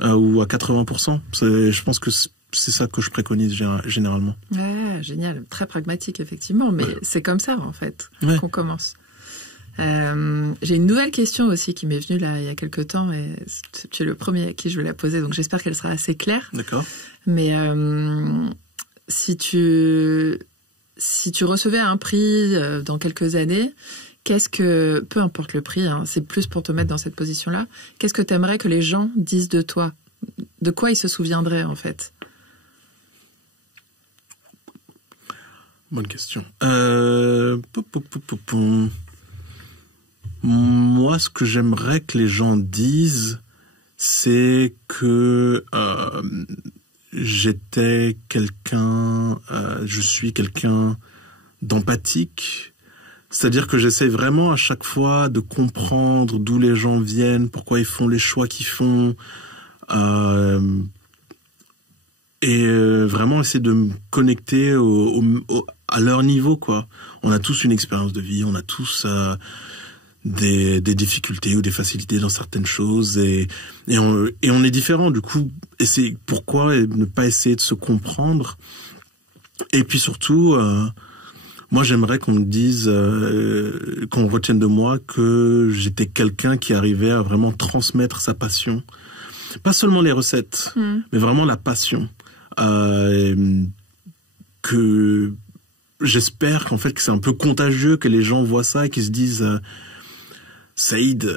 ou à 80%. Je pense que c'est ça que je préconise généralement. Ouais, génial. Très pragmatique, effectivement. Mais c'est comme ça, en fait, qu'on commence. J'ai une nouvelle question aussi qui m'est venue là, il y a quelques temps. Et tu es le premier à qui je vais la poser, donc j'espère qu'elle sera assez claire. D'accord. Mais si tu recevais un prix dans quelques années, peu importe le prix, hein, c'est plus pour te mettre dans cette position-là, qu'est-ce que tu aimerais que les gens disent de toi? De quoi ils se souviendraient, en fait? Bonne question. Moi, ce que j'aimerais que les gens disent, c'est que je suis quelqu'un d'empathique. C'est-à-dire que j'essaie vraiment à chaque fois de comprendre d'où les gens viennent, pourquoi ils font les choix qu'ils font, et vraiment essayer de me connecter à leur niveau, quoi. On a tous une expérience de vie, on a tous des difficultés ou des facilités dans certaines choses, et on est différents, du coup, et c'est pourquoi ne pas essayer de se comprendre. Et puis surtout, moi j'aimerais qu'on me dise, qu'on retienne de moi que j'étais quelqu'un qui arrivait à vraiment transmettre sa passion. Pas seulement les recettes, mais vraiment la passion. Que j'espère qu'en fait que c'est un peu contagieux, que les gens voient ça et qu'ils se disent Saïd,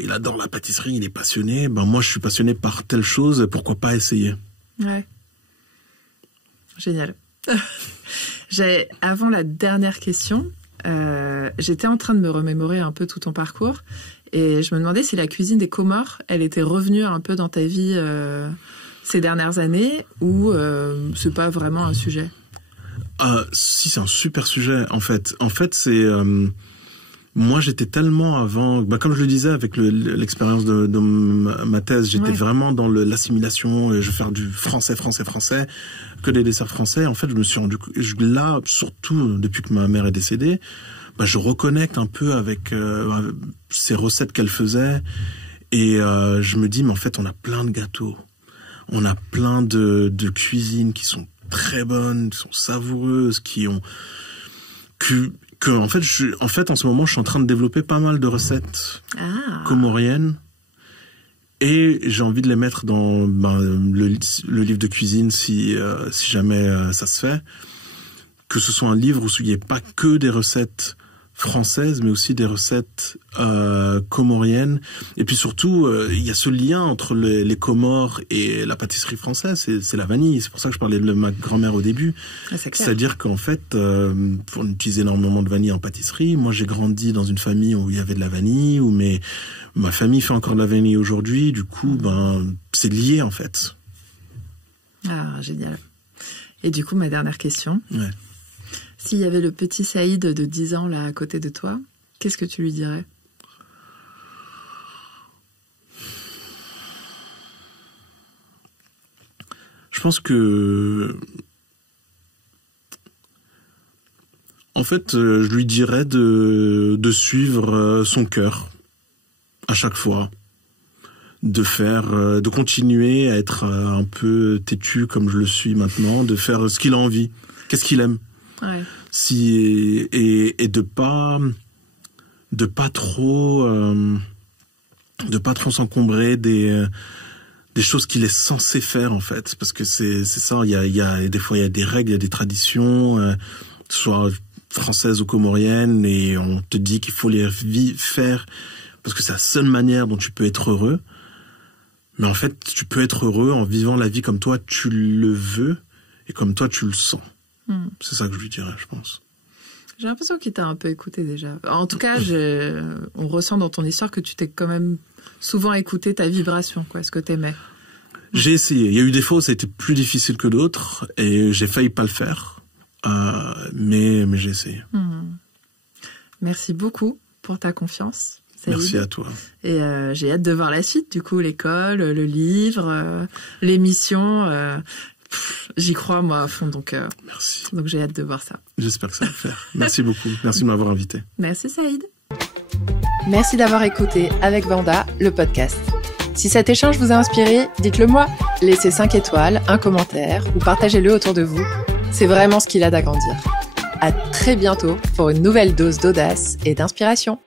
il adore la pâtisserie, il est passionné. Ben moi je suis passionné par telle chose, pourquoi pas essayer? Ouais. Génial. Avant la dernière question, j'étais en train de me remémorer un peu tout ton parcours et je me demandais si la cuisine des Comores, elle était revenue un peu dans ta vie ces dernières années, ou c'est pas vraiment un sujet? Si, c'est un super sujet, en fait. En fait, c'est... moi, j'étais tellement avant... comme je le disais, avec l'expérience de ma thèse, j'étais vraiment dans l'assimilation, je vais faire du français, que des desserts français. En fait, je me suis rendu... Là, surtout depuis que ma mère est décédée, je reconnecte un peu avec ces recettes qu'elle faisait, et je me dis, mais en fait, on a plein de gâteaux. On a plein de cuisines qui sont très bonnes, qui sont savoureuses, qui ont... en fait, en ce moment, je suis en train de développer pas mal de recettes comoriennes. Et j'ai envie de les mettre dans le livre de cuisine si jamais ça se fait. Que ce soit un livre où il n'y ait pas que des recettes françaises, mais aussi des recettes comoriennes. Et puis surtout, il y a ce lien entre les Comores et la pâtisserie française, c'est la vanille. C'est pour ça que je parlais de ma grand-mère au début. C'est-à-dire qu'en fait, on utilise énormément de vanille en pâtisserie. Moi, j'ai grandi dans une famille où il y avait de la vanille, ma famille fait encore de la vanille aujourd'hui. Du coup, c'est lié, en fait. Ah, génial. Et du coup, ma dernière question. Ouais. S'il y avait le petit Saïd de 10 ans là à côté de toi, qu'est-ce que tu lui dirais? Je pense que... En fait, je lui dirais de suivre son cœur à chaque fois. De continuer à être un peu têtu comme je le suis maintenant, de faire ce qu'il a envie. Qu'est-ce qu'il aime? Ouais. Et de pas trop s'encombrer des choses qu'il est censé faire, en fait, parce que c'est ça. Des fois il y a des règles, il y a des traditions, soit françaises ou comoriennes, et on te dit qu'il faut les faire parce que c'est la seule manière dont tu peux être heureux. Mais en fait, tu peux être heureux en vivant la vie comme toi tu le veux et comme toi tu le sens. C'est ça que je lui dirais, je pense. J'ai l'impression qu'il t'a un peu écouté déjà. En tout cas, on ressent dans ton histoire que tu t'es quand même souvent écouté ta vibration, quoi, ce que t'aimais. J'ai essayé. Il y a eu des fois où ça a été plus difficile que d'autres et j'ai failli pas le faire. Mais j'ai essayé. Merci beaucoup pour ta confiance, Saïd. Merci à toi. Et j'ai hâte de voir la suite, du coup, l'école, le livre, l'émission. J'y crois, moi, à fond. Donc, merci. Donc, j'ai hâte de voir ça. J'espère que ça va le faire. Merci beaucoup. Merci de m'avoir invité. Merci, Saïd. Merci d'avoir écouté Avec Vanda, le podcast. Si cet échange vous a inspiré, dites-le moi. Laissez 5 étoiles, un commentaire ou partagez-le autour de vous. C'est vraiment ce qui l'aide à grandir. À très bientôt pour une nouvelle dose d'audace et d'inspiration.